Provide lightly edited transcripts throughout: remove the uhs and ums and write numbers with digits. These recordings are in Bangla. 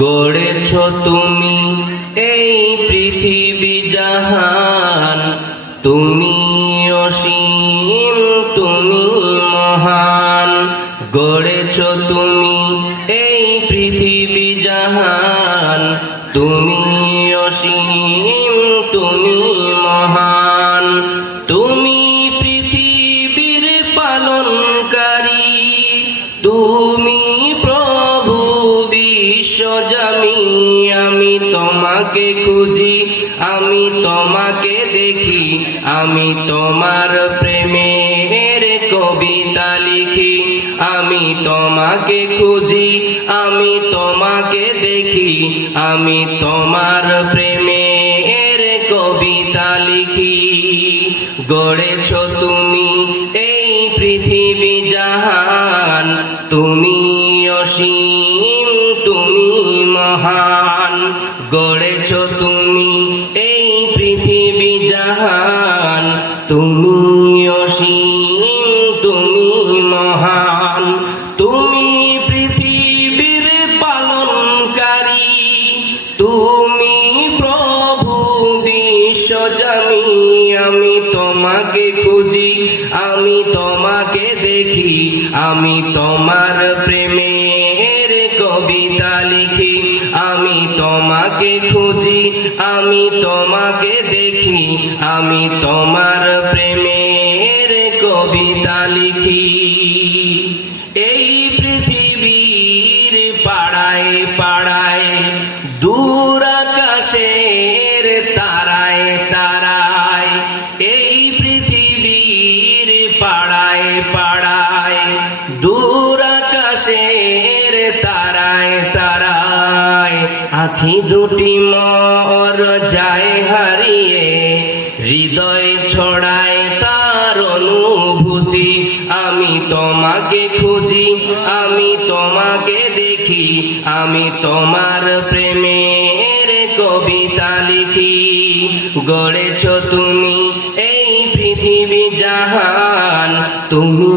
গড়েছ তুমি এই পৃথিবী জাহান, তুমি অসীম, তুমি মহান। গড়েছ তুমি এই পৃথিবী জাহান, তুমি অসীম, তুমি মহান। তুমি পৃথিবীর পালনকারী, তুমি প্রভু বিশ্বজামি। আমি তোমাকে খুঁজি, আমি তোমাকে দেখি, আমি তোমার প্রেমের কবিতা লিখি। আমি তোমাকে খুঁজি, আমি তোমাকে দেখি, আমি তোমার প্রেমের কবিতা লিখি। গড়েছ তুমি এই পৃথিবী জাহান, তুমি অসীম, তুমি মহান। গড়েছ তুমি এই পৃথিবী জাহান, তুমি অসীম, তুমি মহান। তুমি পৃথিবীর পালনকারী, তুমি প্রভু বিশ্বজামি। আমি তোমাকে খুঁজি, আমি তোমাকে দেখি, আমি তোমার প্রেমের কবিতা লিখি। আমি তোমাকে খুঁজি, আমি তোমাকে দেখি, আমি তোমার প্রেমের কবিতা লিখি। এই পৃথিবীর পাড়ায় পাড়ায়, দূর আকাশের তারায় তারায়, এই পৃথিবীর পাড়ায় পাড়ায়, দূর আকাশের তারায় তারায়, আঁখি দুটি মর যায় হারিয়ে, হৃদয় ছড়ায় তার অনুভূতি। আমি তোমাকে খুঁজি, আমি তোমাকে দেখি, আমি তোমার প্রেমের কবিতা লিখি। গড়েছ তুমি এই পৃথিবী জাহান, তুমি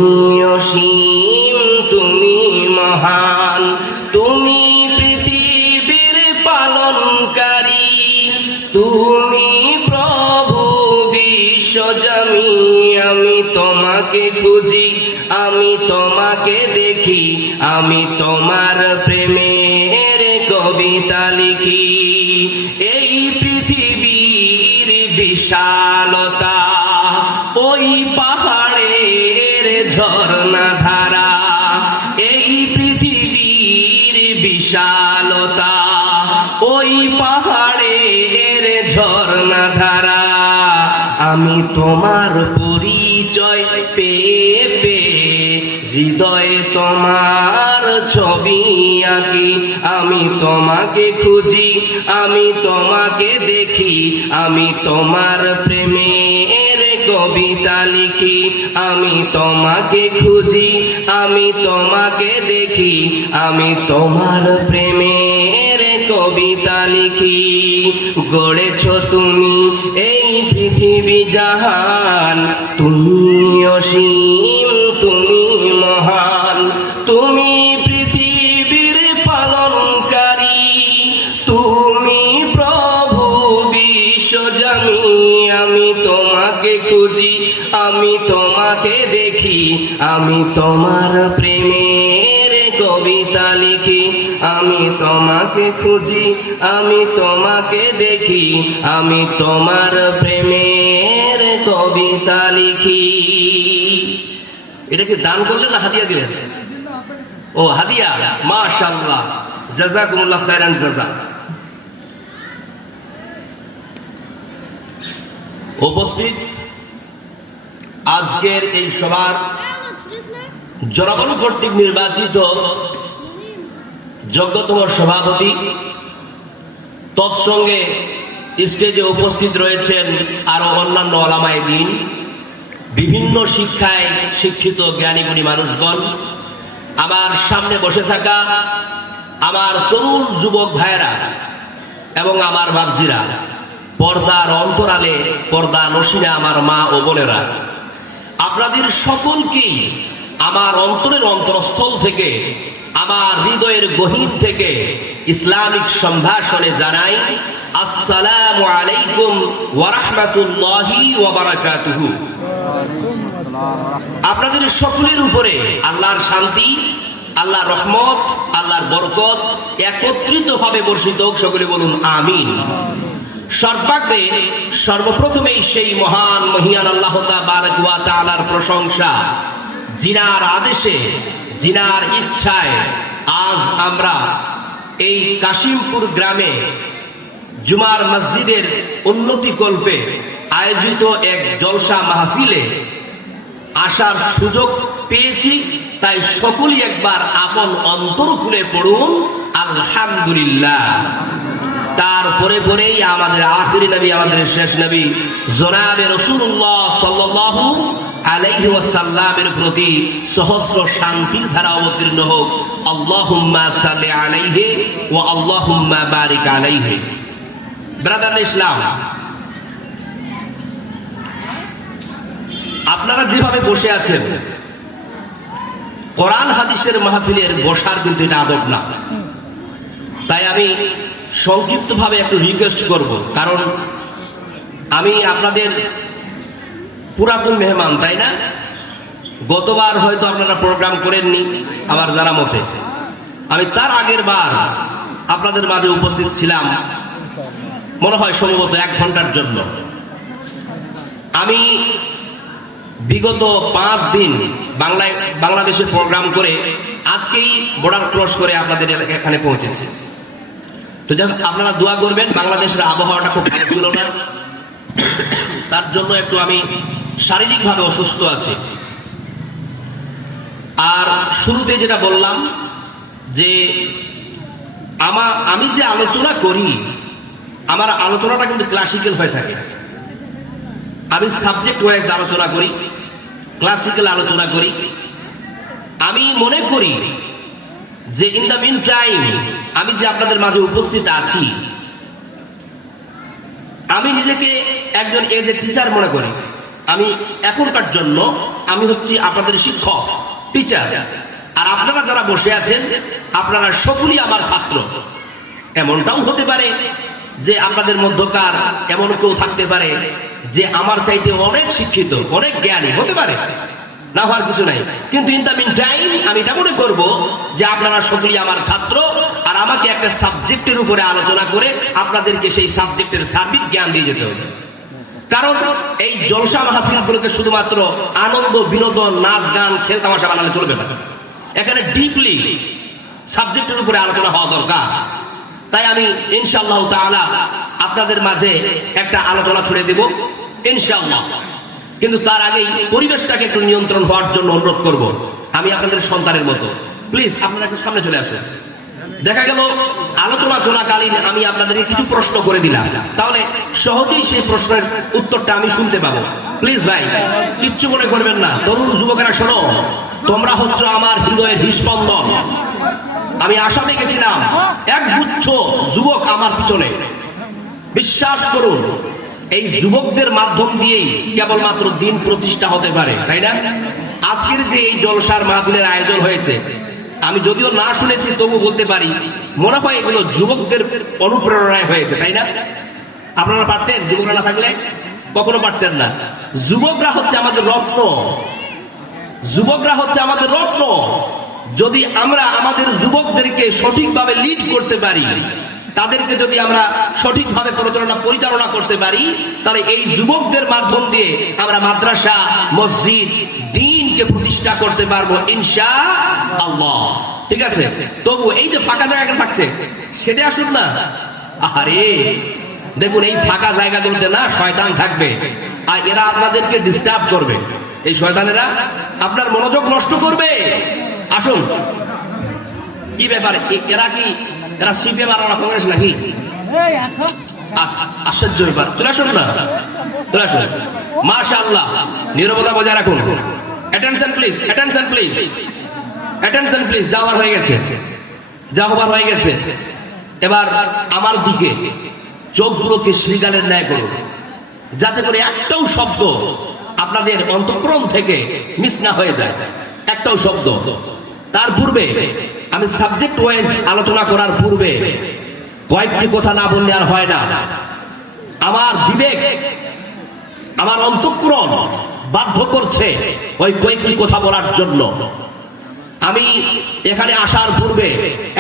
অসীম, তুমি মহান। তুমি পৃথিবীর পালনকারী, তুমি প্রভু বিশ্বজামি। আমি তোমাকে খুঁজি, আমি তোমাকে দেখি, আমি তোমার প্রেমের কবিতা লিখি। এই পৃথিবীর বিশালতা, ওই পাহাড়ের ঝর্ণা ধারা। এই পৃথিবীর বিশালতা, ওই পাহাড়ের ঝর্ণা ধারা। আমি তোমার পরিচয় পেয়ে পেয়ে, হৃদয়ে তোমার ছবি আঁকি। আমি তোমাকে খুঁজি, আমি তোমাকে দেখি, আমি তোমার প্রেমের কবিতা লিখি। আমি তোমাকে খুঁজি, আমি তোমাকে দেখি, আমি তোমার প্রেমের কবিতা লিখি। গড়েছ তুমি এই পৃথিবী জাহান, তুমি অসীম, তুমি মহান। তুমি পৃথিবীর পালনকারী, তুমি প্রভু বিশ্বজামি। আমি তোমাকে খুঁজি, আমি তোমাকে দেখি, আমি তোমার প্রেমের কবিতা লিখি। আমি তোমাকে খুঁজি, আমি তোমাকে দেখি, আমি তোমার প্রেমের কবিতা লিখি। এটা কি দান করলেন না হাদিয়া দিলেন? ও হাদিয়া, মাশাআল্লাহ, জাযাকুমুল্লাহ খায়রান জাযা। উপস্থিত আজকের এই সভার জনগণ কর্তৃক নির্বাচিত যোগ্যতম সভাপতি, তৎসঙ্গে স্টেজে উপস্থিত রয়েছেন আরো অন্যান্য ওলামায়ে দ্বীন, বিভিন্ন শিক্ষায় শিক্ষিত জ্ঞানীগুণী মানুষগণ, আমার সামনে বসে থাকা আমার তরুণ যুবক ভাইয়েরা এবং আমার বাবজিরা, পর্দার অন্তরালে পর্দা নসিনা আমার মা ও বোনেরা, আপনাদের সকলকেই আমার অন্তরের অন্তরস্থল থেকে আমার হৃদয়ের গহীন থেকে ইসলামিক সম্ভাষণে জানাই আসসালামু আলাইকুম ওয়া রাহমাতুল্লাহি ওয়া বারাকাতুহু। আপনাদের সকলের উপরে আল্লাহর শান্তি, আল্লাহর রহমত, আল্লাহর বরকত একত্রিতভাবে বর্ষিত হোক। সকলে বলুন আমিন। সর্বাগ্রে সর্বপ্রথমেই সেই মহান মহিয়ান আল্লাহ তাবারক ওয়া তাআলার প্রশংসা, জিনার আদেশে, জিনার ইচ্ছায় আজ আমরা এই কাশিমপুর গ্রামে জুমার মসজিদের উন্নতি কল্পে আয়োজিত এক জলসা মাহফিলে আসার সুযোগ পেয়েছি। তাই সকলেই একবার আপন অন্তর খুলে পড়ুন আলহামদুলিল্লাহ। তারপরে পরেই আমাদের আখিরি নবী, আমাদের শেষ নবী জনাবে রাসূলুল্লাহ সাল্লাল্লাহু আলাইহি ওয়াসাল্লামের প্রতি সহস্র শান্তির ধারা অবতীর্ণ হোক। আল্লাহুম্মা সাল্লি আলাইহি ওয়া আল্লাহুম্মা বারিক আলাইহি। ব্রাদার ইসলাম, আপনারা যেভাবে বসে আছেন, কোরআন হাদিসের মাহফিলের বসার কিন্তু এটা আদব না। তাই আমি সংক্ষিপ্তভাবে একটু রিকোয়েস্ট করব, কারণ আমি আপনাদের পুরাতন মেহমান, তাই না? গতবার হয়তো আপনারা প্রোগ্রাম করেননি আমার জানা মতে। আমি তার আগের বার আপনাদের মাঝে উপস্থিত ছিলাম, মনে হয় সম্ভবত 1 ঘন্টার জন্য। আমি বিগত 5 দিন বাংলাদেশে প্রোগ্রাম করে আজকেই বর্ডার ক্রস করে আপনাদের এখানে পৌঁছেছি। তো আপনারা দোয়া করবেন। বাংলাদেশের আবহাওয়াটা খুব ভালো ছিল না, তার জন্য একটু আমি শারীরিকভাবে অসুস্থ আছি। আর শুরুতে যেটা বললাম যে আমি যে আলোচনা করি, আমার আলোচনাটা কিন্তু ক্লাসিক্যাল হয়ে থাকে। আমি সাবজেক্ট ওয়াইজ আলোচনা করি, ক্লাসিক্যাল আলোচনা করি। আমি মনে করি যে ইন দ্য মিন টাইম আমি যে আপনাদের মাঝে উপস্থিত আছি, আমি নিজেকে একজন এজ এ টিচার মনে করি। আমি এখনকার জন্য আমি হচ্ছি আপনাদের শিক্ষক, টিচার। আর আপনারা যারা বসে আছেন, আপনারা সকলেই আমার ছাত্র। এমনটাও হতে পারে যে আপনাদের মধ্যকার এমন কেউ থাকতে পারে যে আমার চাইতে অনেক শিক্ষিত, অনেক জ্ঞানী হতে পারে, না হওয়ার কিছু নাই। কিন্তু ইন দ্য মিন টাইম আমি এটা মনে করব যে আপনারা সকলেই আমার ছাত্র, আর আমাকে একটা সাবজেক্টের উপরে আলোচনা করে আপনাদেরকে সেই সাবজেক্টের সার্বিক জ্ঞান দিয়ে যেতে হবে। কারণ এই জলসা মাহফিলগুলোকে শুধুমাত্র আনন্দ, বিনোদন, নাচ গান, খেল তামাশা বানালে চলবে না। এখানে ডিপলি সাবজেক্টের উপরে আলোচনা হওয়া দরকার। তাই আমি ইনশাআল্লাহ তাআলা আপনাদের মাঝে একটা আলোচনা ছড়ে দেব ইনশাআল্লাহ। কিন্তু তার আগেই পরিবেশটাকে একটু নিয়ন্ত্রণ হওয়ার জন্য অনুরোধ করব। আমি আপনাদের সন্তানের মতো, প্লিজ আপনারা একটু সামনে চলে আসুন। দেখা গেল আলোচনা চলাকালীন আমি আপনাদেরকে কিছু প্রশ্ন করে দিলাম, তাহলে সহজেই সেই প্রশ্নের উত্তরটা আমি শুনতে পাবো। প্লিজ ভাই, কিচ্ছু মনে করবেন না। তরুণ যুবকেরা শোনো, তোমরা হচ্ছে আমার হৃদয়ের হৃস্পন্দন। আমি আসামে গেছিলাম, এক গুচ্ছ যুবক আমার পিছনে। বিশ্বাস করুন, এই যুবকদের মাধ্যম দিয়েই কেবলমাত্র দিন প্রতিষ্ঠা হতে পারে, তাই না? আজকের যে এই জলসার মাহফিলের আয়োজন হয়েছে, আমি যদিও না শুনেছি তবু বলতে পারি মনে হয় এগুলো যুবকদের অনুপ্রেরণায় হয়েছে, তাই না? আপনারা পারতেন? যুবকরা না থাকলে কখনো পারতেন না। যুবকরা হচ্ছে আমাদের রত্ন, যুবকরা হচ্ছে আমাদের রত্ন। যদি আমরা আমাদের যুবকদেরকে সঠিকভাবে লিড করতে পারি, তাদেরকে যদি আমরা সঠিকভাবে পরিচালনা করতে পারি, তাহলে এই যুবকদের মাধ্যম দিয়ে আমরা মাদ্রাসা, মসজিদ, দ্বীনকে প্রতিষ্ঠা করতে পারবো ইনশাআল্লাহ। ঠিক আছে? তবু এই যে ফাঁকা জায়গা থাকছে, সেটা আসুন না। আরে দেখুন, এই ফাঁকা জায়গাগুলোতে না শয়তান থাকবে, আর এরা আপনাদেরকে ডিস্টার্ব করবে। এই শয়তানেরা আপনার মনোযোগ নষ্ট করবে। আসুন, কি ব্যাপার? এরা সিপিএম আর কংগ্রেস নাকি? আশ্চর্য ব্যাপার। চলে আসুন না, চলে আসুন। মাশাআল্লাহ, নীরবতা বজায় রাখুন। Attention please, attention please, attention please. যাওয়ার হয়ে গেছে, যা হবার হয়ে গেছে। এবার আমার দিকে চোখগুলোকে শ্রীগালের ন্যায় করুন, যাতে করে একটাও শব্দ আপনাদের অন্তঃকরণ থেকে মিস না হয়ে যায়, একটাও শব্দ। তার পূর্বে আমি সাবজেক্ট ওয়াইজ আলোচনা করার পূর্বে কয়েকটি কথা না বললে আর হয় না। আমার বিবেক, আমার অন্তঃকরণ বাধ্য করছে ওই কয়েকটি কথা বলার জন্য। আমি এখানে আসার পূর্বে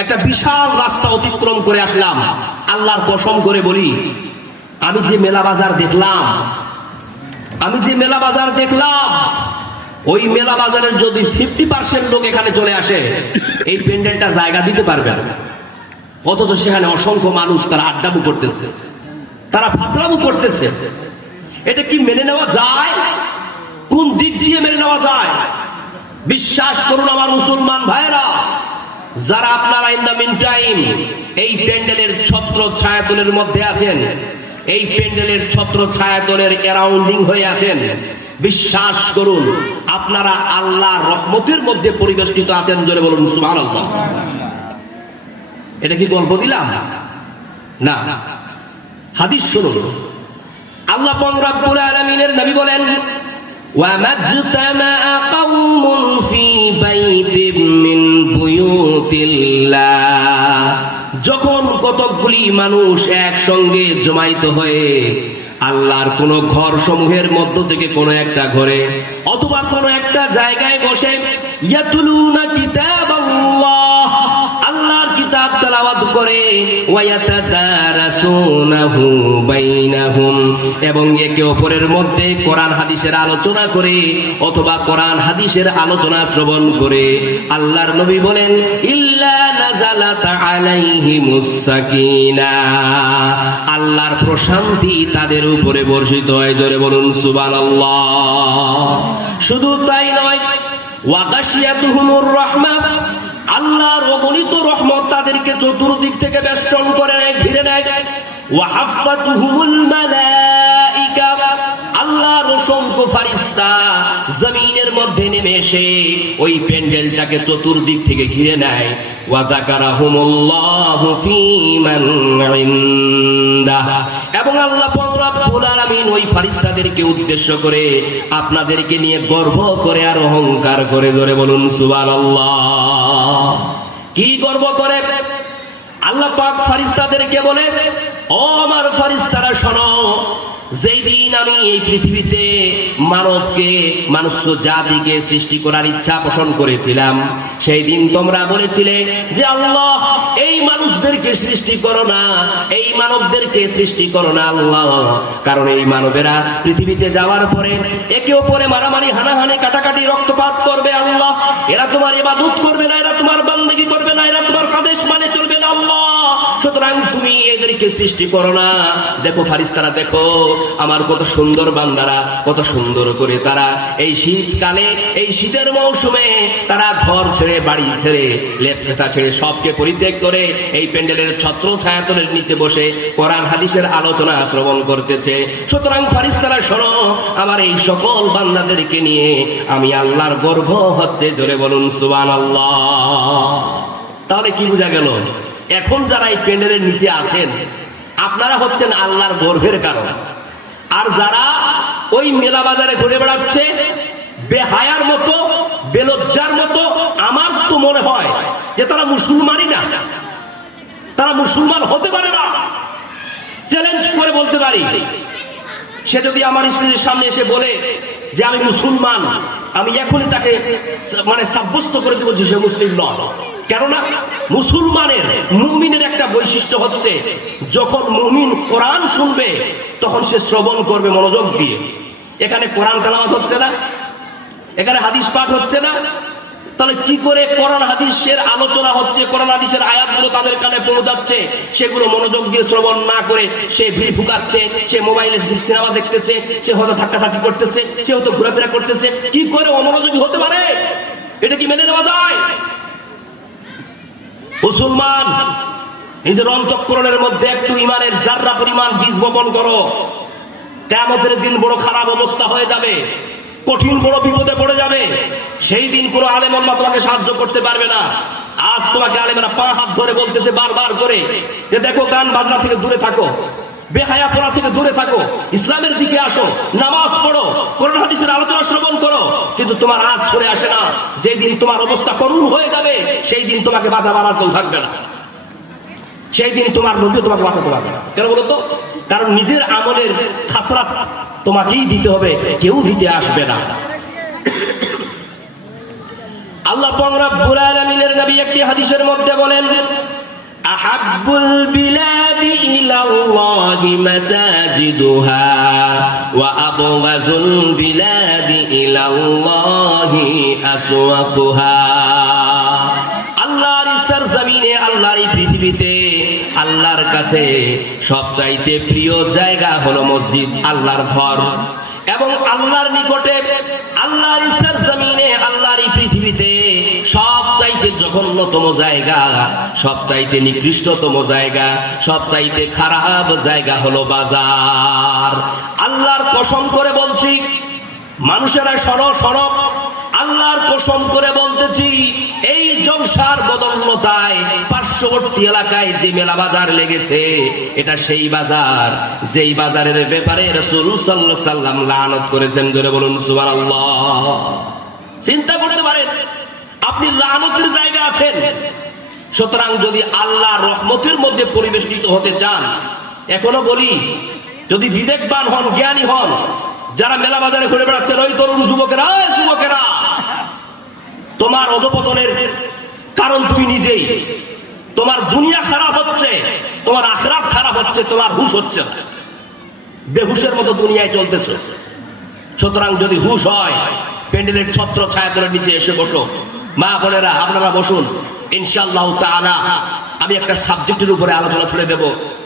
একটা বিশাল রাস্তা অতিক্রম করে আসলাম। আল্লাহর কসম করে বলি, আমি যে মেলা বাজার দেখলাম, ওই মেলা বাজারের যদি 50% লোক এখানে চলে আসে, এই প্যান্ডেলটা জায়গা দিতে পারবে না। অথচ সেখানে অসংখ্য মানুষ তারা আড্ডামু করতেছে, তারা ফাতরামু করতেছে। এটা কি মেনে নেওয়া যায়? কোন দিক দিয়ে মেনে নেওয়া যায়? বিশ্বাস করুন আমার মুসলমান ভাইরা, যারা আপনারা ইন দ্য মিন টাইম এই প্যান্ডেলের ছত্র ছায়াতলের মধ্যে আছেন, এই প্যান্ডেলের ছত্র ছায়াতলের অ্যারাউন্ডিং হয়ে আছেন, বিশ্বাস করুন আপনারা আল্লাহর রহমতের মধ্যে পরিবেষ্টিত আছেন। জোরে বলুন সুবহানাল্লাহ। এটা কি গল্প দিলাম? না, হাদিস শুনুন। আল্লাহ পাক রব্বুল আলামিনের নবী বলেন, وَمَجْتَمَعَ قَوْمٌ فِي بَيْتٍ مِّن بُيُوتِ اللَّهِ, যখন কতকগুলি মানুষ একসঙ্গে জমায়েত হয়ে আল্লাহর কোন ঘর সমূহের মধ্য থেকে কোন একটা ঘরে অথবা কোন একটা জায়গায় বসে ইয়াতুলুনা কিতাবাল্লাহ, আল্লাহর কিতাব তেলাওয়াত করে, ওয়ায়াতাদারাসুনাহু বাইনাহুম, এবং একে অপরের মধ্যে কোরআন হাদিসের আলোচনা করে অথবা কোরআন হাদিসের আলোচনা শ্রবণ করে, আল্লাহর নবী বলেন, ইল্লা নাযালাত আলাইহিমুস সাকিনাহ, আল্লাহর প্রশান্তি তাদের উপরে বর্ষিত হয়। জোরে বলুন সুবহানাল্লাহ। শুধু তাই নয়, ওয়া গাশিয়াতুহুমুর রাহমাহ, আল্লাহর অগণিত রহমত তাদেরকে চতুর্দিক থেকে বেষ্টন করে নেয়, ঘিরে নেয়। ওয়া হাফাতুহুমুল মালাইকা, আল্লাহর অসংখ্য ফারিস্তা জমিনের মধ্যে নেমে এসে ওই প্যান্ডেলটাকে চতুর্দিক থেকে ঘিরে নেয়। ওয়া যাকারাহুমুল্লাহু ফী মান ইনদাহ, এবং আল্লাহ পাক রব্বুল আলামিন ওই ফারিস্তাদেরকে উদ্দেশ্য করে আপনাদেরকে নিয়ে গর্ব করে আর অহংকার করে। জোরে বলুন সুবহানাল্লাহ। কি গর্ব করে? আল্লাহ পাক ফারিস্তাদেরকে বলে, ও আমার ফারিস্তারা শোনো, যেই দিন আমি এই পৃথিবীতে মানুষ জাতিকে সৃষ্টি করার ইচ্ছা পোষণ করেছিলাম, সেই দিন তোমরা বলেছিলে যে আল্লাহ এই মানুষদেরকে সৃষ্টি করো না, এই মানবদেরকে সৃষ্টি করো না আল্লাহ, কারণ এই মানবেরা পৃথিবীতে যাওয়ার পরে একে অপরে মারামারি, হানাহানি, কাটাকাটি, রক্তপাত করবে আল্লাহ। এরা তোমার ইবাদত করবে না, এরা তোমার বান্দেগি করবে না, এরা তোমার আদেশ মানে চলবে না আল্লাহ, সুতরাং তুমি এদেরকে সৃষ্টি করো না। দেখো ফারিস্তারা, দেখো আমার কত সুন্দর বান্দারা, কত সুন্দর করে তারা এই শীতকালে, এই শীতের মৌসুমে তারা ঘর ছেড়ে, বাড়ি ছেড়ে, লেপটা ছেড়ে সবকে পরিত্যাগ করে এই প্যান্ডেলের ছত্র ছায়াতলের নিচে বসে কোরআন হাদিসের আলোচনা শ্রবণ করতেছে। সুতরাং ফারিস্তারা শোনো, আমার এই সকল বান্দাদেরকে নিয়ে আমি আল্লাহর গর্ব হচ্ছে। জোরে বলুন সুবহানাল্লাহ। তাহলে কি বোঝা গেল? এখন যারা এই প্যান্ডেলের নিচে আছেন, আপনারা হচ্ছেন আল্লাহর গর্বের কারণ। আর যারা ওই মেলা বাজারে ঘুরে বেড়াচ্ছে বেহায়ার মতো, বেলজ্জার মতো, আমার তো মনে হয় যে তারা মুসলমানই না, তারা মুসলমান হতে পারে না। চ্যালেঞ্জ করে বলতে পারি, সে যদি আমার স্ত্রীর সামনে এসে বলে যে আমি মুসলমান, আমি এখনই তাকে সাব্যস্ত করে দেবো যে সে মুসলিম নয়। কেননা মুসলমানের, মুমিনের একটা বৈশিষ্ট্য হচ্ছে, যখন মুমিন কোরআন শুনবে তখন সে শ্রবণ করবে মনোযোগ দিয়ে। এখানে কোরআন তেলাওয়াত হচ্ছে না, এখানে হাদিস পাঠ হচ্ছে না, তাহলে কি করে কোরআন হাদিসের আলোচনা হচ্ছে, কোরআন হাদিসের আয়াতগুলো তাদের কানে পৌঁছাচ্ছে, সেগুলো মনোযোগ দিয়ে শ্রবণ না করে সে ভিড় ফুকাচ্ছে, সে মোবাইলে সিনেমা দেখতেছে, সে হয়তো ধাক্কাধাক্কি করতেছে, সে হয়তো ঘোরাফেরা করতেছে। কি করে অমনোযোগী হতে পারে? এটা কি মেনে নেওয়া যায়? মুসলমান, নিজের অন্তঃকরণের মধ্যে একটু ইমানের জাররা পরিমাণ বীজ বপন করো, কিয়ামতের দিন বড় খারাপ অবস্থা হয়ে যাবে, কঠিন বড় বিপদে পড়ে যাবে। সেই দিন কোনো আলেম ওলামা তোমাকে সাহায্য করতে পারবে না। আজ তোমাকে আলেমেরা পা হাত ধরে বলতেছে বারবার করে যে দেখো গান বাজনা থেকে দূরে থাকো, বেহায়াপনা থেকে দূরে থাকো, ইসলামের দিকে আসো, নামাজ পড়ো, কোরআন হাদিসের আলোচনা শ্রবণ করো। কিন্তু তোমার আজ সরে আসে না, যেই দিন তোমার অবস্থা করুণ হয়ে যাবে সেই দিন তোমাকে বাঁচাবার আর কেউ থাকবে না, সেই দিন তোমার নবীও তোমাকে বাঁচাতে পারবে না। কেন বলো তো? কারণ নিজের আমলের খাসরাত তোমাকেই দিতে হবে, কেউ দিতে আসবে না। আল্লাহ পাক রব্বুল আলামিনের নবী একটি হাদিসের মধ্যে বলেন, আহাব্বুল বিলাদি ইলাল্লাহি মাসাজিদুহা ওয়া আবগাযুল বিলাদি ইলাল্লাহি আসওয়াকুহা। আল্লাহর সরজমিনে, আল্লাহর এই পৃথিবীতে আল্লাহর কাছে সবচাইতে প্রিয় জায়গা হলো মসজিদ, আল্লাহর ঘর। এবং আল্লাহর নিকটে, আল্লাহর সরজমিনে, আল্লাহর এই পৃথিবীতে সবচাইতে জঘন্যতম জায়গা, সবচাইতে নিকৃষ্টতম জায়গা, সবচাইতে খারাপ জায়গা হলো বাজার। আল্লাহর কসম করে বলছি, মানুষেরা শোনো শোনো, আল্লাহর কসম করে বলতেছি, এই জলসার বদলতায় পার্শ্ববর্তী এলাকায় যে মেলা বাজার লেগেছে, এটা সেই বাজার যেই বাজারের ব্যাপারে রাসূল সাল্লাল্লাহু আলাইহি সাল্লাম লানত করেছেন। জোরে বলুন সুবহানাল্লাহ। চিন্তা করতে পারেন, আপনি লানতের জায়গা আছেন। সুতরাং যদি আল্লাহর রহমতের মধ্যে পরিবেষ্টিত হতে চান, এখনো বলি, যদি বিবেকবান হন, জ্ঞানী হন, যারা মেলা বাজারে ঘুরে বেড়াচ্ছেন, ওই তরুণ যুবকেরা, যুবকেরা, তোমার অধপতনের কারণ তুমি নিজেই। তোমার দুনিয়া খারাপ হচ্ছে, তোমার আখিরাত খারাপ হচ্ছে, তোমার হুঁশ হচ্ছে না, বেহুশের মতো দুনিয়ায় চলতেছে। সুতরাং যদি হুঁশ হয়, প্যান্ডেলের ছত্র ছায়াতলের নিচে এসে বসো। মা বোনেরা, আপনারা বসুন, ইনশাআল্লাহ তাআলা আমি একটা সাবজেক্টের উপরে আলোচনা ছুড়ে দেব,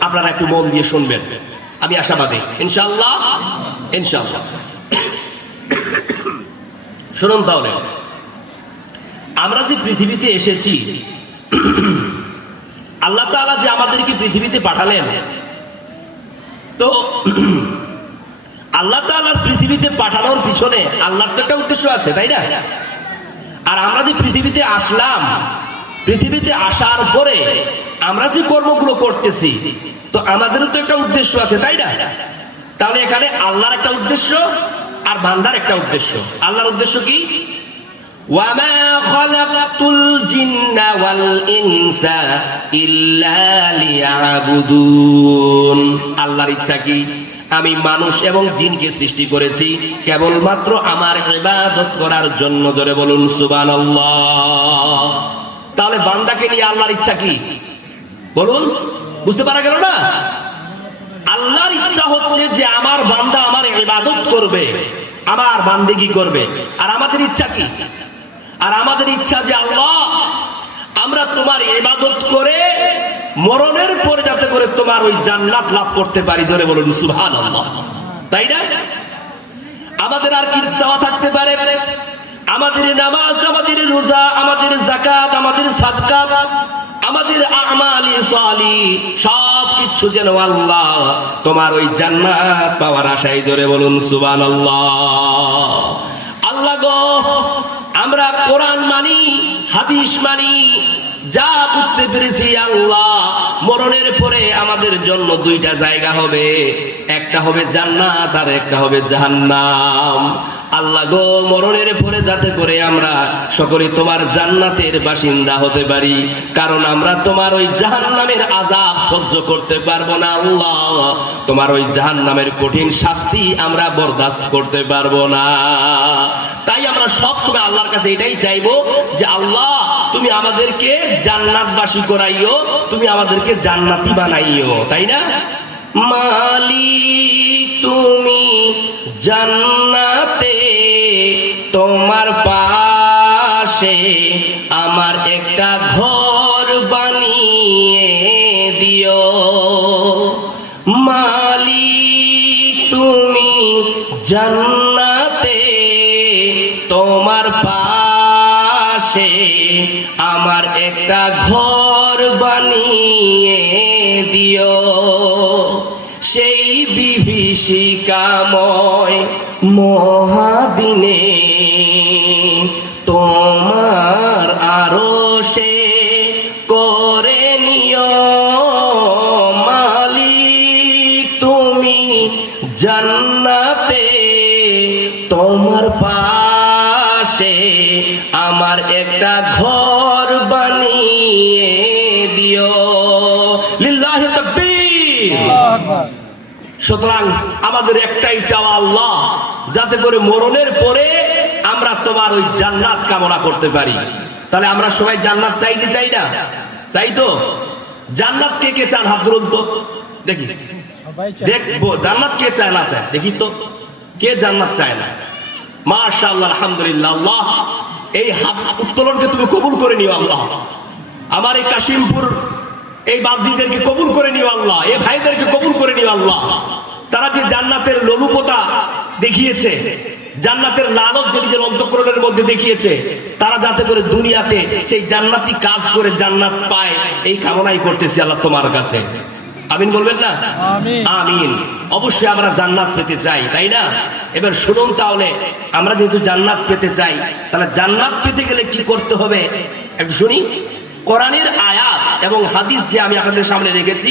আপনারা একটু মন দিয়ে শুনবেন, আমি আশাবাদী। ইনশাআল্লাহ, ইনশাআল্লাহ। শুনুন তাহলে, আমরা যে পৃথিবীতে এসেছি, আল্লাহ তাআলা যে আমাদেরকে পৃথিবীতে পাঠালেন, তো আল্লাহ তাআলার পৃথিবীতে পাঠানোর পিছনে আল্লাহর তো একটা উদ্দেশ্য আছে, তাই না? আর আমরা যে পৃথিবীতে আসলাম, পৃথিবীতে আসার পরে আমরা যে কর্মগুলো করতেছি, তো আমাদেরও তো একটা উদ্দেশ্য আছে, তাই না? তাহলে এখানে আল্লাহর একটা উদ্দেশ্য আর বান্দার একটা উদ্দেশ্য। আল্লাহর উদ্দেশ্য কি? ওয়ামা খালাকতুল জিন্না ওয়াল ইনসা ইল্লা লিয়াবুদুন। আল্লাহর ইচ্ছা কি? আমি মানুষ এবং জিনকে সৃষ্টি করেছি কেবলমাত্র আমার ইবাদত করার জন্য। জোরে বলুন সুবহানাল্লাহ। তাহলে বান্দাকে নিয়ে আল্লাহর ইচ্ছা কি বলুন? বুঝতে পারা গেল না? আল্লাহর ইচ্ছা হচ্ছে যে আমার বান্দা আমার ইবাদত করবে, আমার বান্দেগি করবে। আর আমাদের ইচ্ছা কি? আর আমাদের ইচ্ছা যে আল্লাহ, আমরা তোমার ইবাদত করে মরণের পরে যাতে করে তোমার ওই জান্নাত লাভ করতে পারি। জোরে বলুন সুবহানাল্লাহ, তাই না? আমাদের আর কি চাওয়া থাকতে পারে? আমাদের নামাজ, আমাদের রোজা, আমাদের যাকাত, আমাদের সাদকা, আমাদের আমালি সালিহ সব কিছু যেন আল্লাহ তোমার ওই জান্নাত পাওয়ার আশায়। জোরে বলুন সুবহানাল্লাহ। আল্লাহ গো, আমরা কোরআন মানি, হাদিস মানি, যা বুঝতে পেরেছি আল্লাহ, মরণের পরে আমাদের জন্য দুইটা জায়গা হবে, একটা হবে জান্নাত আর একটা হবে জাহান্নাম। আল্লাহ গো, মরণের পরে যাতে করে আমরা সকলে তোমার জান্নাতের বাসিন্দা হতে পারি, কারণ আমরা তোমার ওই জাহান্নামের আযাব সহ্য করতে পারবো না। আল্লাহ, তোমার ওই জাহান্নামের কঠিন শাস্তি আমরা বরদাস্ত করতে পারবো না। তাই আমরা সব সময় আল্লাহর কাছে এটাই চাইবো যে আল্লাহ, তুমি আমাদেরকে জান্নাতবাসী করাইও, তুমি আমাদেরকে জান্নাতি বানাইও, তাই না? মালিক তুমি জান্নাতে তোমার পাশে আমার একটা ঘর বানিয়ে দিও। মালিক তুমি জান্নাতে তোমার পাশে আমার একটা ঘর বানিয়ে দিও। সেই বিভীষিকাময় মহাদিনে তোমার আরশে করে নিও। মালিক আমার একটা ঘর বানিয়ে দিও। লিল্লাহি তাকবীর। সুতরাং আমাদের একটাই চাওয়া আল্লাহ, যাতে করে মরণের পরে আমরা তোমার ওই জান্নাত কামনা করতে পারি। তাহলে আমরা সবাই জান্নাত চাই কি চাই না? চাই তো। জান্নাত কে কে চান? হাত তুলুন তো দেখি, দেখবো জান্নাত কে চায় না চায়, দেখি তো কে জান্নাত চায় না। মাশাআল্লাহ, আলহামদুলিল্লাহ। আল্লাহ এই হাত উত্তোলনকে তুমি কবুল করে নিও আল্লাহ। আমার এই কাশিমপুর এই বাবজিদেরকে কবুল করে নিও আল্লাহ। এই ভাইদেরকে কবুল করে নিও আল্লাহ। তারা যে জান্নাতের লোলুপতা দেখিয়েছে, জান্নাতের লালচ যে নিজের অন্তঃকরণের মধ্যে দেখিয়েছে, তারা যাতে করে দুনিয়াতে সেই জান্নাতি কাজ করে জান্নাত পায়, এই কামনাই করতেছি আল্লাহ তোমার কাছে। আমিন বলবেন না? আমিন। অবশ্যই আমরা জান্নাত পেতে চাই, তাই না? এবার শুনুন, তাহলে আমরা যেহেতু জান্নাত পেতে চাই, তাহলে জান্নাত পেতে গেলে কি করতে হবে একটু শুনি। কোরআনের আয়াত এবং হাদিস যে আমি আপনাদের সামনে রেখেছি,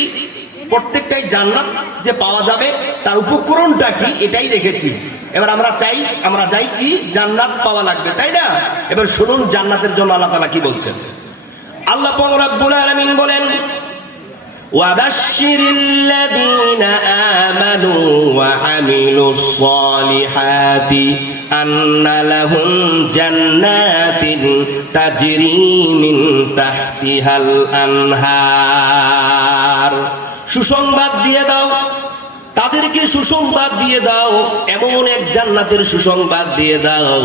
প্রত্যেকটাই জান্নাত যে পাওয়া যাবে তার উপকরণটা কি এটাই রেখেছি। এবার আমরা যাই কি জান্নাত পাওয়া লাগবে, তাই না? এবার শুনুন জান্নাতের জন্য আল্লাহ তাআলা কি বলছেন। আল্লাহ পাক রব্বুল আলামিন বলেন, ওয়াবাশশিরিল্লাযীনা আমানু ওয়া আমিলুস সালিহাতি আন্না লাহুম জান্নাতিন তাজরি মিন তাহতিহাল আনহার। সুসংবাদ দিয়ে দাও তাদেরকে, সুসংবাদ দিয়ে দাও, এমন এক জান্নাতের সুসংবাদ দিয়ে দাও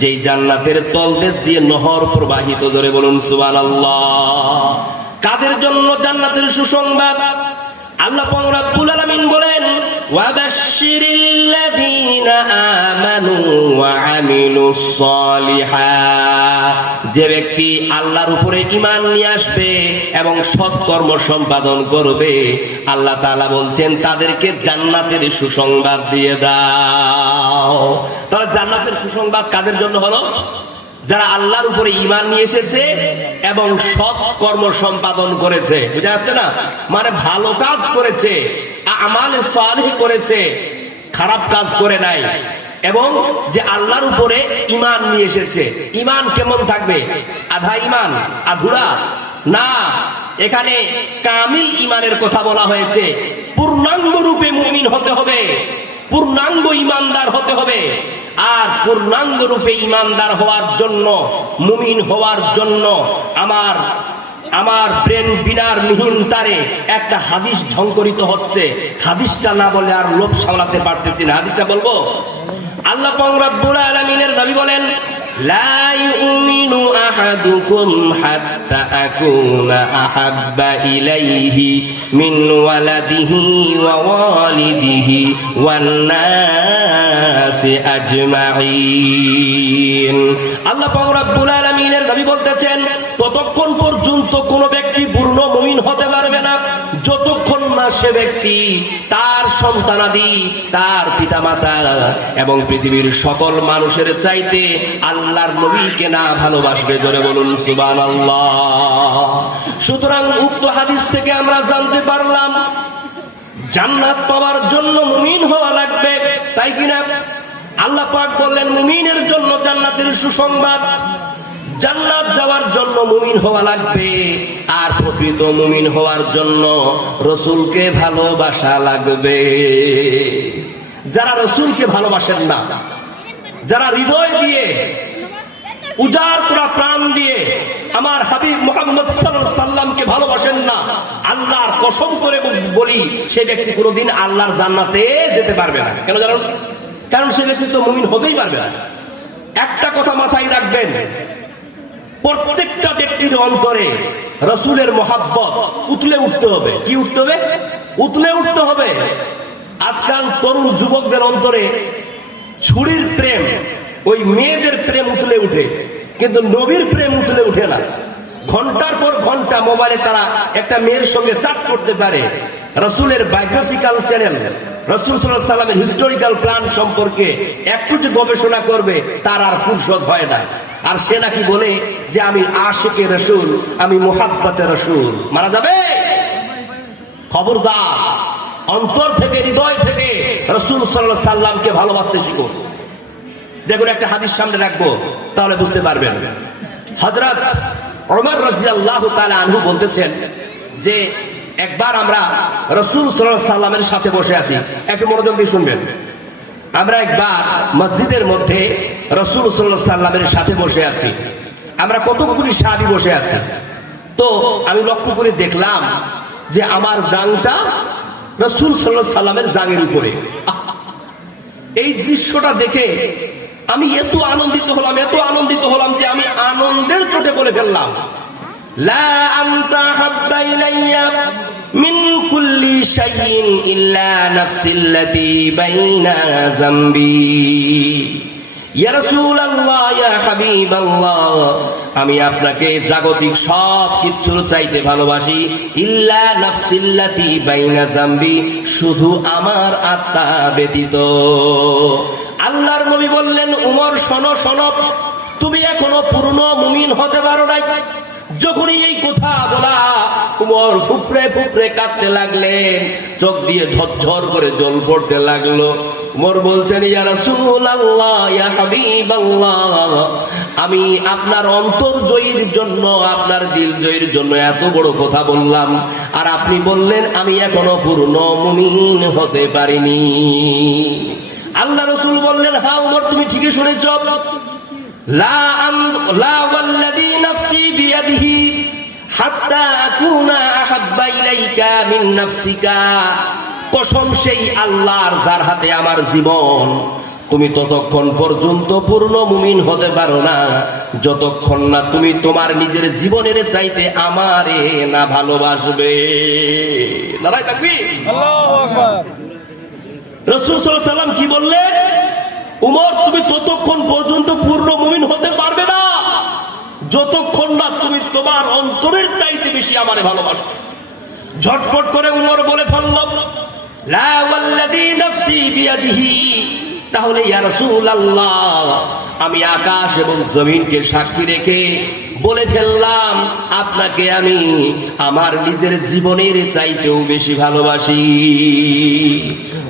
যেই জান্নাতের তলদেশ দিয়ে নহর প্রবাহিত। ধরে বলুন সুবহানাল্লাহ। কাদের জন্য জান্নাতের সুসংবাদ? আল্লাহ পাক রব্বুল আলামিন বলেন, ওয়াবাশশিরিল্লাযীনা আমানু ওয়া আমিলুস সালিহাত। যে ব্যক্তি আল্লাহর উপরে ঈমান নিয়ে আসবে এবং সৎকর্ম সম্পাদন করবে, আল্লাহ তাআলা বলছেন তাদেরকে জান্নাতের সুসংবাদ দিয়ে দাও। তাহলে জান্নাতের সুসংবাদ কাদের জন্য হলো? যারা আল্লাহর উপরে ঈমান নিয়ে এসেছে এবং সৎ কর্ম সম্পাদন করেছে। বুঝা যাচ্ছে না? মানে ভালো কাজ করেছে, আমালে সালিহ করেছে, খারাপ কাজ করে নাই, এবং যে আল্লাহর উপরে ঈমান নিয়ে এসেছে। ঈমান কেমন থাকবে? আধা ঈমান, আধুরা না, এখানে কামিল ঈমানের কথা বলা হয়েছে। পূর্ণাঙ্গ রূপে মুমিন হতে হবে, পূর্ণাঙ্গ ঈমানদার হতে হবে। আর পূর্ণাঙ্গ রূপে ঈমানদার হওয়ার জন্য, মুমিন হওয়ার জন্য আমার ব্রেন বিনার মিহিন তারে একটা হাদিস ঝংকরিত হচ্ছে। হাদিসটা না বলে আর লোভ সামলাতে পারতেছি না। হাদিসটা বলবো। আল্লাহ পাক রব্বুল আলামিনের নবী বলেন, লা ইউমিনু আহাদুকুম হাত্তা আকুনা আহাব্বা ইলাইহি মিন ওয়ালাদিহি ওয়া ওয়ালিদিহি ওয়ান নাসি আজমাইন। আল্লাহ পাক রব্বুল আলামিনের নবী বলতেছেন, ততক্ষণ পর্যন্ত কোন ব্যক্তি পূর্ণ মুমিন হতে পারবে না যতক্ষণ না সে ব্যক্তি তার সন্তানাদি, তার পিতামাতা এবং পৃথিবীর সকল মানুষের চাইতে আল্লাহর নবীকে না ভালোবাসবে। জোরে বলুন সুবহানাল্লাহ। সুতরাং উক্ত হাদিস থেকে আমরা জানতে পারলাম জান্নাত পাওয়ার জন্য মুমিন হওয়া লাগবে, তাই কিনা? আল্লাহ পাক বললেন মুমিনের জন্য জান্নাতের সুসংবাদ। জান্নাত যাওয়ার জন্য মুমিন হওয়া লাগবে, আর প্রকৃত মুমিন হওয়ার জন্য রাসূলকে ভালোবাসা লাগবে। যারা রাসূলকে ভালোবাসেন না, যারা হৃদয় দিয়ে উজাড় করা প্রাণ দিয়ে আমার হাবিব মুহাম্মদ সাল্লাল্লাহু আলাইহি সাল্লামকে ভালোবাসেন না, আল্লাহর কসম করে বলি সেই ব্যক্তি কোনোদিন আল্লাহর জান্নাতে যেতে পারবে না। কেন জানেন? কারণ সে ব্যক্তি তো মুমিন হতেই পারবে না। একটা কথা মাথায় রাখবেন, প্রত্যেকটা ব্যক্তির অন্তরে রাসূলের মহব্বত উতলে উঠতে হবে। কি উঠতে হবে? উতলে উঠতে হবে। আজকাল তরুণ যুবকদের অন্তরে ছুরির প্রেম, ওই মেয়েদের প্রেম উতলে উঠে, কিন্তু নবীর প্রেম উতলে উঠে না। ঘন্টার পর ঘন্টা মোবাইলে তারা একটা মেয়ের সঙ্গে চ্যাট করতে পারে। রাসূলের বায়োগ্রাফিক্যাল চ্যানেল, রাসূল সাল্লাল্লাহু আলাইহি সাল্লামের হিস্টোরিক্যাল প্ল্যান সম্পর্কে একটু যে গবেষণা করবে তার আর ফুরসত হয় না। আর সে নাকি বলে যে আমি আশিকে রাসূল, আমি মুহাব্বতে রাসূল। মারা যাবে? খবরদার, অন্তর থেকে, হৃদয় থেকে রাসূল সাল্লাল্লাহু আলাইহি সাল্লামকে ভালোবাসতে শিখো। দেখুন একটা হাদিস সামনে রাখবো, তাহলে বুঝতে পারবেন। হযরত ওমর রাদিয়াল্লাহু তাআলা আনহু বলতেছেন যে একবার আমরা রাসূল সাল্লাল্লাহু আলাইহি সাল্লামের সাথে বসে আছি, একটু মনোযোগ দিয়ে শুনবেন। আমরা একবার মসজিদের মধ্যে রাসূল সাল্লাল্লাহু আলাইহি সাল্লামের সাথে বসে আছি, আমরা কতগুলি সাহাবী বসে আছি। তো আমি লক্ষ্য করে দেখলাম যে আমার জাংটা রাসূল সাল্লাল্লাহু আলাইহি সাল্লামের জাঙের উপরে। এই দৃশ্যটা দেখে আমি এত আনন্দিত হলাম যে আমি আনন্দের চোটে বলে ফেললাম, লা আনতা হাব্বা ইলাইয়া মিন কুল্লি শাইইন ইল্লা নাফসিল্লাতী বাইনা যামবি। ইয়া রাসূলুল্লাহ, ইয়া হাবিবাল্লাহ, আমি আপনাকে জাগতিক সব কিছুর চাইতে ভালোবাসি, ইল্লা নাফসিল্লাতী বাইনা যামবি, শুধু আমার আত্মা ব্যতীত। আল্লাহর নবী বললেন, উমর শোনো শোনো, তুমি এখনো পূর্ণ মুমিন হতে পারো নাই। যখনই এই কথা বলা, উমর ফুফরে ফুফরে কাঁদতে লাগলেন, চোখ দিয়ে ঝরঝর করে জল পড়তে লাগলো। উমর বলছেন, ইয়া রাসূলুল্লাহ, ইয়া হাবিবাল্লাহ, আমি আপনার অন্তর জয়ীর জন্য, আপনার দিল জয়ীর জন্য এত বড় কথা বললাম, আর আপনি বললেন আমি এখনো পূর্ণ মুমিন হতে পারিনি। আল্লাহ রাসূল বললেন, হ্যাঁ উমর, তুমি ঠিকই শুনেছ। লা ওয়াল্লাযী নাফসি বিয়াদিহি হাত্তা আকুনা আহাব্বা ইলাইকা মিন নাফসিকা, কসম সেই আল্লাহর যার হাতে আমার জীবন, তুমি ততক্ষণ পর্যন্ত পূর্ণ মুমিন হতে পারো না যতক্ষণ না তুমি তোমার নিজের জীবনের চাইতে আমারে না ভালোবাসবে। নারায়ে তাকবীর, আল্লাহু আকবার। রাসূল সাল্লাল্লাহু আলাইহি সাল্লাম কি বললেন? উমর, তুমি ততক্ষণ পর্যন্ত পূর্ণ মুমিন হতে পারবে না যতক্ষণ না তুমি তোমার অন্তরের চাইতে বেশি আমারে ভালোবাসবে। ঝটপট করে উমর বলে ফেলল, লা ওয়াল্লাযী নাফসি বিয়াদিহি, তাহলে ইয়া রাসূলুল্লাহ, আমি আকাশ এবং জমিনকে সাক্ষী রেখে বলে ফেললাম, আপনাকে আমি আমার নিজের জীবনের চাইতেও বেশি ভালোবাসি।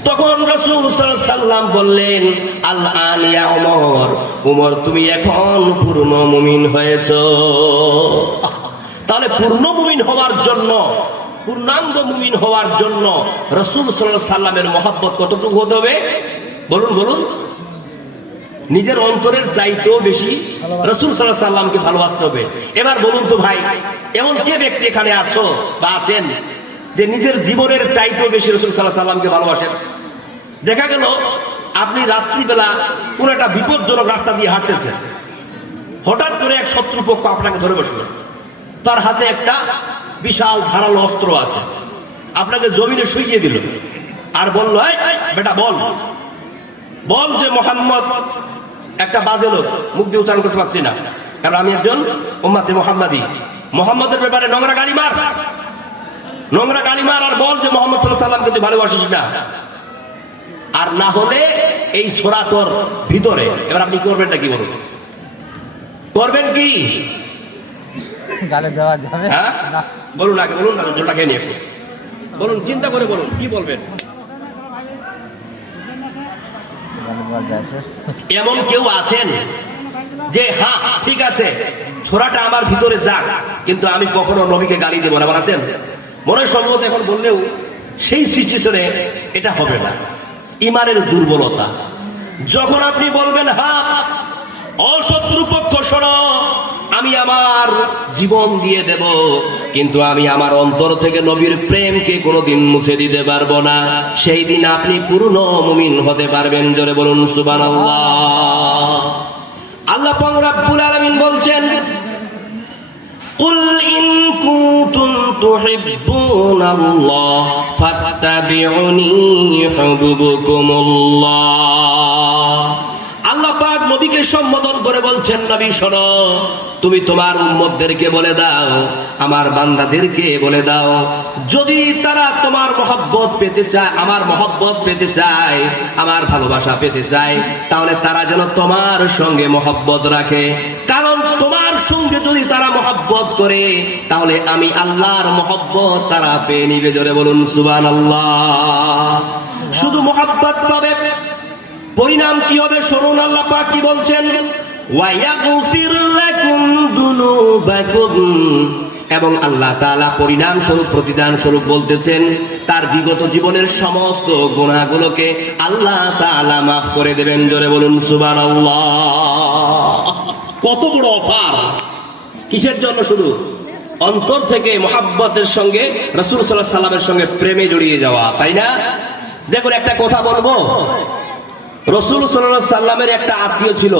তখন রাসূল সাল্লাল্লাহু আলাইহি সাল্লাম বললেন, আল আন ইয়া উমর, উমর তুমি এখন পূর্ণ মুমিন হয়েছো। তাহলে পূর্ণ মুমিন হওয়ার জন্য, পূর্ণাঙ্গ মুমিন হওয়ার জন্য রাসূল সাল্লাল্লাহু আলাইহি সাল্লামের মহব্বত কতটুকু হতে হবে? বলুন বলুন। নিজের অন্তরের চাইতেও বেশি রাসূল সাল্লাল্লাহু আলাইহি সাল্লামকে ভালোবাসতে হবে। এবার বলুন তো ভাই, এমন কে ব্যক্তি এখানে আছো বা আছেন যে নিজের জীবনের চাইতেও বেশি রাসূল সাল্লাল্লাহু আলাইহি সাল্লামকে ভালোবাসেন? দেখা গেল আপনি রাত্রিবেলা কোন একটা বিপজ্জনক রাস্তা দিয়ে হাঁটতেছেন, হঠাৎ করে এক শত্রুপক্ষ আপনাকে ধরে বসলো, তার হাতে একটা বিশাল ধারালো অস্ত্র আছে, আপনাকে জমিনে শুইয়ে দিল আর বলল, এই বেটা বল বল যে মোহাম্মদ একটা বাজে লোক, মুখ দিয়ে উচ্চারণ করতে পারছি না, কারণ আমি একজন উম্মতে মুহাম্মাদি, মোহাম্মদের ব্যাপারে নোংরা গালি মার, নোংরা গালি মার, আর বল যে মোহাম্মদ সাল্লাল্লাহু আলাইহি সাল্লামকে তুই ভালোবাসিস না। আর না হলে এই সূরা তোর ভিতরে। এবার আপনি করবেনটা কি? বলুন, করবেন কি? গালে দেওয়া যাবে? হ্যাঁ বলুন, আগে বলুন, জলটা খেয়ে নিয়ে বলুন, চিন্তা করে বলুন কি বলবেন। এমন কেউ আছেন যে হ্যাঁ ঠিক আছে ছোরাটা আমার ভিতরে যাক, কিন্তু আমি কখনো নবীকে গালি দেব না? এমন আছেন? মনে সম্ভবত এখন বললেও সেই সিচুয়েশনে এটা হবে না। ইমানের দুর্বলতা। যখন আপনি বলবেন হ্যাঁ অশত্রুপক্ষ শোনো, আমি আমার জীবন দিয়ে দেব, কিন্তু আমি আমার অন্তর থেকে নবীর প্রেমকে কোনোদিন মুছে দিতে পারবো না, সেই দিন আপনি পূর্ণ মুমিন হতে পারবেন। জোরে বলুন সুবহানাল্লাহ। আল্লাহ পাক রব্বুল আলামিন বলছেন, কুল ইন কুনতুম তুহিব্বুনাল্লাহ ফাত্তাবিউনি ইউহিব্বুকুমুল্লাহ। আল্লাহ পাক নবীকে সম্বোধন করে বলছেন, নবী শোনো, তুমি তোমার উম্মতদেরকে বলে দাও, আমার বান্দাদেরকে বলে দাও, যদি তারা তোমার মহব্বত পেতে চায়, আমার মহব্বত পেতে চায়, আমার ভালোবাসা পেতে চায়, তাহলে তারা যেন তোমার সঙ্গে মহব্বত রাখে। কারণ তোমার সঙ্গে যদি তারা মহব্বত করে, তাহলে আমি আল্লাহর মহব্বত তারা পেয়ে নিবে। জোরে বলুন সুবহানাল্লাহ। শুধু মহব্বত পাবে, পরিণাম কি হবে শুনুন। আল্লাহ পাক কি বলছেন, ওয়া ইয়াগফির লাকুম দুনুবাকুম, এবং আল্লাহ তাআলা পরিণাম স্বরূপ প্রতিদান স্বরূপ বলতেছেন তার বিগত জীবনের সমস্ত গুনাহগুলোকে আল্লাহ তাআলা মাফ করে দেবেন। জোরে বলুন সুবহানাল্লাহ। কত বড় অফার! কিসের জন্য? শুধু অন্তর থেকে মোহাব্বতের সঙ্গে রাসূল সাল্লাল্লাহু আলাইহি সাল্লামের সঙ্গে প্রেমে জড়িয়ে যাওয়া, তাই না? দেখুন, একটা কথা বলবো, রাসূল সাল্লাল্লাহু আলাইহি সাল্লামের একটা আত্মীয় ছিল,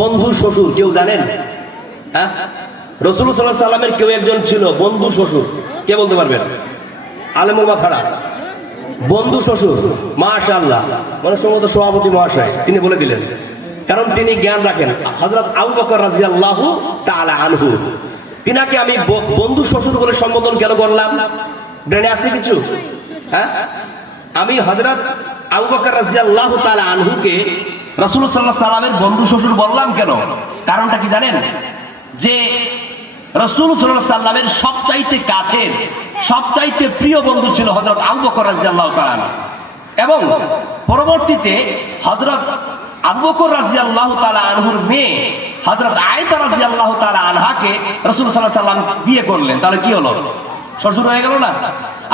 বন্ধু শ্বশুর। কেউ জানেন? হ্যাঁ, রাসূল সাল্লাল্লাহু আলাইহি সাল্লামের কেউ একজন ছিল বন্ধু শ্বশুর। কে বলতে পারবেন? আলেম ওলামা ছাড়া বন্ধু শ্বশুর। মাশাআল্লাহ, মানে সম্ভবত সভাপতি মহাশয় তিনি বলে দিলেন, কারণ তিনি জ্ঞান রাখেন। হযরত আবু বকর রাদিয়াল্লাহু তাআলা আনহু, তিনাকে আমি বন্ধু শ্বশুর বলে সম্বোধন কেন করলাম? ব্রেনে আসছে কিছু? হ্যাঁ, আমি হযরত আবু বকর রাদিয়াল্লাহু তাআলা আনহুকে রাসূল সাল্লাল্লাহু আলাইহি সাল্লামের বন্ধু শ্বশুর বললাম কেন? কারণটা কি জানেন? যে রাসূল সাল্লাল্লাহু আলাইহি সাল্লামের সবচাইতে কাছের, সবচাইতে প্রিয় বন্ধু ছিল হযরত আবু বকর রাদিয়াল্লাহু তাআলা, এবং পরবর্তীতে হযরত আবু বকর রাদিয়াল্লাহু তাআলা আনহুর মেয়ে হযরত আয়েশা রাদিয়াল্লাহু তাআলা আনহাকে রাসূল সাল্লাল্লাহু আলাইহি সাল্লাম বিয়ে করলেন। তাহলে কি হলো? শ্বশুর হয়ে গেল না?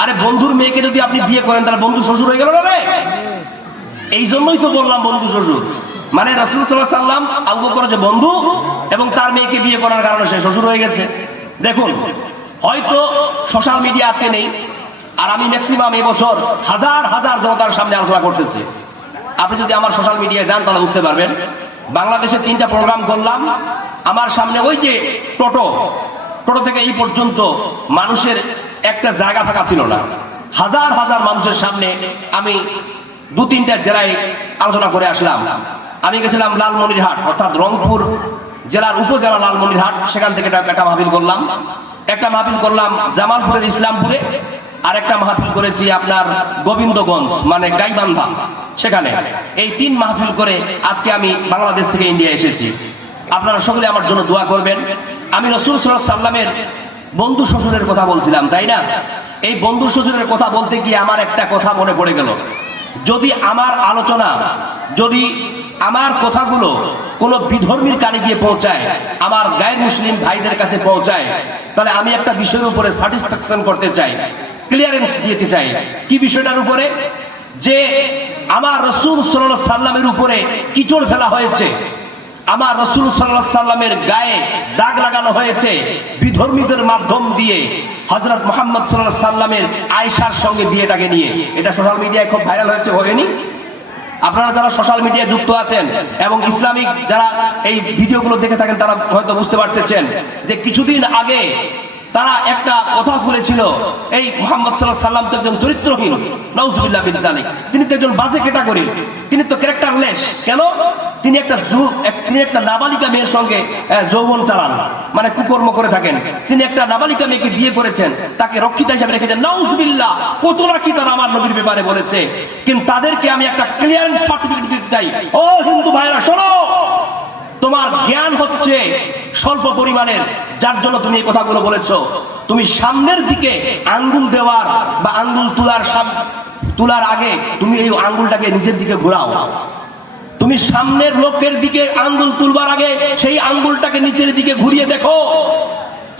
আরে বন্ধুর মেয়েকে যদি আপনি বিয়ে করেন তাহলে বন্ধু শ্বশুর হয়ে গেল না রে? এই জন্যই তো বললাম বন্ধু শ্বশুর। মানে রাসূল সাল্লাল্লাহু আলাইহি সাল্লাম আবু বকর যে বন্ধু, এবং তার মেয়েকে বিয়ে করার কারণে সে শ্বশুর হয়ে গেছে। দেখুন, হয়তো সোশ্যাল মিডিয়া আজকে নেই, আর আমি ম্যাক্সিমাম এবছর হাজার হাজার জনতার সামনে আলোচনা করতেছি। আপনি যদি আমার সোশ্যাল মিডিয়ায় যান তাহলে বুঝতে পারবেন। বাংলাদেশে 3টা প্রোগ্রাম করলাম, আমার সামনে ওই যে টোটো থেকে এই পর্যন্ত মানুষের একটা জায়গা ফাঁকা ছিল না। হাজার হাজার মানুষের সামনে আমি 2-3টা জেলায় আলোচনা করে আসলাম। আমি গেছিলাম লালমনিরহাট, অর্থাৎ রংপুর জেলার উপজেলা লালমনিরহাট, সেখান থেকে একটা মাহফিল করলাম। একটা মাহফিল করলাম জামালপুরের ইসলামপুরে, আর একটা মাহফিল করেছি আপনার গোবিন্দগঞ্জ মানে গাইবান্ধা, সেখানে। এই 3 মাহফিল করে আজকে আমি বাংলাদেশ থেকে ইন্ডিয়া এসেছি। আপনারা সকলে আমার জন্য দোয়া করবেন। আমি রাসূল সাল্লাল্লাহু আলাইহি সাল্লামের বন্ধু শ্বশুরের কথা বলছিলাম, তাই না? এই বন্ধু শ্বশুরের কথা বলতে গিয়ে আমার একটা কথা মনে পড়ে গেল। যদি আমার আলোচনা, যদি আমার কথাগুলো কোনো বিধর্মীর কানে গিয়ে পৌঁছায়, আমার গায়ের মুসলিম ভাইদের কাছে পৌঁছায়, তাহলে আমি একটা বিষয়ের উপরে স্যাটিসফ্যাকশন করতে চাই, ক্লিয়ারেন্স দিতে চাই। কি বিষয়টার উপরে? যে আমার রাসূল সাল্লাল্লাহু আলাইহি সাল্লামের উপরে কিচড় ফেলা হয়েছে, আমার রাসূল সাল্লাল্লাহু আলাইহি সাল্লামের গায়ে দাগ লাগানো হয়েছে বিধর্মীদের মাধ্যম দিয়ে, হযরত মুহাম্মদ সাল্লাল্লাহু আলাইহি সাল্লামের আয়েশার সঙ্গে বিয়েটাকে নিয়ে। এটা সোশ্যাল মিডিয়ায় খুব ভাইরাল হয়েছে, হয়নি? আপনারা যারা সোশ্যাল মিডিয়ায় যুক্ত আছেন এবং ইসলামিক যারা এই ভিডিওগুলো দেখে থাকেন তারা হয়তো বুঝতে পারতেছেন যে কিছুদিন আগে তারা একটা কথা বলেছিল, এই মুহাম্মদ সাল্লাল্লাহু আলাইহি সাল্লাম তো একজন চরিত্রহীন, নাউজুবিল্লাহ মিন যালিক, তিনি তো একজন বাজে ক্যাটাগরি, তিনি তো ক্যারেক্টারলেস। কেন? তিনি একটা নাবালিকা মেয়ের সঙ্গে যৌবন চালান, মানে কুকর্ম করে থাকেন। তিনি একটা নাবালিকা মেয়েকে বিয়ে করেছেন, তাকে রক্ষিতা হিসেবে রেখেছেন। নাউজুবিল্লাহ, কতটা কি তারা আমার নবীর ব্যাপারে বলেছে। কিন্তু তাদেরকে আমি একটা ক্লিয়ারেন্স সার্টিফিকেট দিতে চাই। ও হিন্দু ভাইরা শোনো, তোমার জ্ঞান হচ্ছে স্বল্প পরিমাণের, যার জন্য তুমি এই কথাগুলো বলেছো। তুমি সামনের দিকে আঙ্গুল দেওয়ার বা আঙ্গুল তোলার আগে তুমি এই আঙ্গুলটাকে নিজের দিকে ঘোরাও। তুমি সামনের লোকের দিকে আঙ্গুল তুলবার আগে সেই আঙ্গুলটাকে নিচের দিকে ঘুরিয়ে দেখো।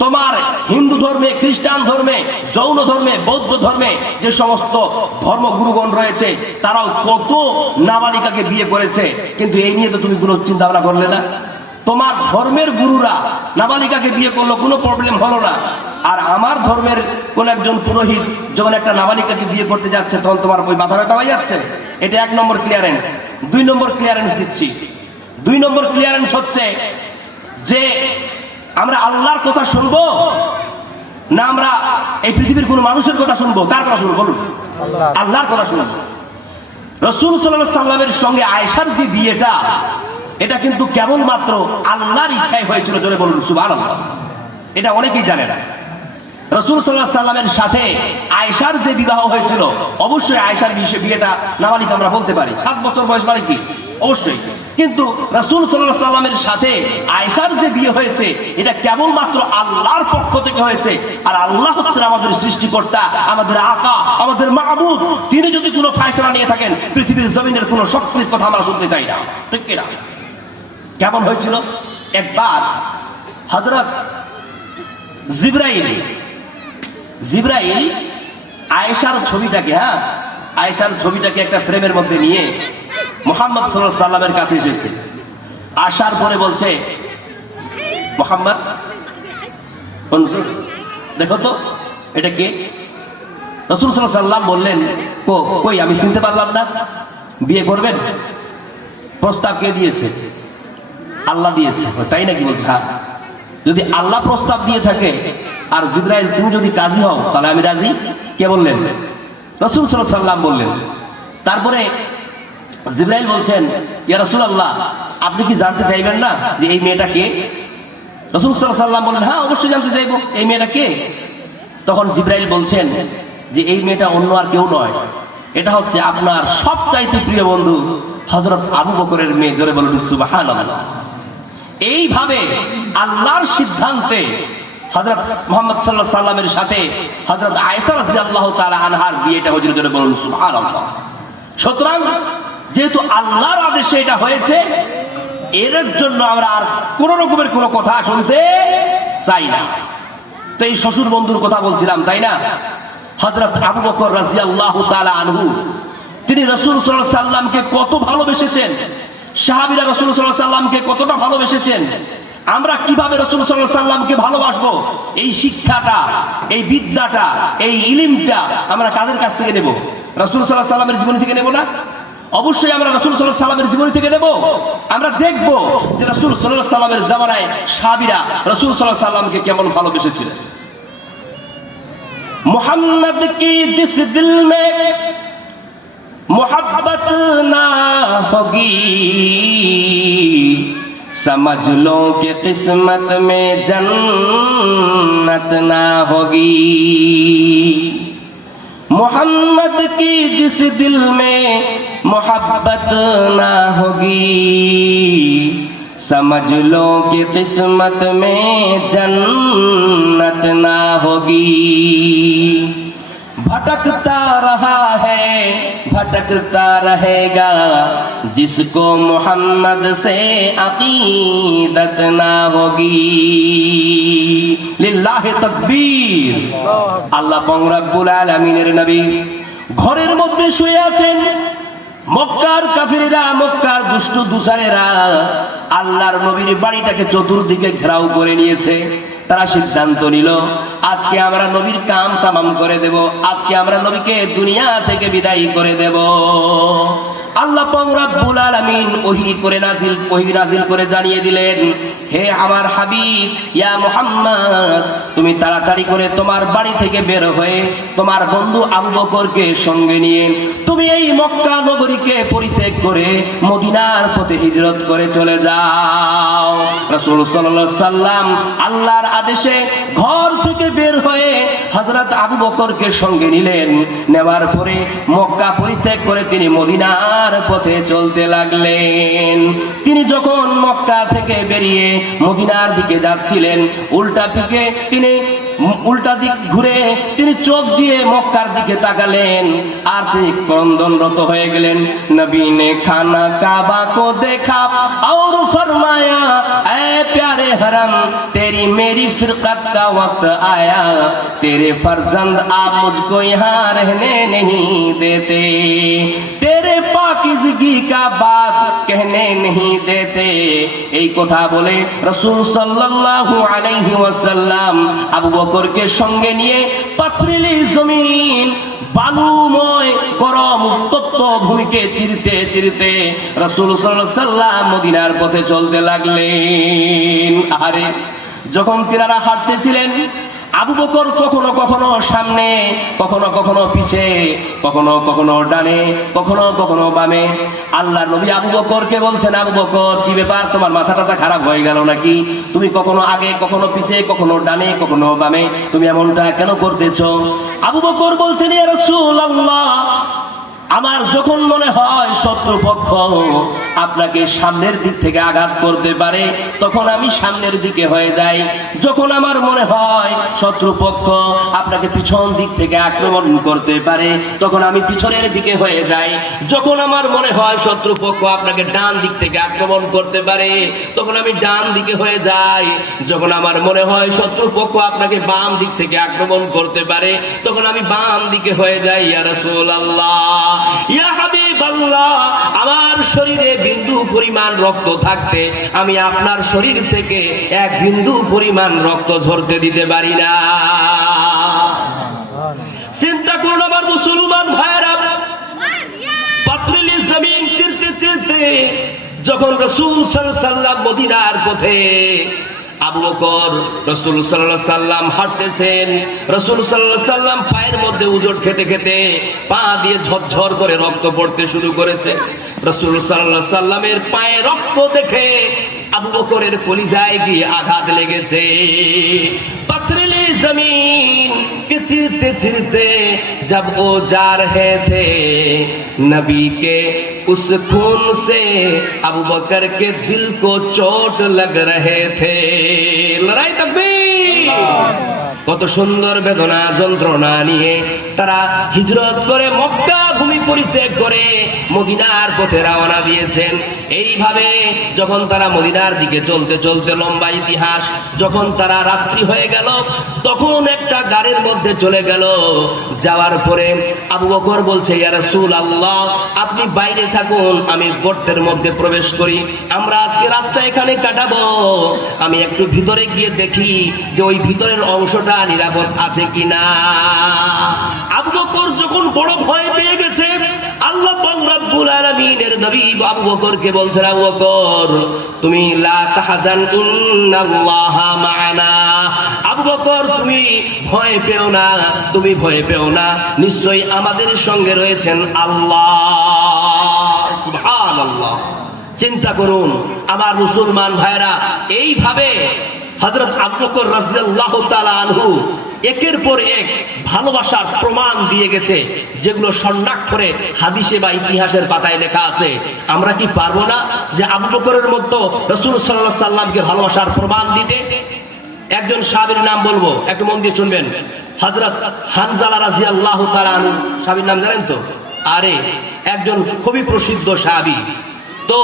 তোমার হিন্দু ধর্মে, খ্রিস্টান ধর্মে, জৈন ধর্মে, বৌদ্ধ ধর্মে যে সমস্ত ধর্মগুরুগণ রয়েছে তারাও কত নাবালিকাকে বিয়ে করেছে, কিন্তু এই নিয়ে তো তুমি কোনো চিন্তা ভাবনা করলে না। তোমার ধর্মের গুরুরা নাবালিকাকে বিয়ে করলো, কোনো প্রবলেম হলো না। আর আমার ধর্মের কোন একজন পুরোহিত যখন একটা নাবালিকাকে বিয়ে করতে যাচ্ছে তখন তোমার ওই মাথা ব্যথা হয়ে যাচ্ছে। এটা 1 নম্বর ক্লিয়ারেন্স। 2 নম্বর ক্লিয়ারেন্স দিচ্ছি। 2 নম্বর ক্লিয়ারেন্স হচ্ছে যে আমরা আল্লাহর কথা শুনবো না আমরা এই পৃথিবীর কোন মানুষের কথা শুনবো? কার কথা শুনবো বলুন? আল্লাহর কথা শুনবো। রাসূল সাল্লাল্লাহু আলাইহি সাল্লামের সঙ্গে আয়েশার যে বিয়েটা, এটা কিন্তু কেবলমাত্র আল্লাহর ইচ্ছায় হয়েছিল। জোরে বলুন সুবহানাল্লাহ। এটা অনেকেই জানে না। রাসূল সাল্লাল্লাহু আলাইহি সাল্লামের সাথে আয়েশার যে বিবাহ হয়েছিল, অবশ্যই আয়েশার বিয়েটা নাবালিকা আমরা বলতে পারি। 7 বছর বয়স মানে কি? অবশ্যই। কিন্তু রাসূল সাল্লাল্লাহু আলাইহি সাল্লামের সাথে আয়েশার যে বিয়ে হয়েছে এটা কেবলমাত্র আল্লাহর পক্ষ থেকে হয়েছে। আর আল্লাহ হচ্ছেন আমাদের সৃষ্টিকর্তা, আমাদের আকা, আমাদের মাবুদ। তিনি যদি কোনো ফয়সালা নিয়ে থাকেন, পৃথিবীর জমিনের কোনো শক্তির কথা আমরা শুনতে চাই না। ঠিক কিনা? কেমন হয়েছিল? একবার হযরত জিবরাইল আয়েশার ছবিটাকে আয়েশার ছবিটাকে একটা ফ্রেমের মধ্যে নিয়ে মুহাম্মদ সাল্লাল্লাহু আলাইহি সাল্লামের কাছে এসেছে। আসার পরে বলছে, মুহাম্মদ দেখো তো এটা কে? রাসূল সাল্লাল্লাহু আলাইহি সাল্লাম বললেন, কই আমি চিনতে পারলাম না। বিয়ে করবেন? প্রস্তাব কে দিয়েছে? আল্লাহ দিয়েছে। তাই নাকি? বলছে হ্যাঁ। যদি আল্লাহ প্রস্তাব দিয়ে থাকে আর জিবরাইল তুমি যদি কাজী হও তাহলে আমি রাজি। কে বললেন? রাসূল সাল্লাল্লাহু আলাইহি সাল্লাম বললেন। তারপরে জিবরাইল বলছেন, ইয়া রাসূলুল্লাহ, আপনি কি জানতে চাইবেন না যে এই মেয়েটা কে? রাসূল সাল্লাল্লাহু আলাইহি সাল্লাম বললেন, হ্যাঁ অবশ্যই জানতে চাইবো, এই মেয়েটা কে? তখন জিবরাইল বলছেন যে এই মেয়েটা অন্য আর কেউ নয়, এটা হচ্ছে আপনার সবচাইতে প্রিয় বন্ধু হযরত আবু বকরের মেয়ে। জোরে বলুন সুবহানাল্লাহ। এইভাবে আল্লাহর সিদ্ধান্তে হযরত মুহাম্মদ সাল্লাল্লাহু আলাইহি সাল্লামের সাথে হযরত আয়েশা রাদিয়াল্লাহু তাআলা আনহার বিয়েটা হয়েছিল। জোরে বলুন সুবহানাল্লাহ। সুতরাং যেহেতু আল্লাহর আদেশে এটা হয়েছে, এর জন্য আমরা আর কোন রকমের কোনো কথা শুনতে চাই না। তো এই শ্বশুর বন্ধুর কথা বলছিলাম, তাই না? হযরত আবু বকর রাদিয়াল্লাহু তাআলা আনহু তিনি রাসূল সাল্লাল্লাহু আলাইহি সাল্লামকে কত ভালোবেসেছেন, সাহাবীরা রাসূল সাল্লাল্লাহু আলাইহি সাল্লামকে কতটা ভালোবেসেছেন। আমরা কিভাবে রাসূল সাল্লাল্লাহু আলাইহি সাল্লামকে ভালোবাসবো, এই শিক্ষাটা, এই বিদ্যাটা, এই ইলমটা আমরা কাদের কাছ থেকে নেব? রাসূল সাল্লাল্লাহু আলাইহি সাল্লামের জীবনী থেকে নেব না? অবশ্যই আমরা রাসূল সাল্লাল্লাহু আলাইহি সাল্লামের জীবনী থেকে নেব। আমরা দেখব যে রাসূল সাল্লাল্লাহু আলাইহি সাল্লামের জামানায় সাহাবীরা রাসূল সাল্লাল্লাহু আলাইহি সাল্লামকে কেমন ভালোবেসেছিলেন। मोहम्मद की जिस दिल में मोहब्बत ना होगी, समझ लो कि किस्मत में जन्नत ना होगी। मोहम्मद की जिस दिल में मोहब्बत ना होगी, समझ लो कि किस्मत में जन्नत ना होगी। भटकता रहा है भटकता रहेगा, जिसको मोहम्मद से अकीदत ना होगी। लिल्लाहि तकबीर। আল্লাহ পাক রব্বুল আলামিনের নবী ঘরের মধ্যে শুয়ে আছেন। মক্কার কাফিরেরা, মক্কার দুষ্ট দুসারেরা আল্লাহর নবীর বাড়িটাকে চতুর্দিকে ঘেরাও করে নিয়েছে। তারা সিদ্ধান্ত নিল, আজকে আমরা নবীর কাম তামাম করে দেব, আজকে আমরা নবীকে দুনিয়া থেকে বিদায় করে দেব। আল্লাহ পাক রব্বুল আলামিন ওহী নাজিল করে জানিয়ে দিলেন, হে আমার হাবিব ইয়া মুহাম্মদ, তুমি তাড়াতাড়ি করে তোমার বাড়ি থেকে বের হয়ে তোমার বন্ধু আবু বকরকে সঙ্গে নিয়ে তুমি এই মক্কা নগরীকে পরিত্যাগ করে মদিনার পথে হিজরত করে চলে যাও। রাসূল সাল্লাল্লাহু আলাইহি সাল্লাম আল্লাহর আদেশে ঘর থেকে বের হয়ে হযরত আবু বকরকে সঙ্গে নিলেন। নেওয়ার পরে মক্কা পরিত্যাগ করে তিনি মদিনার পথে চলতে লাগলেন। তিনি যখন মক্কা থেকে বেরিয়ে মদিনার দিকে যাচ্ছিলেন, উল্টা দিক ঘুরে তিনি চোখ দিয়ে মক্কার দিকে তাকালেন আর তিনি ক্রন্দনরত হয়ে গেলেন। নবী নে খানা কাবা কো দেখা और फरमाया, ऐ प्यारे हरम तेरी मेरी फिरकत का वक्त आया, तेरे फर्जंद आप मुझको यहाँ रहने नहीं देते, तेरे पाकीज़गी का बात कहने नहीं देते। এই কথা বলে রাসূল সাল্লাল্লাহু আলাইহি ওয়াসাল্লাম আবু বকরকে সঙ্গে নিয়ে পাথরিলি জমিন, বালুময় গরম উত্তপ্ত ভূমিকে চিরতে চিরতে রাসূল সাল্লাল্লাহু আলাইহি সাল্লাম মদিনার পথে চলতে লাগলেন। আরে যখন তিনারা হাঁটতেছিলেন, আবু বকর কখনো কখনো সামনে, কখনো কখনো পিছে, কখনো কখনো ডানে, কখনো কখনো বামে। আল্লাহর নবী আবু বকরকে বলছেন, আবু বকর কি ব্যাপার, তোমার মাথাটা খারাপ হয়ে গেল নাকি? তুমি কখনো আগে, কখনো পিছে, কখনো ডানে, কখনো বামে, তুমি এমনটা কেন করতেছো? আবু বকর বলছেন, ইয়া রাসূলুল্লাহ, আমার যখন মনে হয় শত্রুপক্ষ আপনাকে সামনের দিক থেকে আঘাত করতে পারে, তখন আমি সামনের দিকে হয়ে যাই। যখন আমার মনে হয় শত্রুপক্ষ আপনাকে পিছন দিক থেকে আক্রমণ করতে পারে, তখন আমি পিছনের দিকে হয়ে যাই। যখন আমার মনে হয় শত্রুপক্ষ আপনাকে ডান দিক থেকে আক্রমণ করতে পারে, তখন আমি ডান দিকে হয়ে যাই। যখন আমার মনে হয় শত্রুপক্ষ আপনাকে বাম দিক থেকে আক্রমণ করতে পারে, তখন আমি বাম দিকে হয়ে যাই। ইয়া রাসূলুল্লাহ, ইয়া হাবিবাল্লাহ, আমার শরীরে বিন্দু পরিমাণ রক্ত থাকতে আমি আপনার শরীর থেকে এক বিন্দু পরিমাণ রক্ত ঝরতে দিতে পারি না। চিন্তা করুন আমার মুসলমান ভাইরা, পাথরেলি জমিন চিরতে চিরতে যখন রাসূল সাল্লাল্লাহু আলাইহি ওয়াসাল্লাম মদিনার পথে আবু বকর রাসূল সাল্লাল্লাহু আলাইহি সাল্লাম হাঁটতেছেন, রাসূল সাল্লাল্লাহু আলাইহি সাল্লাম পায়ের মধ্যে উজট খেতে খেতে পা দিয়ে ঝরঝর করে রক্ত পড়তে শুরু করেছে। রাসূল সাল্লাল্লাহু আলাইহি সাল্লামের পায়ে রক্ত দেখে আবু বকরের কলিজায় গিয়ে আঘাত লেগেছে। पथरीली जमीन के चिरते चिरते जब वो जा रहे थे, नबी के उस खून से अबू बकर के दिल को चोट लग रहे थे। लड़ाई तकबीर। কত সুন্দর বেদনা যন্ত্রণা নিয়ে তারা হিজরত করে মক্কা ভূমি পরিত্যাগ করে মদিনার পথে রওনা দিয়েছেন। এইভাবে যখন তারা মদিনার দিকে চলতে চলতে, লম্বা ইতিহাস, যখন তারা রাত্রি হয়ে গেল, তখন একটা গাড়ির মধ্যে চলে গেল। যাওয়ার পরে আবু বকর বলছে, ইয়া রাসূলুল্লাহ, আপনি বাইরে থাকুন, আমি গর্তের মধ্যে প্রবেশ করি, আমরা আজকে রাতটা এখানে কাটাবো। আমি একটু ভিতরে গিয়ে দেখি যে ওই ভিতরের অংশটা নিরাপদ আছে কিনা। আবু বকর যখন বড় ভয় পেয়ে গেছে, আল্লাহ পাক রব্বুল আলামিনের নবী আবু বকরকে বলছেন, আবু বকর তুমি লা তাহজান ইন্নাল্লাহা মা'ানা। আবু বকর তুমি ভয় পেও না, তুমি ভয় পেও না, নিশ্চয়ই আমাদের সঙ্গে রয়েছেন আল্লাহ। সুবহানাল্লাহ। চিন্তা করুন আমার মুসলমান ভাইরা, এইভাবে হযরত আবু বকর রাদিয়াল্লাহু তাআলা আনহু একের পর এক ভালোবাসার প্রমাণ দিয়ে গেছে, যেগুলো স্বর্ণাক্ষরে হাদিসে বা ইতিহাসের পাতায় লেখা আছে। আমরা কি পারবো না যে আবু বকরের মতো রাসূল সাল্লাল্লাহু আলাইহি সাল্লামকে ভালোবাসার প্রমাণ দিতে? একজন সাহাবীর নাম বলবো, একটু মন দিয়ে শুনবেন। হযরত হানজালা রাদিয়াল্লাহু তাআলা আনহু, সাহাবীর নাম জানেন তো? আরে একজন খুবই প্রসিদ্ধ সাহাবী। তো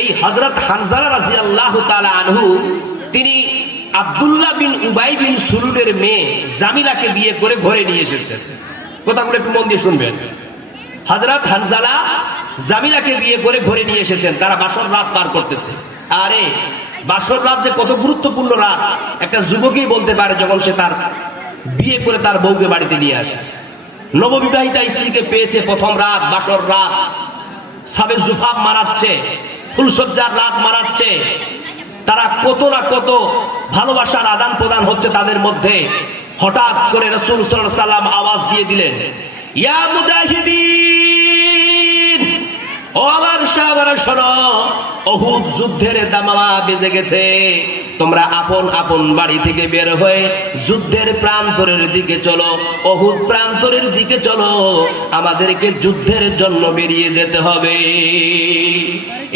এই হযরত হানজালা রাদিয়াল্লাহু তাআলা আনহু, তিনি আব্দুল্লাহ বিন উবাই বিন সুলুলের মেয়ে জামিলাকে বিয়ে করে ঘরে নিয়ে এসেছেন। কথাগুলো একটু মন দিয়ে শুনবেন। হযরত হানজালা জামিলাকে বিয়ে করে ঘরে নিয়ে এসেছেন, তারা বাসর রাত পার করতেছে। আরে বাসর রাত যে কত গুরুত্বপূর্ণ রাত একটা যুবকই বলতে পারে, যখন সে তার বিয়ে করে তার বউকে বাড়িতে নিয়ে আসে। নববিবাহিতা স্ত্রীকে পেয়েছে প্রথম রাত, বাসর রাত, সাবে জুফাব মারাচ্ছে, ফুলসজ্জার রাত মারাচ্ছে। তারা কত না কত ভালোবাসার আদান প্রদান হচ্ছে তাদের মধ্যে। হঠাৎ করে রাসূল সাল্লাল্লাহু আলাইহি সাল্লাম আওয়াজ দিয়ে দিলেন, ইয়া মুজাহিদিন, ও আমার সাহাবারা শোনো, উহুদ যুদ্ধের দামামা বেজে গেছে। তোমরা আপন আপন বাড়ি থেকে বের হয়ে যুদ্ধের প্রান্তরের দিকে চলো, উহুদ প্রান্তরের দিকে চলো, আমাদেরকে যুদ্ধের জন্য বেরিয়ে যেতে হবে।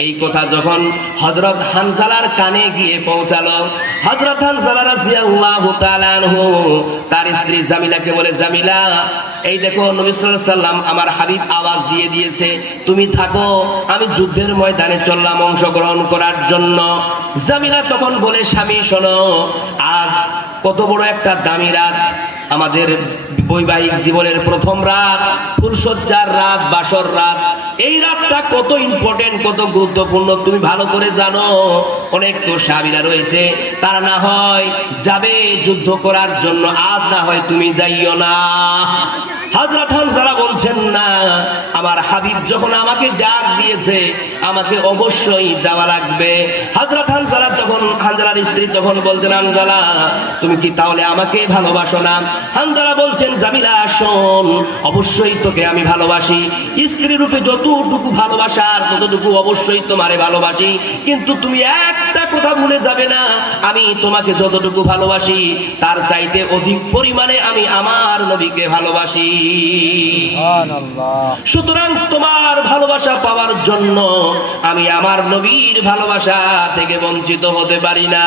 এই কথা যখন হযরত হানজালার কানে গিয়ে পৌঁছালো, হযরত হানজালা রাদিয়াল্লাহু তাআলা আনহু তার স্ত্রী জামিলাকে বলে, জামিলা, এই দেখো নবী সাল্লাল্লাহু আলাইহি সাল্লাম আমার হাবিব আওয়াজ দিয়ে দিয়েছে, তুমি থাকো, আমি যুদ্ধের ময়দানে চললাম অংশগ্রহণ করার জন্য। জামিলা তখন বলে, স্বামী শোনো, আজ কত বড় একটা দামি রাত, আমাদের বৈবাহিক জীবনের প্রথম রাত, ফুলসজ্জার রাত, বাসর রাত। এই রাতটা কত ইম্পর্টেন্ট, কত গুরুত্বপূর্ণ তুমি ভালো করে জানো। অনেক তো সাহাবীরা রয়েছে, তারা না হয় যাবে যুদ্ধ করার জন্য, আজ না হয় তুমি যাইও না। হযরত হানজালা বলছেন, না, আমার হাবিব যখন আমাকে ডাক দিয়েছে, আমাকে অবশ্যই যাওয়া লাগবে। হযরত হানজালা তখন, হানজালার স্ত্রী তখন বলছেন, হানজালা তুমি কি তাহলে আমাকে ভালোবাসো না? হানজালা বলছেন, জামিলা শোন, অবশ্যই তোকে আমি ভালোবাসি, স্ত্রী রূপে যতটুকু ভালোবাসার ততটুকু অবশ্যই তোমারে ভালোবাসি, কিন্তু তুমি একটা কথা ভুলে যাবে না, আমি তোমাকে যতটুকু ভালোবাসি তার চাইতে অধিক পরিমাণে আমি আমার নবীকে ভালোবাসি। সুবহানাল্লাহ। সুতরাং তোমার ভালোবাসা পাওয়ার জন্য আমি আমার নবীর ভালোবাসা থেকে বঞ্চিত হতে পারি না।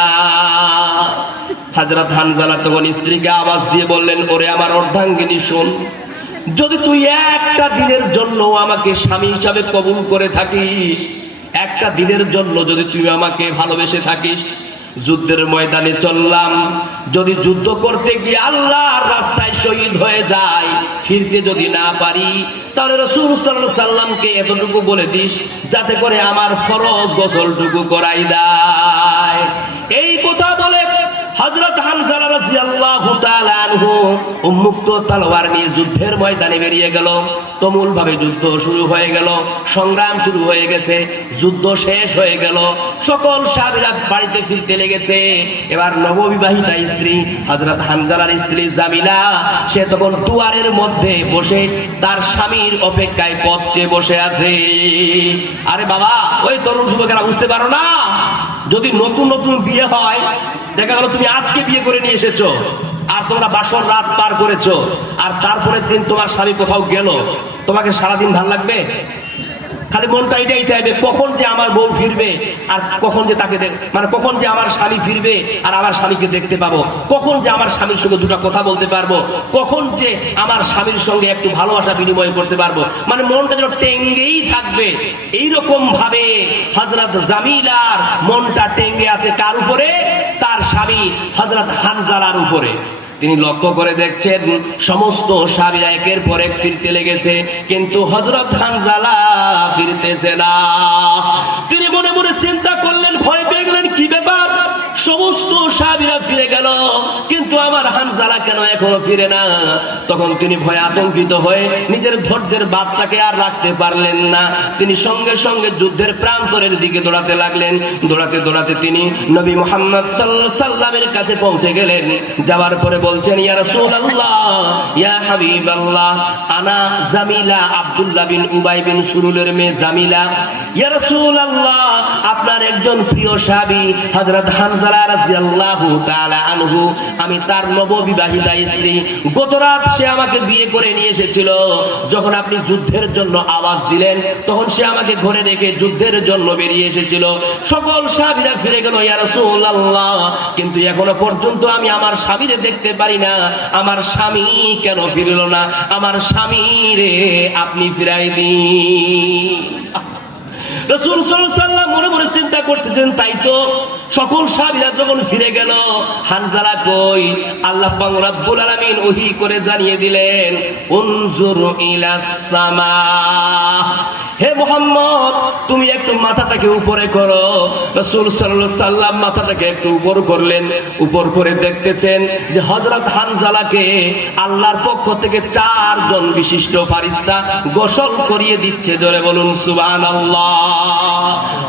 হযরত হানজালা তখন স্ত্রীকে আওয়াজ দিয়ে বললেন, ওরে আমার অর্ধাঙ্গিনী শোন, যদি তুই একটা দিনের জন্য আমাকে স্বামী হিসাবে কবুল করে থাকিস, একটা দিনের জন্য যদি তুই আমাকে ভালোবেসে থাকিস, যুদ্ধের ময়দানে চললাম, যদি যুদ্ধ করতে গিয়ে আল্লাহর রাস্তায় শহীদ হয়ে যায়, ফিরতে যদি না পারি, তাহলে রাসূল সাল্লাল্লাহু আলাইহি সাল্লামকে এতটুকু বলে দিস যাতে করে আমার ফরজ গোসলটুকু করাই দেয়। এই কথা বলে হযরত হানজালা রাদিয়াল্লাহু তাআলা আনহু উন্মুক্ত তলোয়ার নিয়ে যুদ্ধের ময়দানে বেরিয়ে গেল। তুমুল ভাবে যুদ্ধ শুরু হয়ে গেল, সংগ্রাম শুরু হয়ে গেছে, যুদ্ধ শেষ হয়ে গেল, সকল সাহাবীরা বাড়িতে ফিরতে লেগেছে। এবার নববিবাহিতা স্ত্রী হযরত হানজালার স্ত্রী জামিলা, সে তখন দুয়ারের মধ্যে বসে তার স্বামীর অপেক্ষায় পথ চেয়ে বসে আছে। আরে বাবা, ওই তরুণ যুবকেরা বুঝতে পারো না, যদি নতুন নতুন বিয়ে হয়, দেখা গেল তুমি আজকে বিয়ে করে নিয়ে এসেছো, আর তোমরা বাসর রাত পার করেছো, আর তারপরের দিন তোমার স্বামী কোথাও গেল, তোমাকে সারাদিন ভাল লাগবে? খালি মনটা এটাই চাইবে কখন যে আমার বউ ফিরবে, আর কখন যে তাকে মানে কখন যে আমার স্বামী ফিরবে আর আমার স্বামীকে দেখতে পাবো, কখন যে আমার স্বামীর সঙ্গে দুটো কথা বলতে পারবো, কখন যে আমার স্বামীর সঙ্গে একটু ভালোবাসা বিনিময় করতে পারবো, মানে মনটা যেন টেঙ্গেই থাকবে। এইরকম ভাবে হযরত জামিলার মনটা টেঙ্গে আছে কার উপরে? তার স্বামী হযরত হানজালার উপরে। তিনি লক্ষ্য করে দেখছেন সমস্ত সাহাবীরা একের পর এক ফিরতে লেগেছে, কিন্তু হযরত হানজালা ফিরতেছে না। তিনি মনে মনে চিন্তা করলেন, ভয় পেয়ে গেলেন, কি ব্যাপার, সমস্ত সাহাবীরা ফিরে গেল, কিন্তু আমার হানজালা কেন এখনো ফিরে না? তখন তিনি ভয়ে আতঙ্কিত হয়ে নিজের ধৈর্যের বাঁধটাকে আর রাখতে পারলেন না। তিনি সঙ্গে সঙ্গে যুদ্ধের প্রান্তরের দিকে দৌড়াতে লাগলেন। দৌড়াতে দৌড়াতে তিনি নবী মুহাম্মদ সাল্লাল্লাহু আলাইহি সাল্লামের কাছে পৌঁছে গেলেন। যাওয়ার পরে বলছেন, ইয়া রাসূলুল্লাহ, ইয়া হাবিবাল্লাহ, আনা জামিলা, আব্দুল্লাহ বিন উবাই বিন সুরুলের মেয়ে জামিলা। ইয়া রাসূলুল্লাহ, আপনার একজন প্রিয় সাহাবী হযরত হানজালা রাদিয়াল্লাহু তাআলা আনহু, আমি তার নববিবাহিতা স্ত্রী। গতরাত সে আমাকে বিয়ে করে নিয়ে এসেছিল। যখন আপনি যুদ্ধের জন্য আওয়াজ দিলেন, তখন সে আমাকে ঘরে রেখে যুদ্ধের জন্য বেরিয়ে এসেছিল। সকল সাহাবীরা ফিরে গেল ইয়া রাসূলুল্লাহ, কিন্তু এখনো পর্যন্ত আমি আমার স্বামীরে দেখতে পারি না। আমার স্বামী কেন ফিরল না? আমার স্বামী রে আপনি ফিরাই দিন। রাসূল সাল্লাল্লাহু আলাইহি সাল্লাম মনে মনে চিন্তা করতেছেন, তাই তো, সকল সাহাবীরা যখন ফিরে গেল, হানজালা কই? আল্লাহ পাক রব্বুল আলামিন ওহী করে জানিয়ে দিলেন, উনজুর ইলাস সামা, হে মুহাম্মদ, তুমি একটু মাথাটাকে উপরে করো। রাসূল সাল্লাল্লাহু আলাইহি সাল্লাম মাথাটাকে একটু উপর করলেন। উপর করে দেখতেছেন যে হযরত হানজালাকে আল্লাহর পক্ষ থেকে 4 জন বিশিষ্ট ফারিস্তা গোসল করিয়ে দিচ্ছে। জোরে বলুন সুবহানাল্লাহ।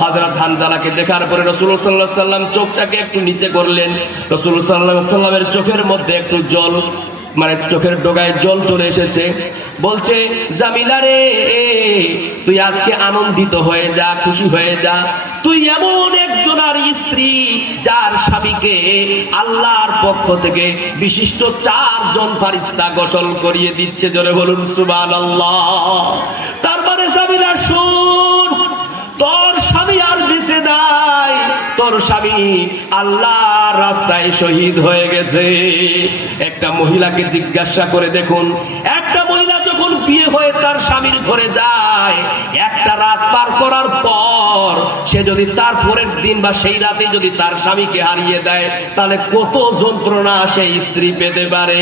হযরত হানজালাকে দেখার পরে রাসূল সাল্লাল্লাহু আলাইহি সাল্লাম চোখটাকে একটু নিচে করলেন। রাসূল সাল্লাল্লাহু আলাইহি সাল্লামের চোখের মধ্যে একটু জল, মানে চোখের ডগায় জল চলে এসেছে। বলছে, জামিলা রে, তুই আজকে আনন্দিত হয়ে যা, খুশি হয়ে যা। তুই এমন একজনের স্ত্রী যার স্বামীকে আল্লাহর পক্ষ থেকে বিশিষ্ট 4 জন ফারিস্তা গোসল করিয়ে দিচ্ছে। জোরে বলুন সুবহানাল্লাহ। তার মানে জামিলা শোন, তোর স্বামী আর বেঁচে নাই, তোর স্বামী আল্লাহর রাস্তায় শহীদ হয়ে গেছে। একটা মহিলাকে জিজ্ঞাসা করে দেখুন, একটা মহিলা যখন বিয়ে হয়ে তার স্বামীর ঘরে যায়, একটা রাত পার করার পর সে যদি তার পরের দিন বা সেই রাতে যদি তার স্বামীকে হারিয়ে দেয়, তাহলে কত যন্ত্রণা সেই স্ত্রী পেতে পারে।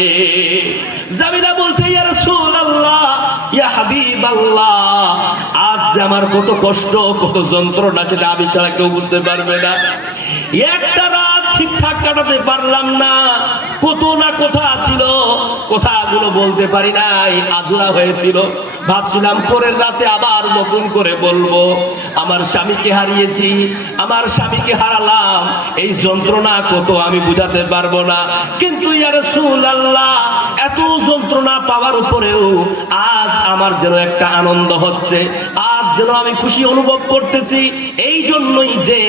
জামিলা বলছে, ইয়া রাসূলুল্লাহ, ইয়া হাবিবাল্লাহ, আজ যে আমার কত কষ্ট, কত যন্ত্রণা, সেটা আমি ছাড়া কেউ বুঝতে পারবে না। একটা রাত ঠিকঠাক কাটাতে পারলাম না, কত না কথা ছিল, কথাগুলো বলতে পারি নাই, আধুরা হয়েছিল। ভাবছিলাম পরের রাতে আবার নতুন করে বলবো। আমার স্বামীকে হারিয়েছি, আমার স্বামীকে হারালাম, এই যন্ত্রণা কত আমি বুঝাতে পারবো না। কিন্তু ইয়া রাসূলুল্লাহ, এত যন্ত্রণা পাওয়ার উপরেও আজ আমার যেন একটা আনন্দ হচ্ছে, আজ যেন আমি খুশি অনুভব করতেছি। এই জন্যই যে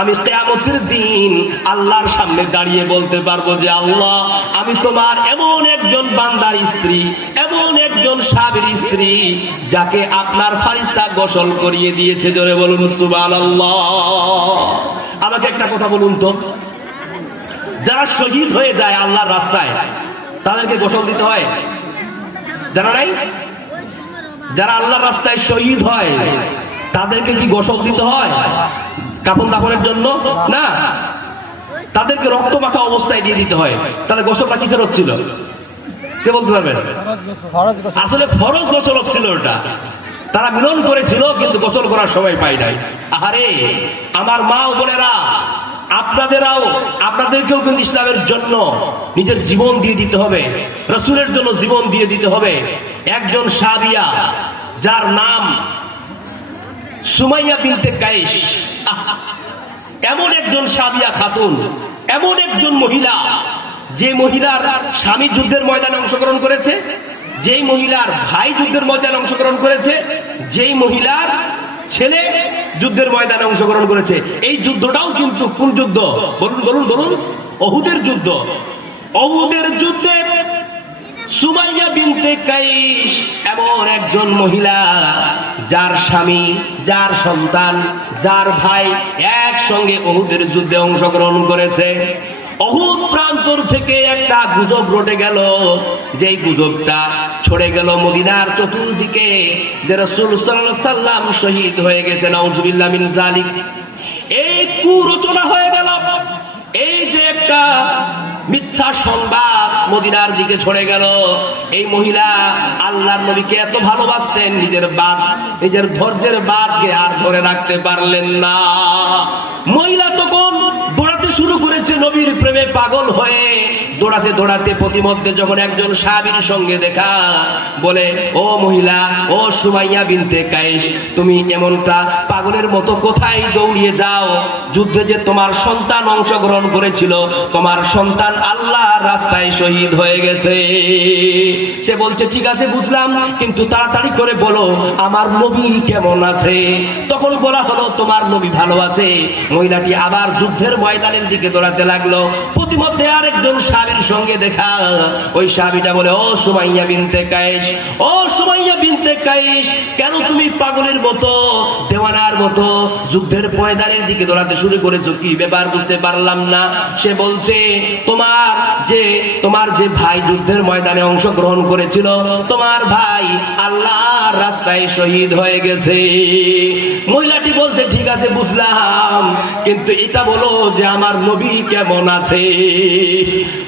আমি কিয়ামতের দিন আল্লাহর সামনে দাঁড়িয়ে বলতে পারবো যে, আল্লাহ, আমি তোমার এমন একজন বান্দার স্ত্রী, এমন এমন একজন সাহাবীর স্ত্রী যাকে আপনার ফারিস্তা গোসল করিয়ে দিয়েছে। জোরে বলুন সুবহানাল্লাহ। আমাকে একটা কথা বলুন তো, যারা শহীদ হয়ে যায় আল্লাহর রাস্তায় তাদেরকে গোসল দিতে হয়? জানা নাই? যারা আল্লাহর রাস্তায় শহীদ হয় তাদেরকে কি গোসল দিতে হয় কাফন দাফনের জন্য? না, তাদেরকে রক্ত মাখা অবস্থায় দিয়ে দিতে হয়। তাহলে গোসলটা কিসের হচ্ছিল কে বলতে পারবেন? আসলে ফরজ গোসল হচ্ছিল ওটা। তারা মিলন করেছিল কিন্তু গোসল করার সময় পাই নাই। আহারে আমার মা ও বোনেরা, আপনাদেরকেও কিন্তু ইসলামের জন্য নিজের জীবন দিয়ে দিতে হবে, রাসূলের জন্য জীবন দিয়ে দিতে হবে। একজন সাহাবিয়া যার নাম সুমাইয়া বিনতে কায়েস, এমন একজন সাহাবিয়া খাতুন, এমন একজন মহিলা যে মহিলার স্বামী যুদ্ধের ময়দানে অংশগ্রহণ করেছে, যেই মহিলার ভাই যুদ্ধের ময়দানে অংশগ্রহণ করেছে, যেই মহিলার ছেলে যুদ্ধের ময়দানে অংশগ্রহণ করেছে। এই যুদ্ধটাও কিন্তু কোন যুদ্ধ? বলুন বলুন বলুন। অহুদের যুদ্ধ। অহুদের যুদ্ধে সুমাইয়া বিনতে কায়েস এমন একজন মহিলা যার স্বামী, যার সন্তান, যার ভাই একসঙ্গে অহুদের যুদ্ধে অংশগ্রহণ করেছে। অহুদ প্রান্তর থেকে একটা গুজব রটে গেল, যেই গুজবটা ছড়ে গেল মদিনার চতুর্দিকে যে রাসূল সাল্লাল্লাহু আলাইহি সাল্লাম শহীদ হয়ে গেছে। নাউযুবিল্লাহ মিন যালিক। এই কুরচনা হয়ে গেল। এই যে একটা মিথ্যা সংবাদ মদিনার দিকে ছড়ে গেল। এই মহিলা আল্লাহর নবীকে এত ভালোবাসতেন, নিজের ধৈর্যের বাঁধকে আর ধরে রাখতে পারলেন না। মহিলা তখন দৌড়াতে শুরু করেছে নবীর প্রেমে পাগল হয়ে। দৌড়াতে দৌড়াতে প্রতিমধ্যে যখন একজন সাহাবীর সঙ্গে দেখা, বলে, ও মহিলা, ও সুমাইয়া বিনতে কায়েস, তুমি এমনটা পাগলের মতো কোথায় দৌড়িয়ে যাও? যুদ্ধে যে তোমার সন্তান অংশগ্রহণ করেছিল, তোমার সন্তান আল্লাহর রাস্তায় শহীদ হয়ে গেছে। সে বলছে, ঠিক আছে বুঝলাম, কিন্তু তাড়াতাড়ি করে বলো আমার নবী কেমন আছে? তখন বলা হলো, তোমার নবী ভালো আছে। মহিলাটি আবার যুদ্ধের ময়দানের দিকে দৌড়াতে লাগলো। প্রতিমধ্যে আরেকজন সাহাবীর সঙ্গে দেখা। ওই সাহাবীটা বলে, ও সুমাইয়া বিনতে কায়েস, ও সুমাইয়া বিনতে কায়েস, কেন তুমি পাগলের মতো, দেওয়ানার মতো যুদ্ধের ময়দানের দিকে দৌড়াতে শুরু করেছো? কি ব্যাপার বুঝতে পারলাম না। সে বলছে, তোমার যে ভাই যুদ্ধের ময়দানে অংশগ্রহণ করেছিল, তোমার ভাই আল্লাহর রাস্তায় শহীদ হয়ে গেছে। মহিলাটি বলছে, ঠিক আছে বুঝলাম, কিন্তু এটা বলো যে আমার নবী কেমন আছে?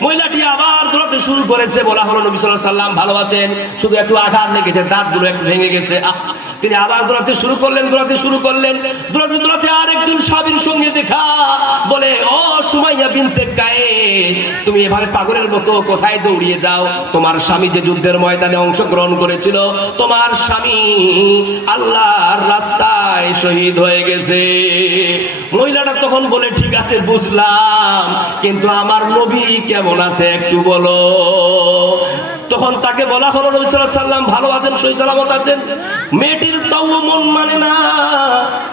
মহিলাটি আবার দৌড়াতে শুরু করেছে। বলা হলো, নবী সাল্লাল্লাহু আলাইহি সাল্লাম ভালো আছেন, শুধু একটু আঘাত লেগেছে, দাঁতগুলো একটু ভেঙে গেছে। তিনি আবার দৌড়াতে শুরু করলেন। দৌড়াতে আর একজন সাহাবীর সঙ্গে দেখা। বলে, ও সুমাইয়া বিনতে কায়েস, তুমি এভাবে পাগলের মতো কোথায় দৌড়িয়ে যাও? তোমার স্বামী যে যুদ্ধের ময়দানে অংশগ্রহণ করেছিল, তোমার স্বামী আল্লাহর রাস্তায় শহীদ হয়ে গেছে। মহিলাটা তখন বলে, ঠিক আছে বুঝলাম, কিন্তু আমার নবী কেমন আছে একটু বলো। তখন তাকে বলা হলো, নবী সাল্লাল্লাহু আলাইহি সাল্লাম ভালো আছেন, সহি সালামত আছেন। মেয়েটির তাও মন মানে না।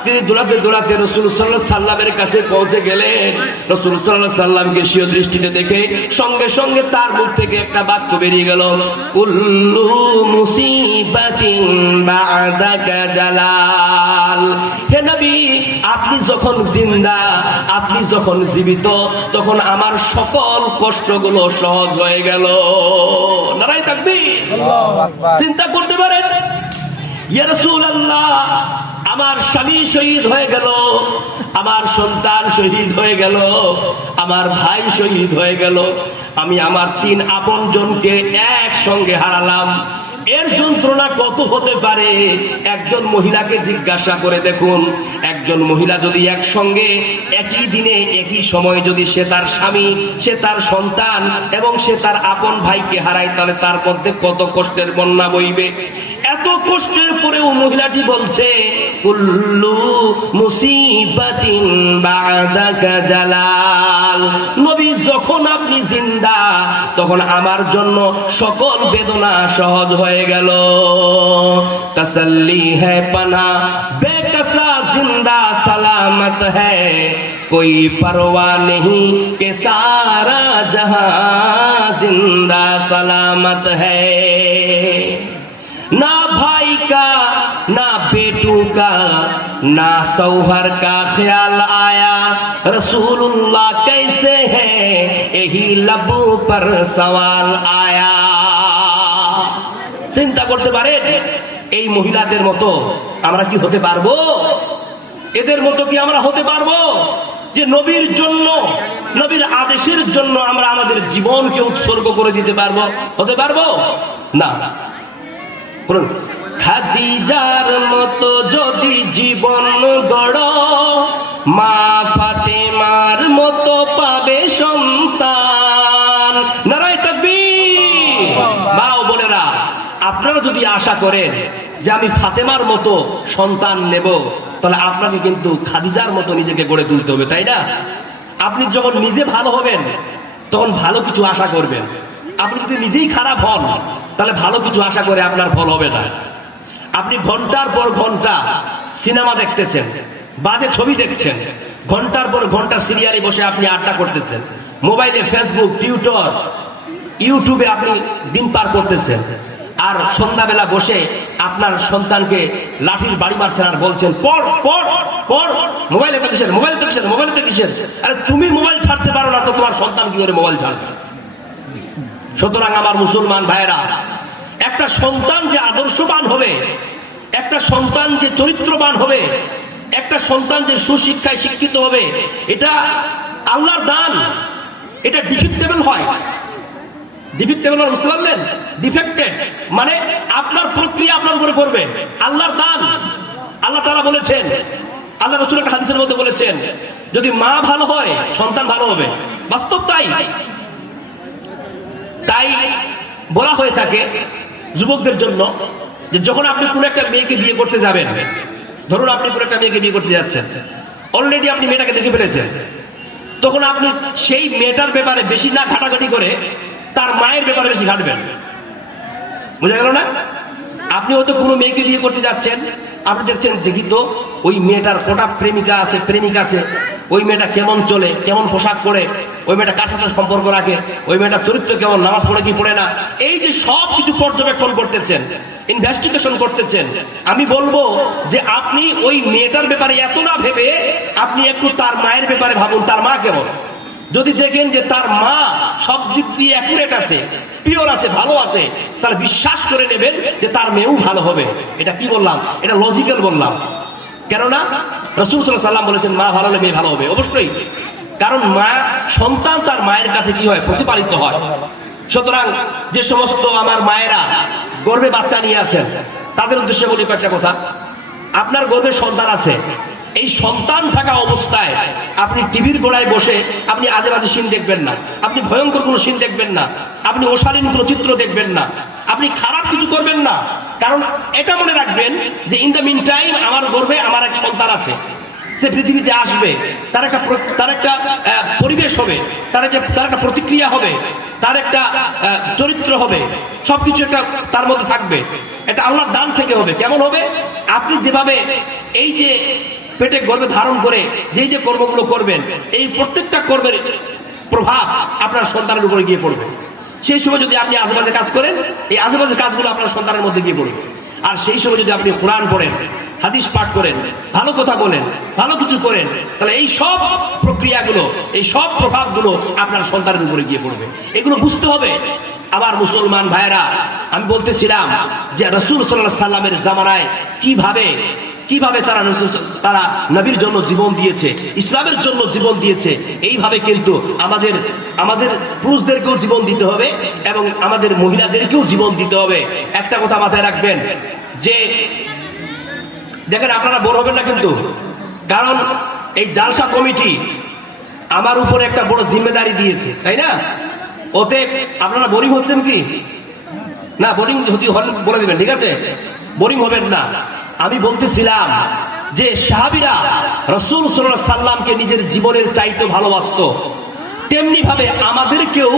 তিনি দৌড়াতে দৌড়াতে রাসূল সাল্লাল্লাহু আলাইহি সাল্লামের কাছে পৌঁছে গেলেন। রাসূল সাল্লাল্লাহু আলাইহি সাল্লামকে স্বীয় দৃষ্টিতে দেখে সঙ্গে সঙ্গে তার মুখ থেকে একটা বাক্য বেরিয়ে গেল, কুল্লু মুসিবাতিন বা'দাকা জালাল। হে নবী, আপনি যখন জিন্দা, আপনি যখন জীবিত, তখন আমার সকল কষ্টগুলো সহজ হয়ে গেল। নারায়ে তাকবীর। আল্লাহু আকবার। চিন্তা করতে পারেন, ইয়া রাসূলুল্লাহ, আমার স্বামী শহীদ হয়ে গেল, আমার সন্তান শহীদ হয়ে গেল, আমার ভাই শহীদ হয়ে গেল, আমি আমার 3 আপনজনকে একসঙ্গে হারালাম। এর যন্ত্রণা কত হতে পারে? একজন মহিলাকে জিজ্ঞাসা করে দেখুন, একজন মহিলা যদি একসঙ্গে একই দিনে একই সময় যদি সে তার স্বামী, সে তার সন্তান এবং সে তার আপন ভাইকে হারায়, তাহলে তার মধ্যে কত কষ্টের বন্যা বইবে। এত কষ্টের পরেও মহিলাটি বলছে, কুল্লু মুসিবাতিন বা'দাকা জালাল। নবী, যখন আপনি জিন্দা, তখন আমার জন্য সকল বেদনা সহজ হয়ে গেল। তসল্লি হ্যায় পানা বেকসা জিন্দা সালামত হ্যায়, कोई परवाह नहीं कि सारा जहां जिंदा सलामत है। ना सौहर का ख्याल आया रसूलुल्लाह कैसे है यही लबों पर सवाल आया। চিন্তা করতে পারেন এই মহিলাদের মতো আমরা কি হতে পারবো? এদের মতো কি আমরা হতে পারবো যে নবীর জন্য, নবীর আদেশের জন্য আমরা আমাদের জীবনকে উৎসর্গ করে দিতে পারবো? হতে পারবো না। খাদিজার মতো যদি জীবন গড়ো, মা ফাতেমার মতো পাবে সন্তান। নারায়ে তাকবীর। মা ও বোনেরা, আপনারা যদি আশা করেন যে আমি ফাতেমার মতো সন্তান নেব, তাহলে আপনাকে কিন্তু খাদিজার মতো নিজেকে গড়ে তুলতে হবে, তাই না? আপনি যখন নিজে ভালো হবেন তখন ভালো কিছু আশা করবেন। আপনি যদি নিজেই খারাপ হন তাহলে ভালো কিছু আশা করে আপনার ফল হবে না। আপনি ঘন্টার পর ঘন্টা সিনেমা দেখতেছেন, বাজে ছবি দেখছেন, ঘন্টার পর ঘন্টা সিরিয়ালে বসে আপনি আড্ডা করতেছেন, মোবাইলে ফেসবুক, টুইটার, ইউটিউবে আপনি দিন পার করতেছেন, আর সন্ধ্যাবেলা বসে আপনার সন্তানকে লাঠির বাড়ি মারছেন আর বলছেন পড় পড় পড়, মোবাইলে তো কিসের, মোবাইলে তো কিসের, মোবাইলে তো কিসের। আরে তুমি মোবাইল ছাড়তে পারো না তো তোমার সন্তান কি করে মোবাইল ছাড়বে? সুতরাং আমার মুসলমান ভাইয়েরা, একটা সন্তান যে আদর্শবান হবে, একটা সন্তান যে চরিত্রবান হবে, একটা সন্তান যে সুশিক্ষায় শিক্ষিত হবে, এটা আল্লাহর দান। এটা ডিফেক্টেবল হয়। ডিফেক্টেবল মানে বুঝতে পারলেন? ডিফেক্টেড মানে আপনার প্রক্রিয়া আপনার উপরে করবে, আল্লাহর দান। আল্লাহ তাআলা বলেছেন, আল্লাহ রাসূল একটা হাদিসের মধ্যে বলেছেন, যদি মা ভালো হয় সন্তান ভালো হবে। বাস্তব তাই। তাই বলা হয়ে থাকে যুবকদের জন্য যে যখন আপনি কোন একটা মেয়েকে বিয়ে করতে যাবেন, ধরুন আপনি কোন একটা মেয়েকে বিয়ে করতে যাচ্ছেন, অলরেডি আপনি মেয়েটাকে দেখে ফেলেছেন, তখন আপনি সেই মেয়েটার ব্যাপারে বেশি না ঘাটাঘাটি করে তার মায়ের ব্যাপারে বেশি ঘাটবেন। বুঝা গেল না? আপনি হয়তো কোনো মেয়েকে বিয়ে করতে যাচ্ছেন, আপনি দেখছেন দেখি তো ওই মেয়েটার কটা প্রেমিকা আছে, প্রেমিক আছে, ওই মেয়েটা কেমন চলে, কেমন পোশাক পরে, ওই মেয়েটা কার সাথে সম্পর্ক রাখে, ওই মেয়েটার চরিত্র কেমন, নামাজ পড়ে কি পড়ে না, এই যে সব কিছু পর্যবেক্ষণ করতেছেন, ইনভেস্টিগেশন করতেছেন, আমি বলবো যে আপনি ওই মেয়েটার ব্যাপারে এত না ভেবে আপনি একটু তার মায়ের ব্যাপারে ভাবুন, তার মা কেমন। যদি দেখেন যে তার মা সব দিক দিয়ে অ্যাকুরেট আছে, পিওর আছে, ভালো আছে, তার বিশ্বাস করে নেবেন যে তার মেয়েও ভালো হবে। এটা কি বললাম? এটা লজিক্যাল বললাম। কেননা রাসূল সাল্লাল্লাহু আলাইহি ওয়াসাল্লাম বলেছেন মা ভালো হলে মেয়ে ভালো হবে, অবশ্যই। কারণ মা, সন্তান তার মায়ের কাছে কি হয়? প্রতিপালিত হয়। সুতরাং যে সমস্ত আমার মায়েরা গর্ভে বাচ্চা নিয়ে আছেন, তাদের উদ্দেশ্যে বলি কয়েকটা কথা। আপনার গর্ভে সন্তান আছে, এই সন্তান থাকা অবস্থায় আপনি টিভির গোড়ায় বসে আপনি আজে বাজে সিন দেখবেন না, আপনি ভয়ঙ্কর কোনো সিন দেখবেন না, আপনি অশালীন কোনো চিত্র দেখবেন না, আপনি খারাপ কিছু করবেন না। কারণ এটা মনে রাখবেন যে ইন দ্য মিন টাইম আমার গর্ভে আমার এক সন্তান আছে, সে পৃথিবীতে আসবে, তার একটা পরিবেশ হবে, তার একটা প্রতিক্রিয়া হবে, তার একটা চরিত্র হবে, সবকিছু একটা তার মধ্যে থাকবে। এটা আল্লাহর দান থেকে হবে। কেমন হবে? আপনি যেভাবে এই যে পেটে গর্ভে ধারণ করে যেই যে কর্মগুলো করবেন, এই প্রত্যেকটা কর্মের প্রভাব আপনার সন্তানের উপরে গিয়ে পড়বে। সেই সময় যদি আপনি আশেপাশে কাজ করেন, এই আশেপাশে কাজগুলো আপনার সন্তানের মধ্যে গিয়ে পড়বে। আর সেই সময় যদি আপনি কোরআন পড়েন, হাদিস পাঠ করেন, ভালো কথা বলেন, ভালো কিছু করেন, তাহলে এই সব প্রক্রিয়াগুলো, এই সব প্রভাবগুলো আপনার সন্তানের উপরে গিয়ে পড়বে। এগুলো বুঝতে হবে। আমার মুসলমান ভাইরা, আমি বলতেছিলাম যে রাসূল সাল্লাল্লাহু আলাইহি সাল্লামের জামানায় কিভাবে তারা নবীর জন্য জীবন দিয়েছে, ইসলামের জন্য জীবন দিয়েছে। এইভাবে কিন্তু আমাদের পুরুষদেরকেও জীবন দিতে হবে এবং আমাদের মহিলাদেরকেও জীবন দিতে হবে। একটা কথা মাথায় রাখবেন যে দেখেন, আপনারা বড় হবেন না কিন্তু, কারণ এই জালসা কমিটি আমার উপরে একটা বড় জিম্মেদারি দিয়েছে, তাই না? ওতে আপনারা বোরিং হচ্ছেন কি না? বোরিং যদি হন বলে দিবেন, ঠিক আছে? বোরিং হবেন না। আমি বলতেছিলাম যে সাহাবীরা রাসূল সাল্লাল্লাহু আলাইহি সাল্লামকে নিজের জীবনের চাইতে ভালোবাসতো, তেমনি ভাবে আমাদেরকেও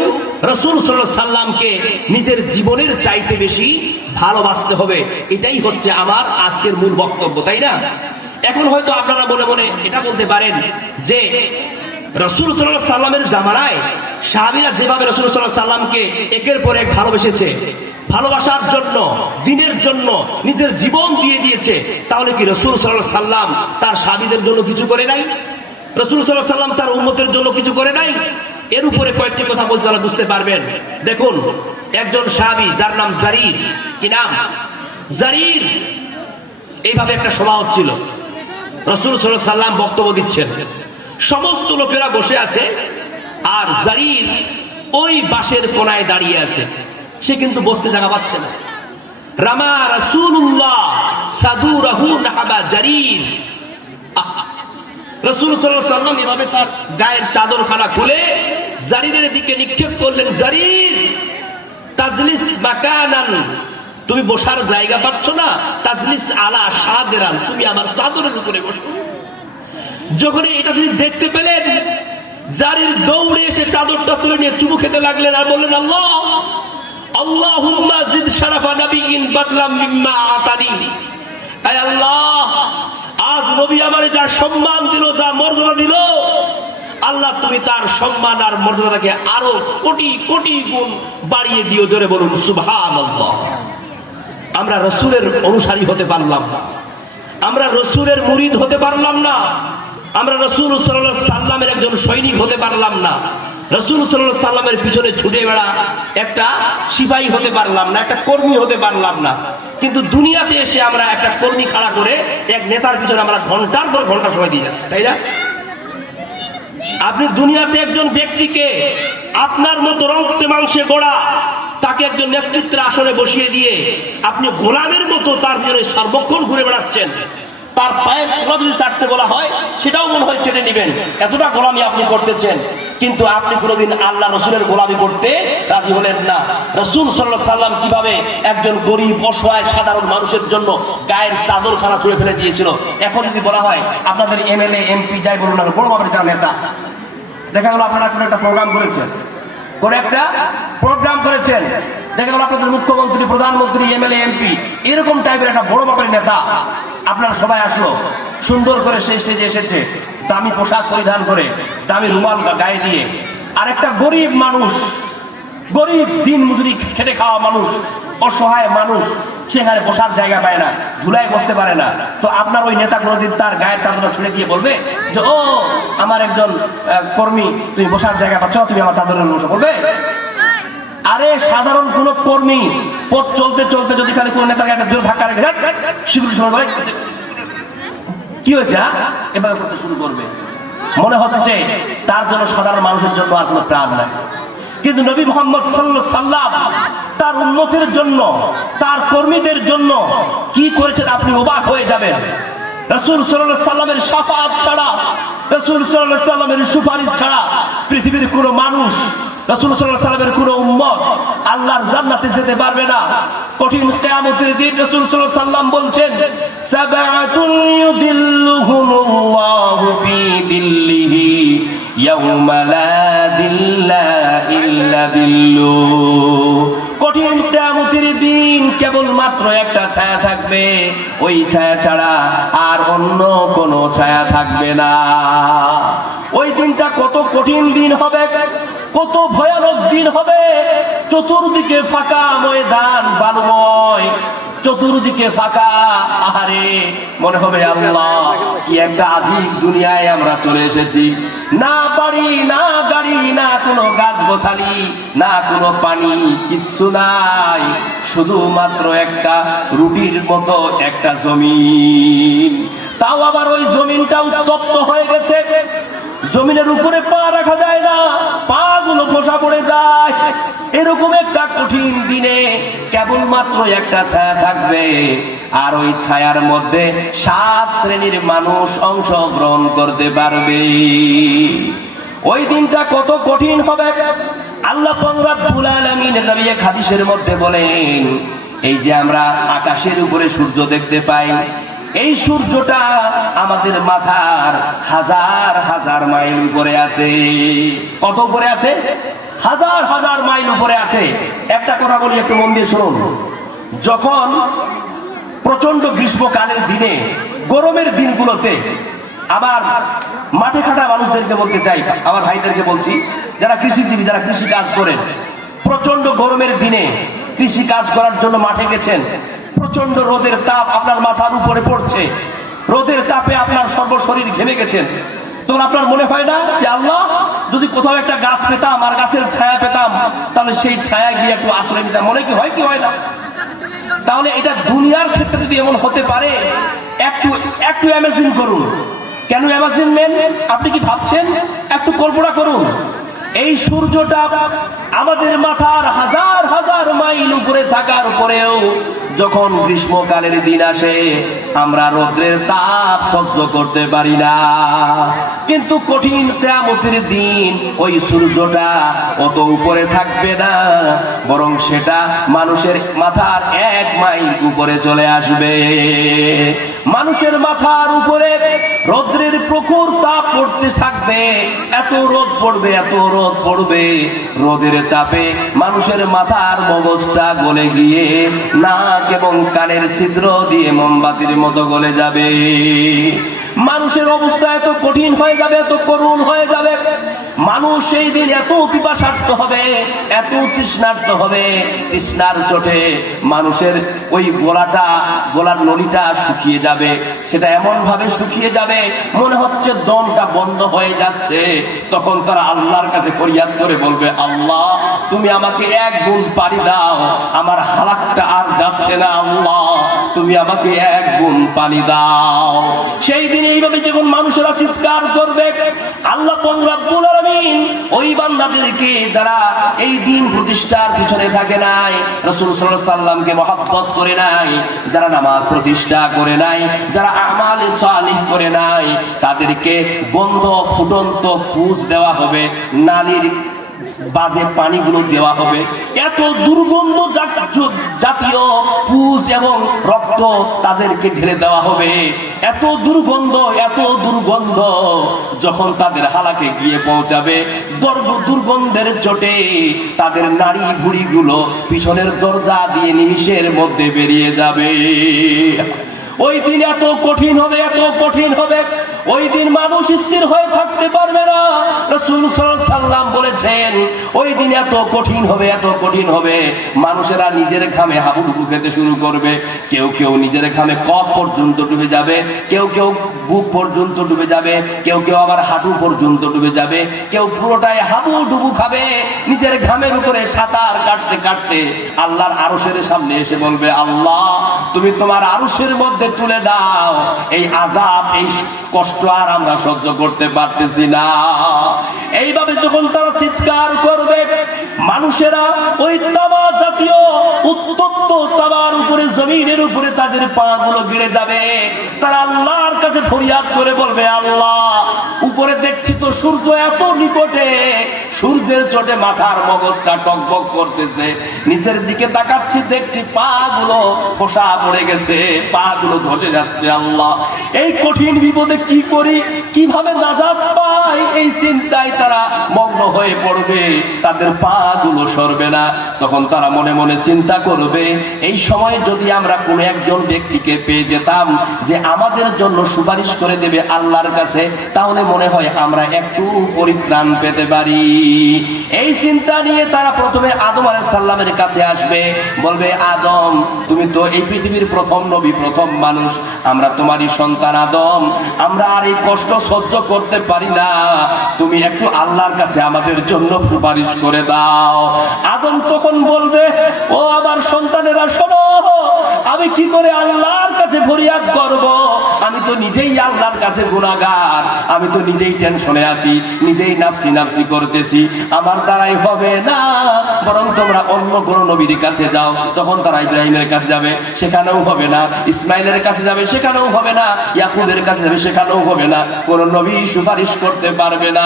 রাসূল সাল্লাল্লাহু আলাইহি সাল্লামকে নিজের জীবনের চাইতে বেশি ভালোবাসতে হবে। এটাই হচ্ছে আমার আজকের মূল বক্তব্য, তাই না? এখন হয়তো আপনারা মনে মনে এটা বলতে পারেন যে রাসূল সাল্লাল্লাহু আলাইহি সাল্লামের জামানায় সাহাবীরা যেভাবে রাসূল সাল্লাল্লাহু আলাইহি সাল্লামকে একের পর এক ভালোবেসেছে, ভালোবাসার জন্য, দ্বীনের জন্য নিজের জীবন দিয়ে দিয়েছে, তাহলে কি রাসূল সাল্লাল্লাহু আলাইহি সাল্লাম তার সাহাবীদের জন্য কিছু করে নাই? রাসূল সাল্লাল্লাহু আলাইহি সাল্লাম তার উম্মতের জন্য কিছু করে নাই? এর উপরে কয়েকটি কথা বলতে তারা বুঝতে পারবেন। দেখুন, একজন সাহাবী যার নাম জারির, কি নাম? জারির। এইভাবে একটা সভা হচ্ছিল, রাসূল সাল্লাল্লাহু আলাইহি সাল্লাম বক্তব্য দিচ্ছেন, সমস্ত লোকেরা বসে আছে, আর জারির ওই বাঁশের কোনায় দাঁড়িয়ে আছে, সে কিন্তু বসতে জায়গা পাচ্ছে না। রামা রাসূলুল্লাহ সাদুরাহু নাহাবা জারির। রাসূল সাল্লাল্লাহু আলাইহি সাল্লাম এভাবে তার গায়ের চাদরখানা খুলে জারিরের দিকে নিক্ষেপ করলেন, জারির তাজলিস মাকানান, তুমি বসার জায়গা পাচ্ছ না, তাজলিস আলা সাদেরান, তুমি আমার চাদরের উপরে বসো। যখন এটা তিনি দেখতে পেলেন, জারির দৌড়ে এসে চাদরটা তুলে নিয়ে চুমু খেতে লাগলেন আর বললেন, আল্লাহ আল্লাহুম্মা জিদ শারাফা নাবিয়িন বাদলাম মিম্মা আতানি। আয় আল্লাহ, আজ নবী আমারে যা সম্মান দিল, যা মর্যাদা দিল, আল্লাহ তুমি তার সম্মান আর মর্যাদাকে আরো কোটি কোটি গুণ বাড়িয়ে দিও। জোরে বলুন সুবহানাল্লাহ। আমরা রাসূলের অনুসারী হতে পারলাম না, আমরা রাসূলের মুরিদ হতে পারলাম না, আমরা রাসূল সাল্লাল্লাহু আলাইহি সাল্লামের একজন সৈনিক হতে পারলাম না, রাসূল সাল্লাল্লাহু আলাইহি সাল্লামের পিছনে ছুটে বেড়া একটা সিপাহী হতে পারলাম না, একটা কর্মী হতে পারলাম না। কিন্তু দুনিয়াতে এসে আমরা একটা কর্মী খাড়া করে এক নেতার পিছনে আমরা ঘন্টার পর ঘন্টা সময় দিয়ে যাচ্ছি, তাই না? আপনি দুনিয়াতে একজন ব্যক্তিকে আপনার মতো রক্তে মাংসে গড়া, তাকে একজন নেতৃত্বের আসনে বসিয়ে দিয়ে আপনি গোলামের মতো তার পিছনে সর্বক্ষণ ঘুরে বেড়াচ্ছেন। তার পায়ের গোলামি চাটতে বলা হয়, সেটাও মনে হয় চেটে নেবেন, এতটা গোলামি আপনি করতেছেন। কিন্তু আপনি কোনোদিন আল্লাহ রসুলের গোলামি করতে রাজি হলেন না। রাসূল সাল্লাল্লাহু আলাইহি সাল্লাম কিভাবে একজন গরিব অসহায় সাধারণ মানুষের জন্য গায়ের চাদরখানা ছুঁড়ে ফেলে দিয়েছিল। এখন যদি বলা হয় আপনাদের এমএলএ এমপি যাই বলুন না, বড় মাপের যারা নেতা, দেখা গেল আপনারা কোনো একটা প্রোগ্রাম করেছেন, দেখা গেল আপনাদের মুখ্যমন্ত্রী, প্রধানমন্ত্রী, এমএলএ এমপি এরকম টাইপের একটা বড় মাপের নেতা, আপনারা সবাই আসলো, সুন্দর করে সেই স্টেজে এসেছে, দামি পোশাক পরিধান করে, দামি রুমাল গায়ে দিয়ে, আর একটা গরিব মানুষ, গরিব দিন মজুরি খেটে খাওয়া মানুষ, অসহায় মানুষ, সেখানে বসার জায়গা পায় না, ধুলায় বসতে পারে না। তো আপনার ওই নেতা কোনোদিন তার গায়ের চাদরটা ছুঁড়ে দিয়ে বলবে যে, ও আমার একজন কর্মী, তুমি বসার জায়গা পাচ্ছ, তুমি আমার চাদরের বসে, বলবে? আরে সাধারণ কোন কর্মী পথ চলতে চলতে যদি খালি কোন নেতাকে একটা জোর ধাক্কা রেখে সেগুলো সময় কি হয়েছে, এভাবে করতে শুরু করবে, মনে হচ্ছে তার জন্য সাধারণ মানুষের জন্য আর কোনো প্রাণ নাই। কিন্তু নবী মুহাম্মদ সাল্লাল্লাহু আলাইহি সাল্লাম তার উম্মতের জন্য, তার কর্মীদের জন্য কি করেছেন আপনি অবাক হয়ে যাবেন। রাসূল সাল্লাল্লাহু আলাইহি সাল্লামের শাফাআত ছাড়া, রাসূল সাল্লাল্লাহু আলাইহি সাল্লামের সুপারিশ ছাড়া পৃথিবীর কোনো মানুষ, রাসূল সাল্লাল্লাহু আলাইহি সাল্লামের কোনো উম্মত আল্লাহর জান্নাতে যেতে পারবে না। কঠিন কিয়ামতের দিন রাসূল সাল্লাল্লাহু আলাইহি সাল্লাম বলছেন, সাবআতুন ইউদিল্লুহুমুল্লাহু ফি দিল্লিহি ইয়াওমা লা দিল্লা ইল্লা দিল্লু। কঠিন কিয়ামতের দিন কেবলমাত্র একটা ছায়া থাকবে, ওই ছায়া ছাড়া আর অন্য কোনো ছায়া থাকবে না। ওই দিনটা কত কঠিন দিন হবে, কত ভয়ানক দিন হবে। চতুর্দিকে ফাঁকা ময়দান, বালুময়, চতুর্দিকে ফাঁকা। আহারে, মনে হবে আল্লাহ কি একটা আজীব দুনিয়ায় আমরা চলে এসেছি। না বাড়ি, না গাড়ি, না কোনো গাছ গোছালি, না কোনো পানি, কিচ্ছু নাই, শুধুমাত্র একটা রুটির মতো একটা জমিন। তাও আবার ওই জমিনটা উত্তপ্ত হয়ে গেছে, জমিনের উপরে পা রাখা যায় না, পা গুলো খসা পড়ে যায়। এরকম একটা কঠিন দিনে কেবলমাত্র একটা ছায়া থাকবে, আর ওই ছায়ার মধ্যে 7 শ্রেণীর মানুষ অংশগ্রহণ করতে পারবে। ওই দিনটা কত কঠিন হবে। আল্লাহ পাক রব্বুল আলামিন নবী হাদিসের মধ্যে বলেন, এই যে আমরা আকাশের উপরে সূর্য দেখতে পাই, এই সূর্যটা আমাদের মাথার হাজার হাজার মাইল উপরে আছে। কত উপরে আছে? হাজার হাজার মাইল উপরে আছে। একটা কথা বলি, একটু মন দিয়ে শুনুন। যখন প্রচন্ড গ্রীষ্মকালের দিনে, গরমের দিনগুলোতে, আবার মাঠে খাটা মানুষদেরকে বলতে চাই, আমার ভাইদেরকে বলছি, যারা কৃষিজীবী, যারা কৃষি কাজ করেন, প্রচন্ড গরমের দিনে কৃষি কাজ করার জন্য মাঠে গেছেন, প্রচন্ড রোদের তাপ আপনার মাথার উপরে পড়ছে, রোদের তাপে আপনার সর্বশরীর ঘেমে গেছেন, তখন আপনার মনে হয় না যে আল্লাহ, যদি কোথাও একটা গাছ পেতাম আর গাছের ছায়া পেতাম, তাহলে সেই ছায়া গিয়ে একটু আশ্রয় নিতাম? মনে কি হয়, কি হয় না? তাহলে এটা দুনিয়ার ক্ষেত্রে যদি এমন হতে পারে, একটু একটু ইমাজিন করুন। কেন ইমাজিন নেন? আপনি কি ভাবছেন? একটু কল্পনা করুন, এই সূর্যটা আমাদের মাথার হাজার হাজার মাইল উপরে থাকার পরেও যখন গ্রীষ্মকালের দিন আসে আমরা রৌদ্রের তাপ সহ্য করতে পারি না, কিন্তু কঠিন কিয়ামতের দিন ওই সূর্যটা অত উপরে থাকবে না, বরং সেটা মানুষের মাথার 1 মাইল উপরে চলে আসবে। মানুষের মাথার উপরে রৌদ্রের প্রখর তাপ পড়তে থাকবে, এত রোদ পড়বে, এত রোদ পড়বে, রোদের তাপে মানুষের মাথার মগজটা গলে গিয়ে নাক এবং কানের ছিদ্র দিয়ে মোমবাতির মতো গলে যাবে। মানুষের অবস্থা এত কঠিন হয়ে যাবে, এত করুণ হয়ে যাবে, মানুষ সেই দিন এত পিপাসার্থ হবে, এত তৃষ্ণার্ত হবে, তৃষ্ণার চোটে মানুষের ওই গলার নলিটা শুকিয়ে যাবে, সেটা এমন ভাবে শুকিয়ে যাবে মনে হচ্ছে দমটা বন্ধ হয়ে যাচ্ছে। তখন তারা আল্লাহর কাছে ফরিয়াদ করে বলবে, আল্লাহ তুমি আমাকে 1 গুণ পানি দাও, আমার হালাকটা আর যাচ্ছে না, আল্লাহ তুমি আমাকে 1 গুণ পানি দাও। সেই দিন এইভাবে যখন মানুষেরা চিৎকার করবে, আল্লাহ রাব্বুল আলামিন ওই বান্দাদেরকে যারা এই দিন প্রতিষ্ঠার পিছনে থাকে নাই, রাসূল সাল্লাল্লাহু আলাইহি সাল্লামকে মহব্বত করে নাই, যারা নামাজ প্রতিষ্ঠা করে নাই, যারা আমাল সালিহ করে নাই, তাদেরকে বন্ধ ফুটন্ত পুজ দেওয়া হবে, নালীর বাজে পানিগুলো দেওয়া হবে, এত দুর্গন্ধ জাতীয় পুজ এবং রক্ত তাদেরকে ঢেলে দেওয়া হবে, এত দুর্গন্ধ, এত দুর্গন্ধ, যখন তাদের হালাকে গিয়ে পৌঁছাবে দুর্গন্ধের চোটে তাদের নাড়ি ভুঁড়িগুলো পিছনের দরজা দিয়ে নিমিষের মধ্যে বেরিয়ে যাবে। ওই দিন এত কঠিন হবে, এত কঠিন হবে, ওই দিন মানুষ স্থির হয়ে থাকতে পারবে না। রাসূল সাল্লাল্লাহু আলাইহি সাল্লাম বলেছেন, ওই দিন এত কঠিন হবে, এত কঠিন হবে, মানুষেরা নিজের ঘামে হাবুডুবু খেতে শুরু করবে। কেউ কেউ নিজের ঘামে কপ পর্যন্ত ডুবে যাবে, কেউ কেউ বুক পর্যন্ত ডুবে যাবে, কেউ কেউ আবার হাঁটু পর্যন্ত ডুবে যাবে, কেউ পুরোটাই হাবুডুবু খাবে। নিজের ঘামের উপরে সাঁতার কাটতে কাটতে আল্লাহর আরশের সামনে এসে বলবে, আল্লাহ তুমি তোমার আরশের মধ্যে তুলে দাও, এই আযাব, এই কষ্ট আর আমরা সহ্য করতে পারতেছি না। এইভাবে যখন তারা চিৎকার করবে, মানুষেরা ওই তামা জাতীয় উত্তপ্ত তামার উপরে, জমিনের উপরে তাদের পা গুলো গিরে যাবে। তারা আল্লাহর কাছে ফরিয়াদ করে বলবে, আল্লাহ উপরে দেখছি তো সূর্য এত নিকটে, সূর্যের চোটে মাথার মগজটা টকবক করতেছে, নিচের দিকে তাকাচ্ছি দেখছি পা গুলো খোসা পড়ে গেছে, পা গুলো ধসে যাচ্ছে, আল্লাহ এই কঠিন বিপদে কি করি, কিভাবে নাজাত পাই, এই চিন্তায় তারা মগ্ন হয়ে পড়বে, তাদের পা গুলো সরবে না। তখন তারা মনে মনে চিন্তা করবে, এই সময় যদি আমরা কোনো একজন ব্যক্তিকে পেয়ে যেতাম যে আমাদের জন্য সুপারিশ করে দেবে আল্লাহর কাছে, তাহলে মনে হয় আমরা একটু পরিত্রাণ পেতে পারি। এই চিন্তা নিয়ে তারা প্রথমে আদম আলাইহিস সালামের কাছে আসবে, বলবে, আদম তুমি তো এই পৃথিবীর প্রথম নবী, প্রথম মানুষ, আমরা তোমারই সন্তান আদম, আমরা আর এই কষ্ট সহ্য করতে পারি না, তুমি একটু আল্লাহর কাছে আমাদের জন্য সুপারিশ করে দাও। আদম তখন বলবে, ও আমার সন্তানেরা শোনো, আমি কি করে আল্লাহর কাছে ফরিয়াদ করব, আমি তো নিজেই আল্লাহর কাছে গুনাহগার, আমি তো নিজেই টেনশনে আছি, নিজেই নাফসি নাফসি করতেছি, আমার দ্বারাই হবে না, বরং তোমরা অন্য কোন নবীর কাছে যাও। তখন তারা ইব্রাহিমের কাছে যাবে, সেখানেও হবে না, ইসমাইলের কাছে যাবে, সেখানেও হবে না, ইয়াকুবের কাছে যাবে, সেখানেও হবে না, কোন নবী সুপারিশ করতে পারবে না।